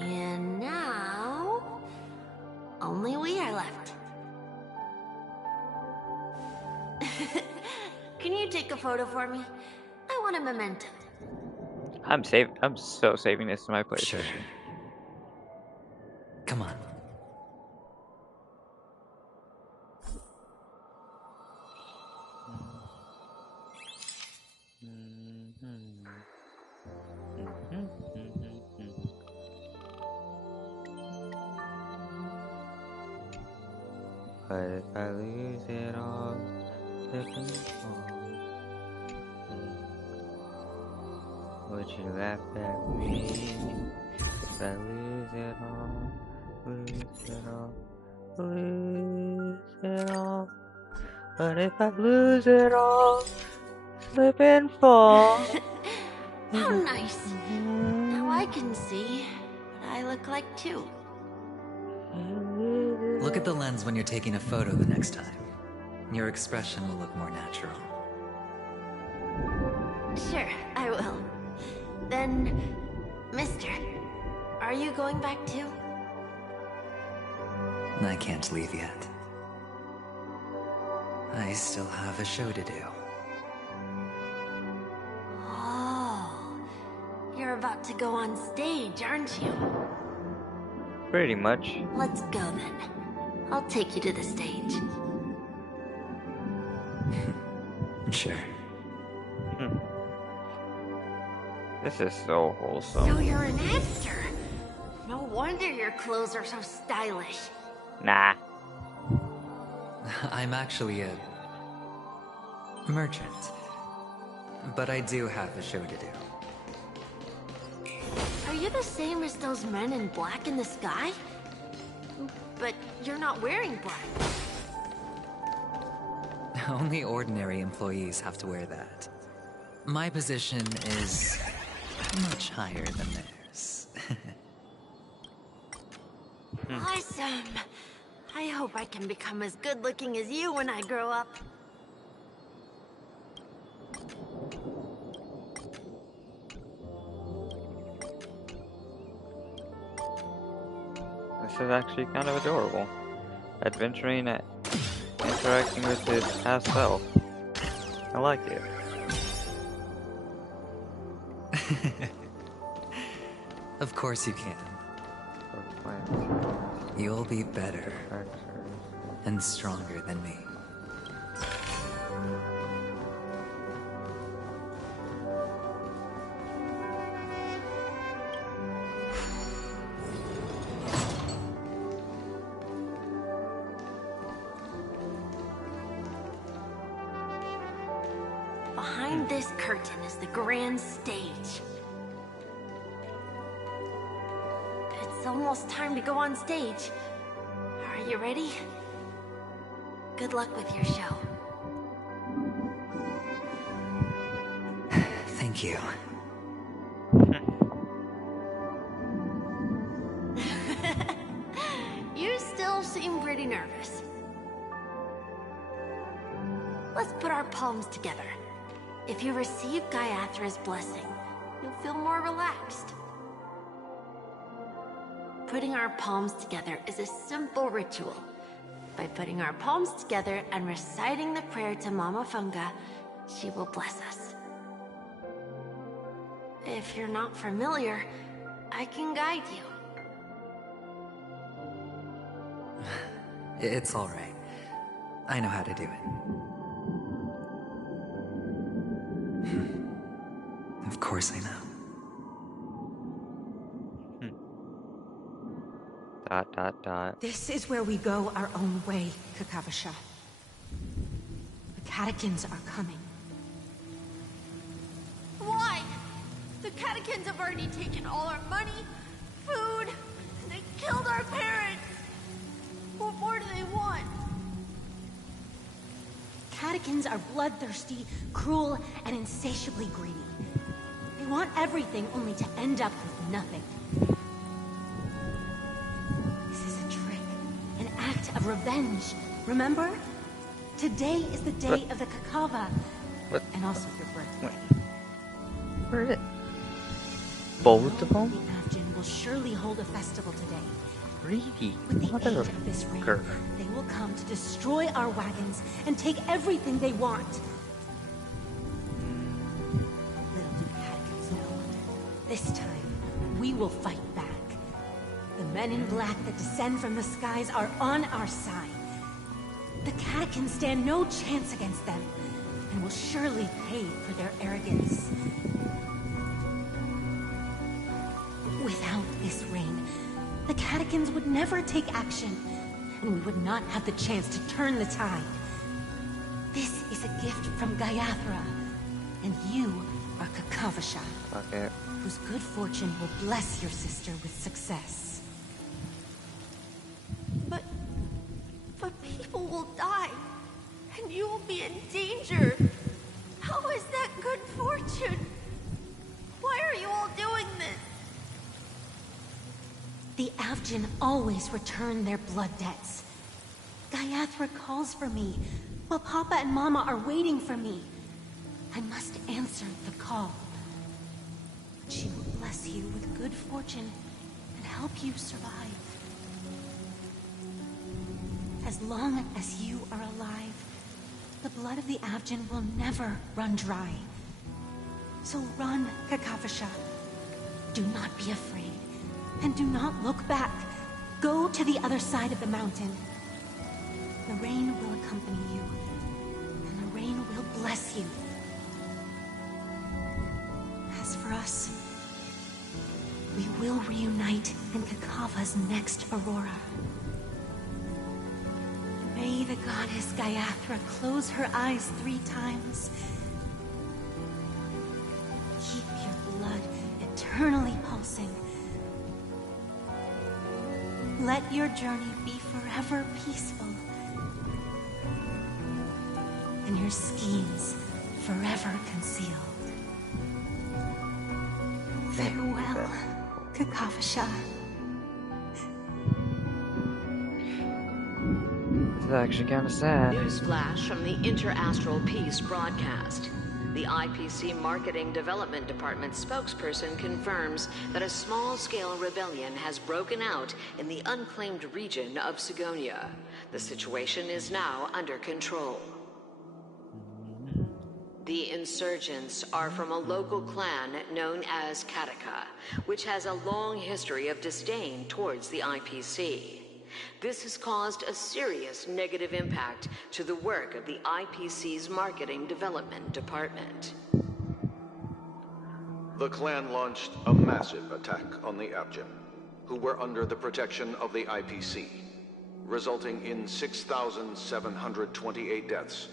And now, only we are left. Can you take a photo for me? I want a memento. I'm so saving this to my PlayStation. Sure. Come on. But if I lose it all, slip and fall, would you laugh at me? If I lose it all, lose it all, lose it all. But if I lose it all, slip and fall. How nice. Now I can see what I look like too. Look at the lens when you're taking a photo the next time. Your expression will look more natural. Sure, I will. Then, mister, are you going back too? I can't leave yet. I still have a show to do. Oh, you're about to go on stage, aren't you? Pretty much. Let's go then. I'll take you to the stage. Sure. This is so wholesome. So you're an actor. No wonder your clothes are so stylish. Nah. I'm actually a merchant. But I do have a show to do. Are you the same as those men in black in the sky? But you're not wearing black. Only ordinary employees have to wear that. My position is much higher than theirs. Awesome. I hope I can become as good looking as you when I grow up. This is actually kind of adorable. Adventuring and interacting with his past self. I like it. Of course you can. You'll be better and stronger than me. Behind this curtain is the grand stage. It's almost time to go on stage. Are you ready? Good luck with your show. Thank you. You still seem pretty nervous. Let's put our palms together. If you receive Gaiathra's blessing, you'll feel more relaxed. Putting our palms together is a simple ritual. By putting our palms together and reciting the prayer to Mama Funga, she will bless us. If you're not familiar, I can guide you. It's all right. I know how to do it. Of course I know. ... This is where we go our own way, Kakavasha. The catechins are coming. Why? The catechins have already taken all our money, food, and they killed our parents. What more do they want? Catechins are bloodthirsty, cruel, and insatiably greedy. They want everything only to end up with nothing. This is a trick, an act of of revenge, remember? Today is the day of the Kakava. What? And also your birthday. Where is it? Both of them? The Avgin will surely hold a festival today. Really? With the aid of this rain, they will come to destroy our wagons and take everything they want. Little do the Catechins know, this time we will fight back. The men in black that descend from the skies are on our side. The Catechins stand no chance against them, and will surely pay for their arrogance. Without this rain, the Catechins would never take action, and we would not have the chance to turn the tide. This is a gift from Gaiathra, and you are Kakavasha, whose good fortune will bless your sister with success. But people will die, and you will be in danger. How is that good fortune? Why are you all doing this? The Avgin always return their blood debts. Gaiathra calls for me, while Papa and Mama are waiting for me. I must answer the call. She will bless you with good fortune and help you survive. As long as you are alive, the blood of the Avgin will never run dry. So run, Kakavasha. Do not be afraid. And do not look back. Go to the other side of the mountain. The rain will accompany you, and the rain will bless you. As for us, we will reunite in Kakava's next aurora. May the goddess Gaiathra close her eyes 3 times. Keep your blood eternally pulsing. Let your journey be forever peaceful, and your schemes forever concealed. Farewell, Kakavasha. This is actually kind of sad. Newsflash from the Interastral Peace broadcast. The IPC Marketing Development Department spokesperson confirms that a small-scale rebellion has broken out in the unclaimed region of Sigonia. The situation is now under control. The insurgents are from a local clan known as Kataka, which has a long history of disdain towards the IPC. This has caused a serious negative impact to the work of the IPC's Marketing Development Department. The clan launched a massive attack on the Avgin, who were under the protection of the IPC, resulting in 6,728 deaths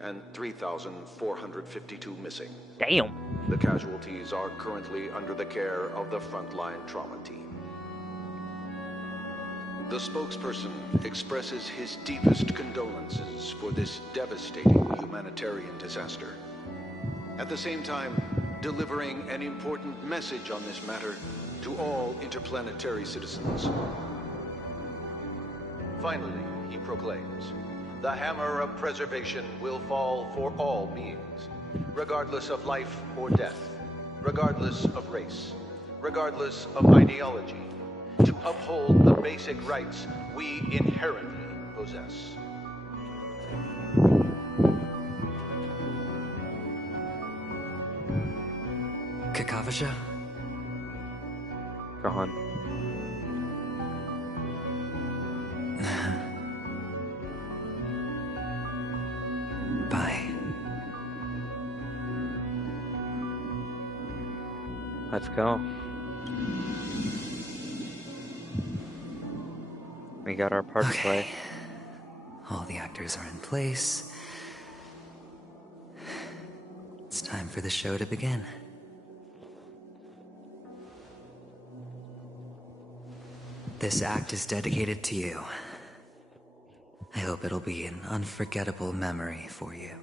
and 3,452 missing. Damn. The casualties are currently under the care of the frontline trauma team. The spokesperson expresses his deepest condolences for this devastating humanitarian disaster. At the same time, delivering an important message on this matter to all interplanetary citizens. Finally, he proclaims, the hammer of preservation will fall for all beings, regardless of life or death, regardless of race, regardless of ideology, to uphold the basic rights we inherently possess. Kakavasha? Gone. Bye. Let's go. We got our part to play. All the actors are in place. It's time for the show to begin. This act is dedicated to you. I hope it'll be an unforgettable memory for you.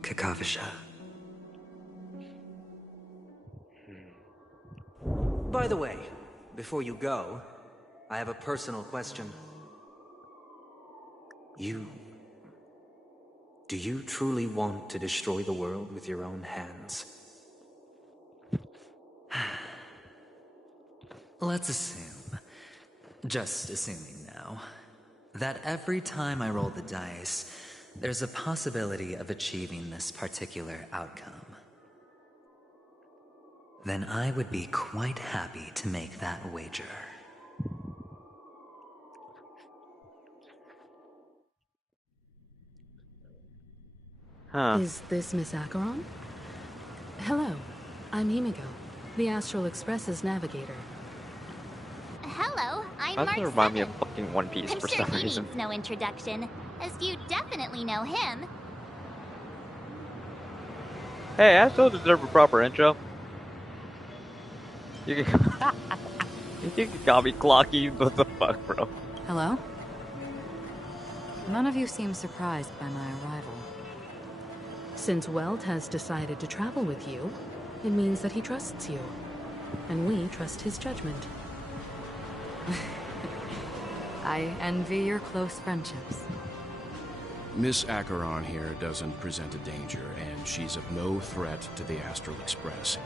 Kakavasha. By the way, before you go, I have a personal question. Do you truly want to destroy the world with your own hands? Let's assume, just assuming now, that every time I roll the dice, there's a possibility of achieving this particular outcome. Then I would be quite happy to make that wager. Huh. Is this Miss Acheron? Hello, I'm Himiko, the Astral Express's navigator. Hello, I'm That Mark doesn't remind me Seven. of fucking One Piece I'm for sure some he reason. needs no introduction, as you definitely know him. Hey, I still deserve a proper intro. You can, you can call me Clocky. What the fuck, bro? Hello? None of you seem surprised by my arrival. Since Welt has decided to travel with you, it means that he trusts you. And we trust his judgment. I envy your close friendships. Miss Acheron here doesn't present a danger, and she's of no threat to the Astral Express.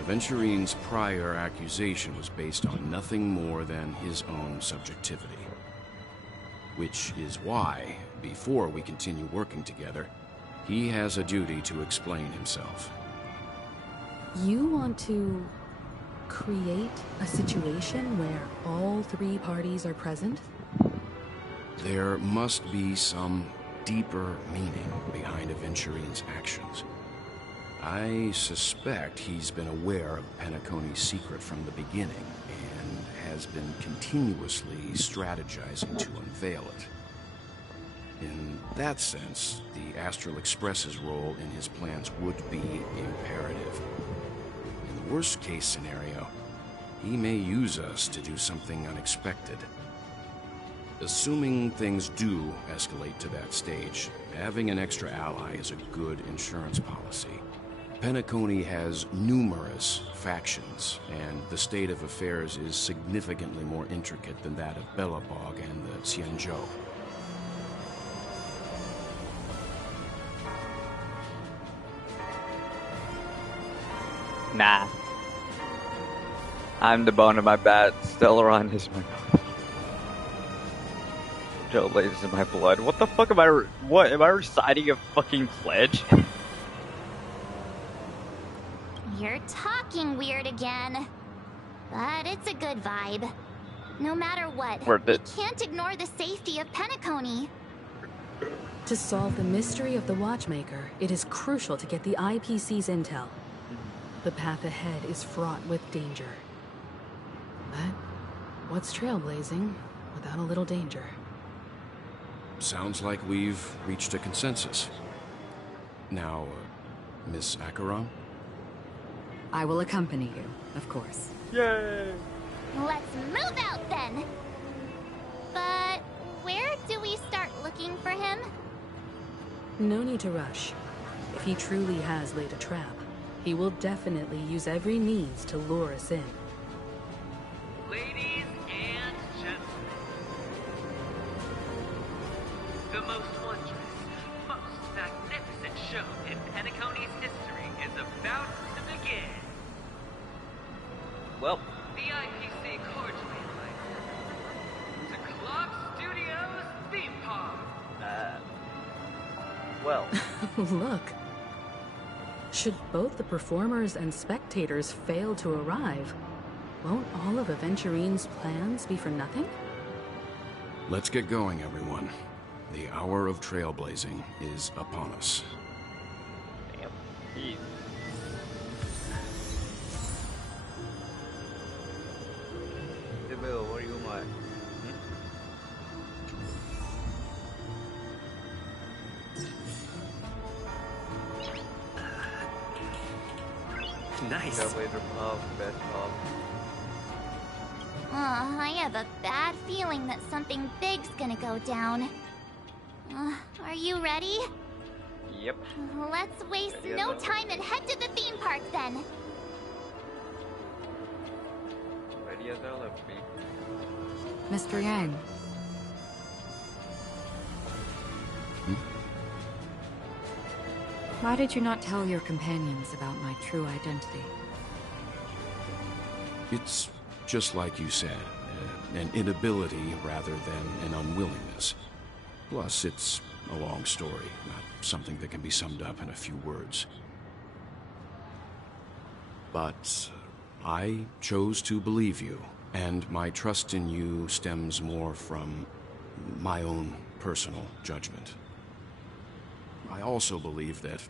Aventurine's prior accusation was based on nothing more than his own subjectivity. Which is why, before we continue working together, he has a duty to explain himself. You want to create a situation where all three parties are present? There must be some deeper meaning behind Aventurine's actions. I suspect he's been aware of Penacony's secret from the beginning and has been continuously strategizing to unveil it. In that sense, the Astral Express's role in his plans would be imperative. In the worst-case scenario, he may use us to do something unexpected. Assuming things do escalate to that stage, having an extra ally is a good insurance policy. Penacony has numerous factions, and the state of affairs is significantly more intricate than that of Bellabog and the Xianzhou. Nah. I'm the bone of my bat. Stellaron is my bone. Trailblazers is in my blood. What the fuck am I? What am I reciting a fucking pledge? You're talking weird again. But it's a good vibe. No matter what, we can't ignore the safety of Penacony. To solve the mystery of the Watchmaker, it is crucial to get the IPC's intel. The path ahead is fraught with danger. But what's trailblazing without a little danger? Sounds like we've reached a consensus. Now, Miss Acheron? I will accompany you, of course. Yay! Let's move out then! But where do we start looking for him? No need to rush. If he truly has laid a trap, he will definitely use every means to lure us in. Ladies and gentlemen, the most wondrous, most magnificent show in Penacony's history is about to begin. Well, The IPC cordially invites to Clock Studios Theme Park. well. Look. Should both the performers and spectators fail to arrive, won't all of Aventurine's plans be for nothing? Let's get going, everyone. The hour of trailblazing is upon us. Damn. Jeez. Hey, Bill, what are you my? Nice. Trailblazer pub, best pub. I have a bad feeling that something big's gonna go down. Are you ready? Yep. Let's waste no time and head to the theme park then. guess that'll have to be. Mr. Yang. Why did you not tell your companions about my true identity? It's just like you said, an inability rather than an unwillingness. Plus, it's a long story, not something that can be summed up in a few words. But I chose to believe you, and my trust in you stems more from my own personal judgment. I also believe that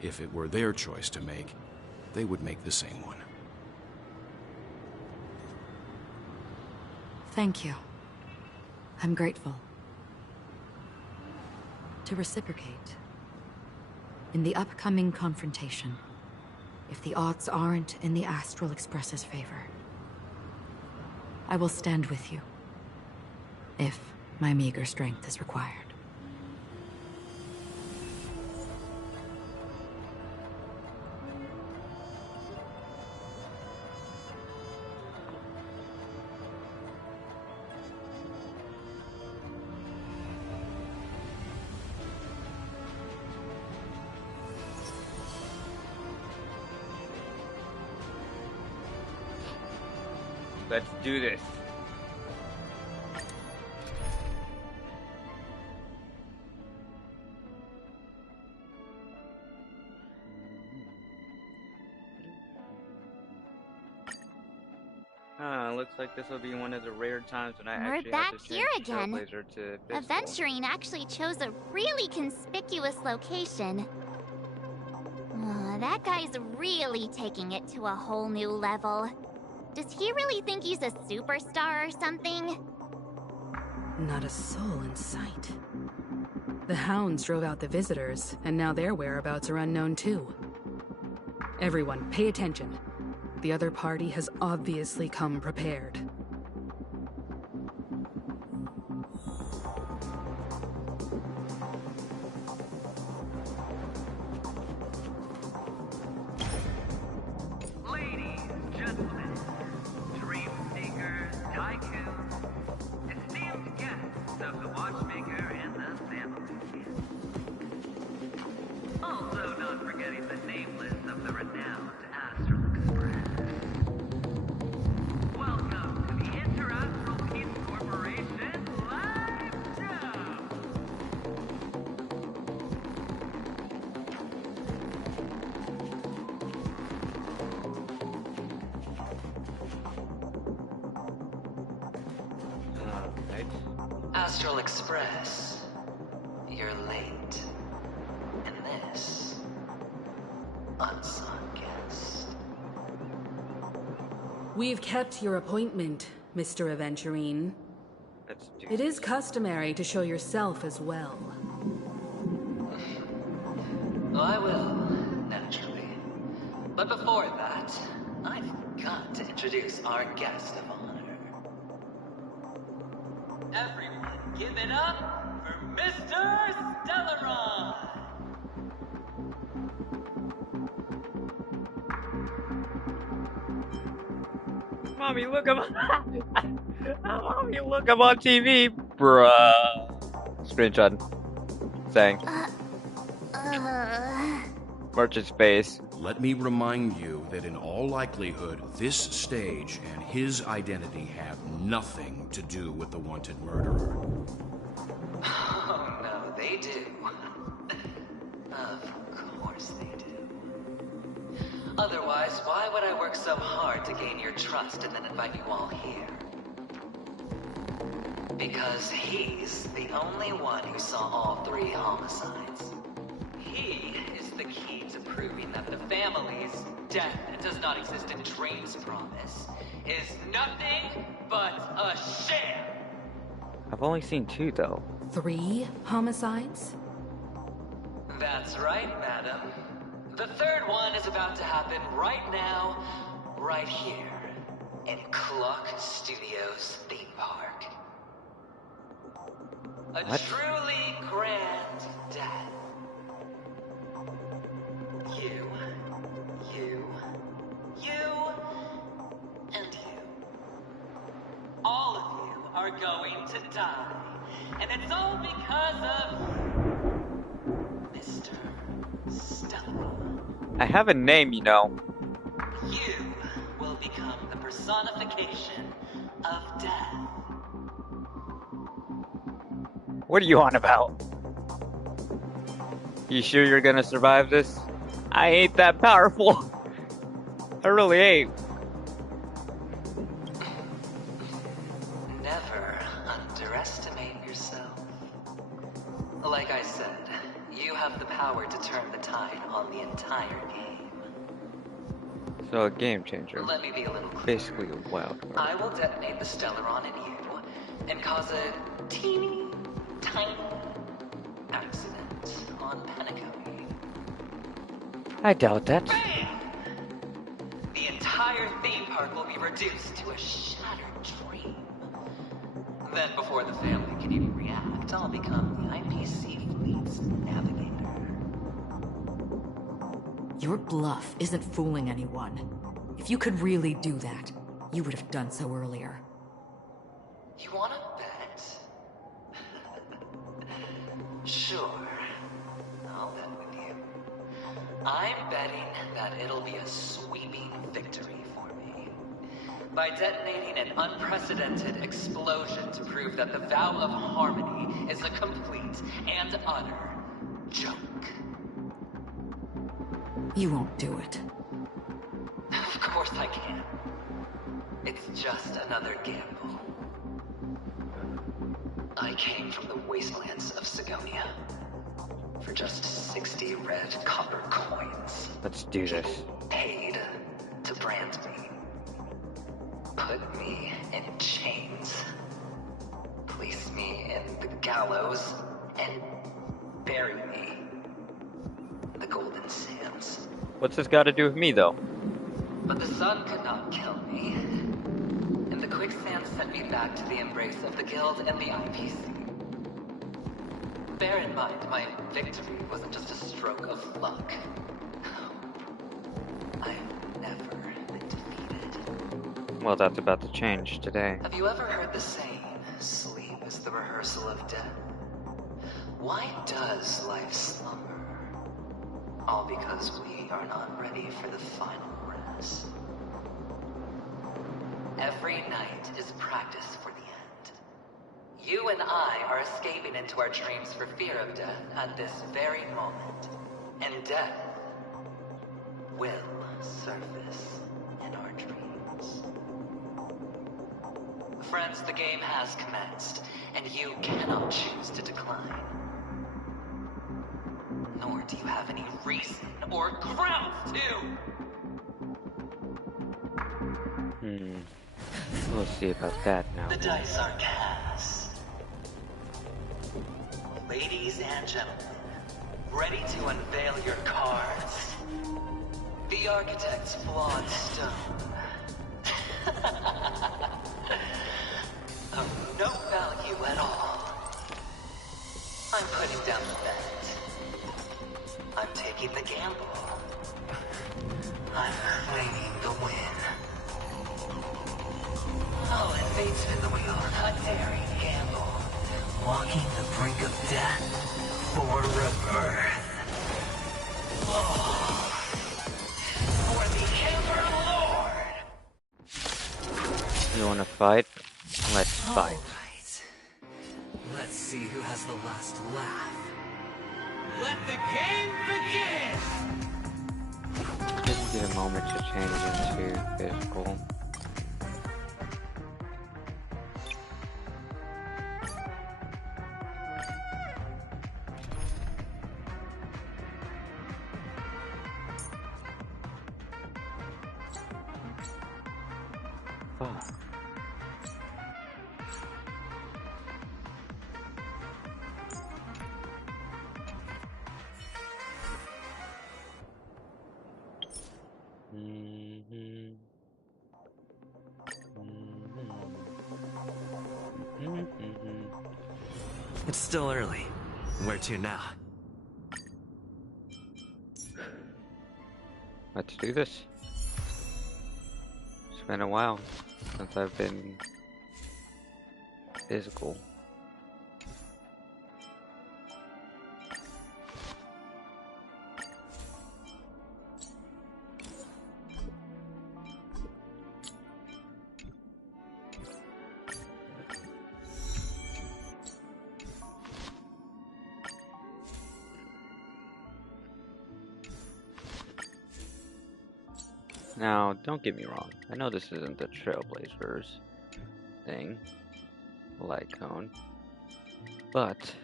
if it were their choice to make, they would make the same one. Thank you. I'm grateful. To reciprocate, in the upcoming confrontation, if the odds aren't in the Astral Express's favor, I will stand with you, if my meager strength is required. Let's do this. Looks like this will be one of the rare times when I We're actually back have to here change again. Trailblazer to pistol. Aventurine actually chose a really conspicuous location. That guy's really taking it to a whole new level. Does he really think he's a superstar or something? Not a soul in sight. The hounds drove out the visitors, and now their whereabouts are unknown too. Everyone, pay attention. The other party has obviously come prepared. Ladies, gentlemen, dream seekers, tycoons, esteemed guests of the Watchmaker and the family. Also not forgetting the nameless of the renowned Astral Express. Welcome to the Interastral Peace Corporation live show! Astral Express, you're late. And this, unsung guest. We've kept your appointment, Mr. Aventurine. It is customary to show yourself as well. Oh, I will, naturally. But before that, I've got to introduce our guest of honor. Everyone, give it up for Mr. Stellaron! Mommy, look, I'm Mommy, look, I'm on TV, bruh. Screenshot. Saying. Merchant's face. Let me remind you that in all likelihood, this stage and his identity have nothing to do with the wanted murderer. Oh, no, they do. Of course they do. Otherwise, why would I work so hard to gain your trust and then invite you all here? Because he's the only one who saw all 3 homicides. He is the key to proving that the family's death does not exist in Dream's promise is nothing but a sham! I've only seen 2, though. 3 homicides? That's right, madam. The 3rd one is about to happen right now, right here, in Clock Studios theme park. A truly grand death. You, and you. going to die. And it's all because of Mr. Stella. I have a name, you know. You will become the personification of death. What are you on about? You sure you're gonna survive this? I ain't that powerful. I really ain't. Never underestimate yourself. Like I said, you have the power to turn the tide on the entire game. So a game changer. Let me be a little clear. Basically a wild card. I will detonate the Stellaron in you and cause a teeny, tiny accident on Penacony. I doubt that. Bam! The entire theme park will be reduced to a shattered dream. Then, before the family can even react, I'll become the IPC fleet's navigator. Your bluff isn't fooling anyone. If you could really do that, you would have done so earlier. You wanna bet? Sure. I'll bet with you. I'm betting that it'll be a sweeping victory for me. By detonating an unprecedented explosion to prove that the vow of harmony is a complete and utter joke. You won't do it. Of course I can. It's just another gamble. I came from the wastelands of Sigonia for just 60 red copper coins. Let's do this. Paid to brand me. Put me in chains. Place me in the gallows and bury me in the golden sands. What's this got to do with me, though? But the sun could not kill me. And the quicksand sent me back to the embrace of the Guild and the IPC. Bear in mind, my victory wasn't just a stroke of luck. I've never been defeated. Well, that's about to change today. Have you ever heard the saying, sleep is the rehearsal of death? Why does life slumber? All because we are not ready for the final rest. Every night is practice for the end. You and I are escaping into our dreams for fear of death at this very moment. And death will surface in our dreams. Friends, the game has commenced, and you cannot choose to decline. Nor do you have any reason or grounds to! We'll see about that now. The dice are cast. Ladies and gentlemen, ready to unveil your cards? The architect's flawed stone. Of no value at all. I'm putting down the bet. I'm taking the gamble. I'm claiming the win. I'll invade spin the wheel, a daring gamble. Walking the brink of death for rebirth. Oh, for the Ember Lord! You wanna fight? Let's fight. Right. Let's see who has the last laugh. Let the game begin! Just get a moment to change into physical. Fuck. It's still early. Where to now? Let's do this. It's been a while since I've been physical. Now, don't get me wrong. I know this isn't the Trailblazers thing, light cone, but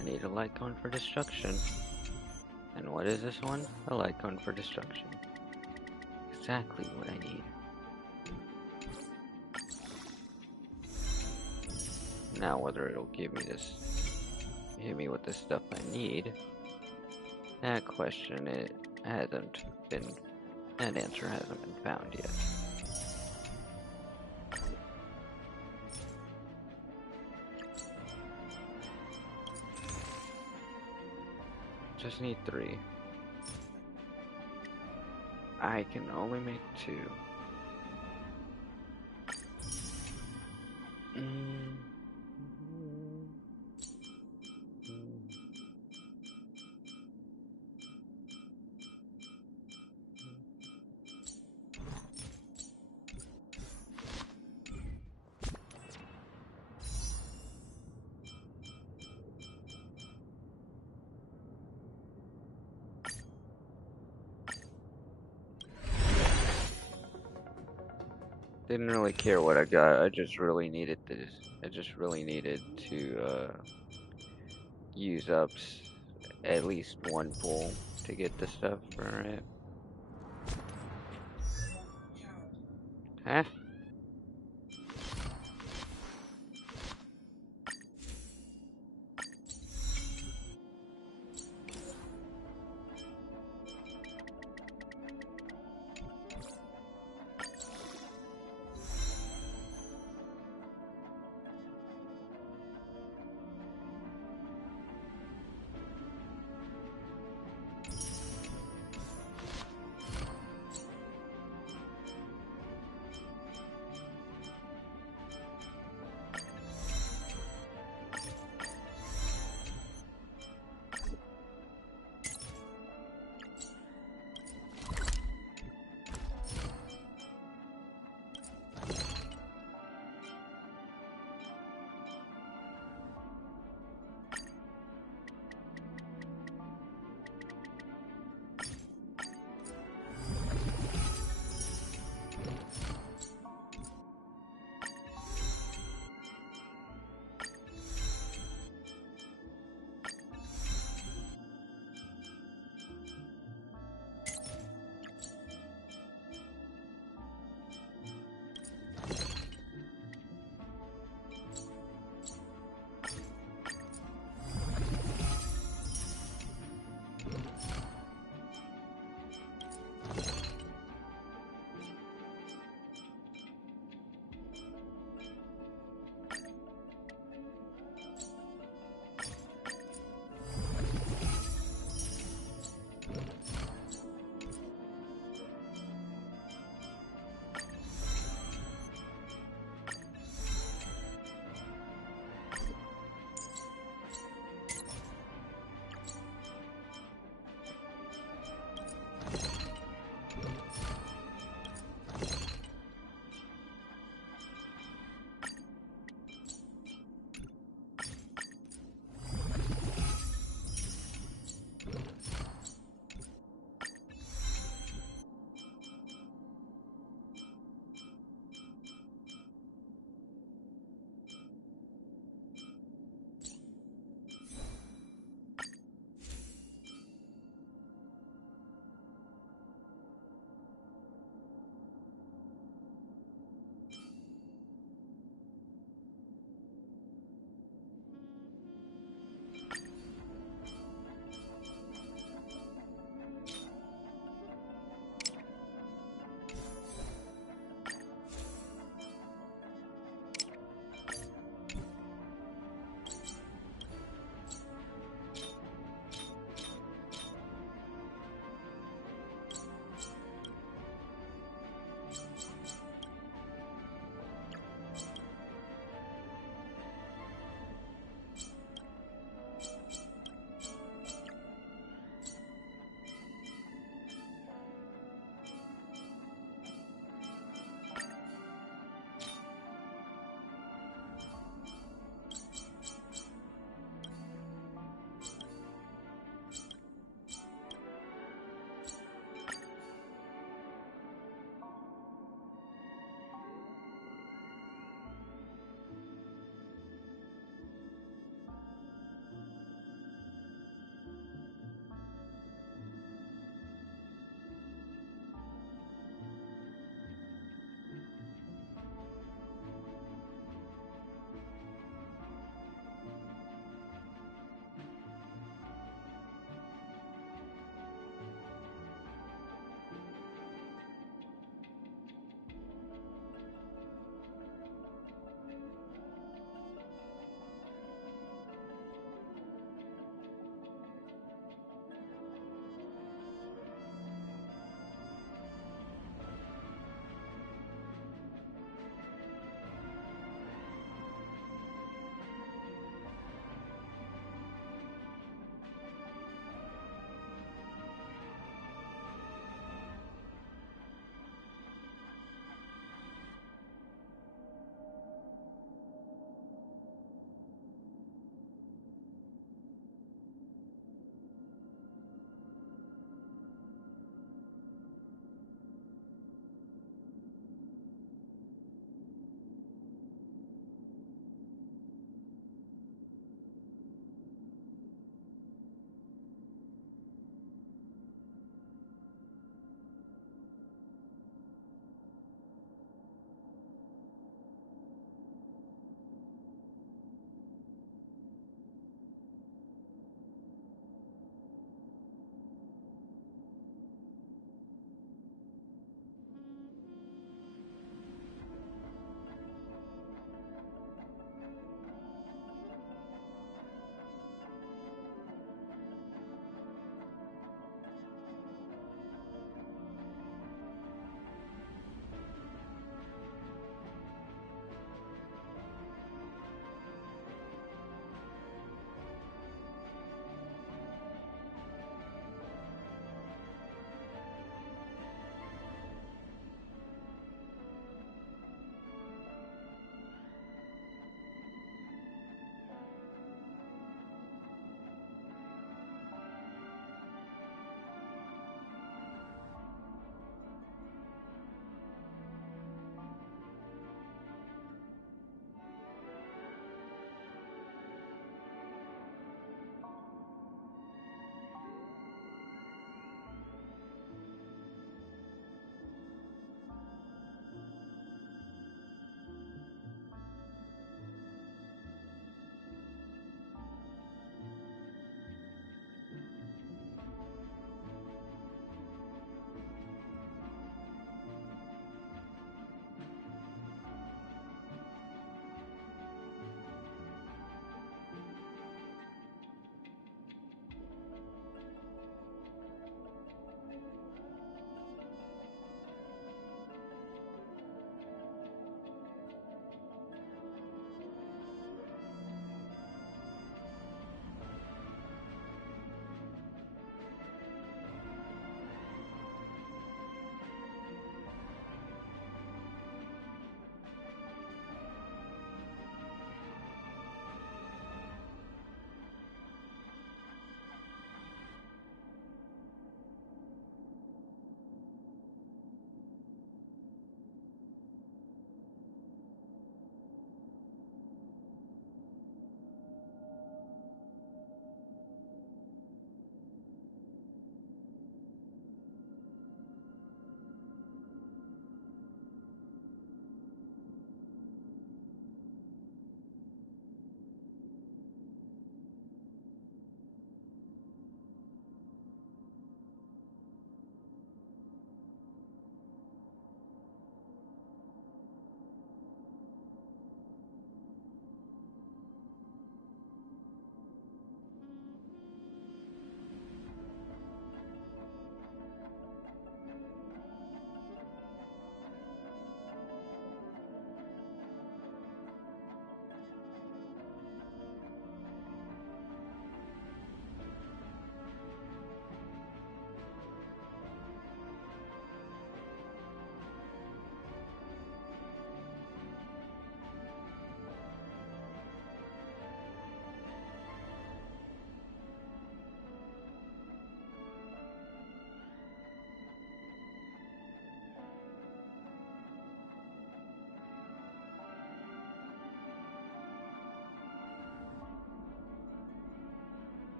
I need a light cone for destruction. And what is this one? A light cone for destruction. Exactly what I need. Now, whether it'll give me this, hit me with the stuff I need, that question, that answer hasn't been found yet. Just need 3. I can only make 2. Didn't really care what I got. I just really needed this. I just really needed to use up at least 1 pull to get the stuff for it. Huh?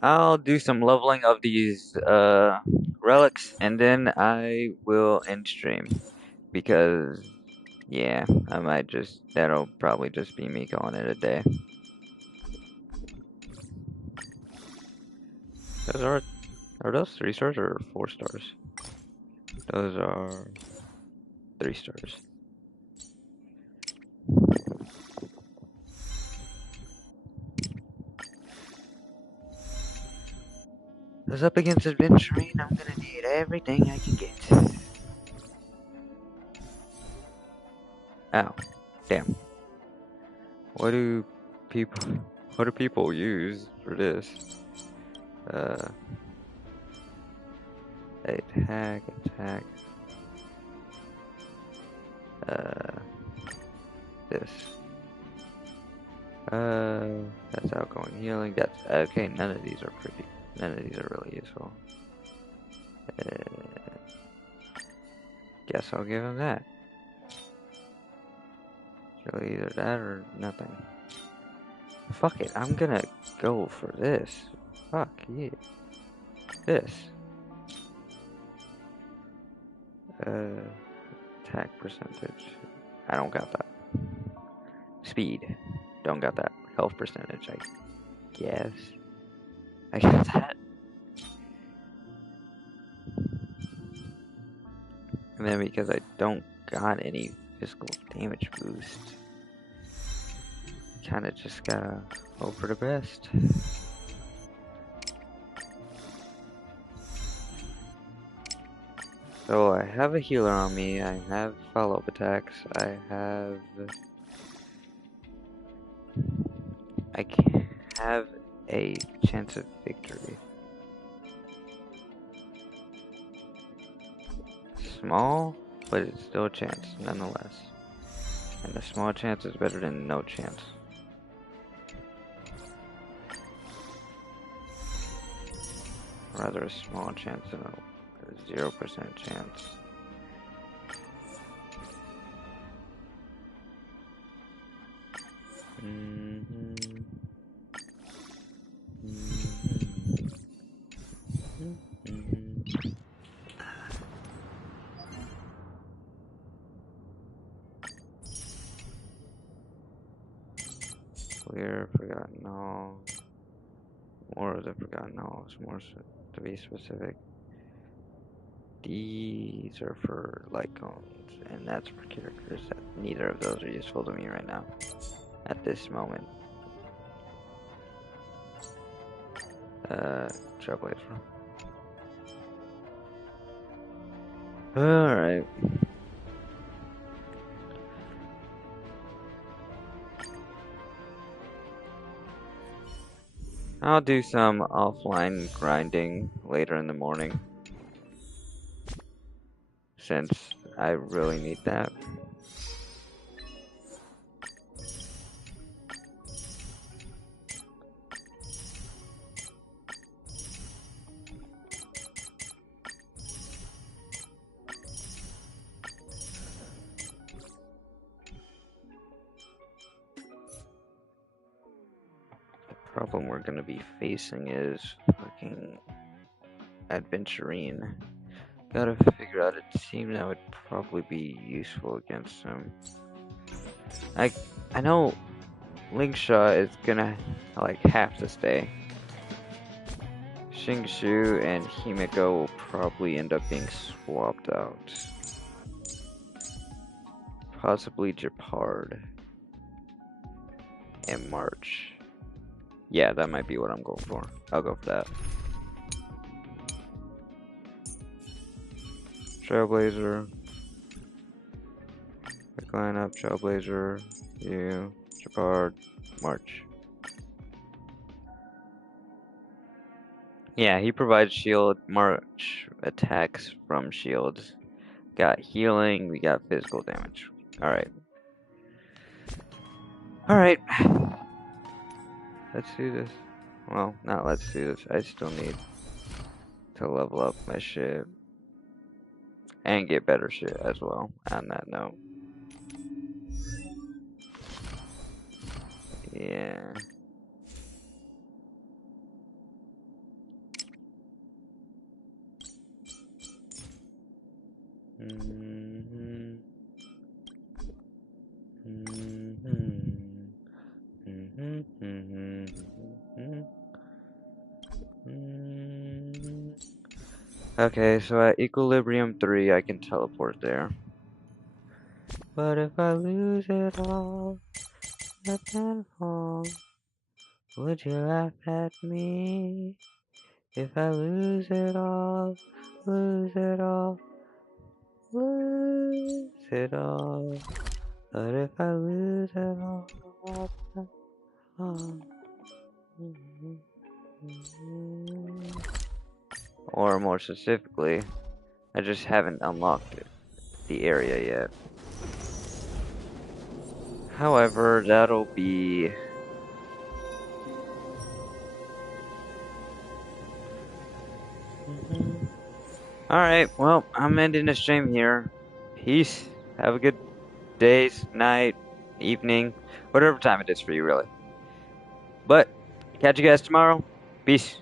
I'll do some leveling of these relics, and then I will end stream because yeah, I might just that'll probably just be me calling it a day. Those are those 3 stars or 4 stars? Those are 3 stars. Because up against adventuring, I'm gonna need everything I can get. Ow. Damn. What do people use for this? Attack. This. That's outgoing healing. That's okay. None of these are pretty. None of these are really useful. Guess I'll give him that. It's really either that or nothing. Fuck it. I'm gonna go for this. Fuck yeah. This. Attack percentage. I don't got that. Speed. Don't got that. Health percentage, I guess. I got that. And then because I don't got any physical damage boost, kinda just gotta hope for the best. So I have a healer on me, I have follow-up attacks, I can have a chance of victory. Small, but it's still a chance, nonetheless. And a small chance is better than no chance. Rather a small chance than a 0% chance. Clear, forgotten all. More of the forgotten all, more to be specific. These are for Lycones, and that's for characters that neither of those are useful to me right now. At this moment. Trailblazer. Alright. I'll do some offline grinding later in the morning. Since I really need that. Problem we're gonna be facing is fucking adventurine. Gotta figure out a team that would probably be useful against him. I know Linkshaw is gonna like have to stay. Shingshu and Himiko will probably end up being swapped out. Possibly Japard and March. Yeah, that might be what I'm going for. I'll go for that. Trailblazer. Quick lineup, Trailblazer, you, Japard, March. Yeah, he provides shield. March attacks from shields. Got healing, we got physical damage. Alright. Alright. Let's do this. Well, not let's do this. I still need to level up my shit. And get better shit as well, on that note. Yeah. Okay, so at Equilibrium 3, I can teleport there. But if I lose it all, I can fall. Would you laugh at me? If I lose it all, lose it all, lose it all. But if I lose it all, or more specifically, I just haven't unlocked the area yet. However, that'll be... Alright, well, I'm ending the stream here. Peace. Have a good day, night, evening, whatever time it is for you, really. But, catch you guys tomorrow. Peace.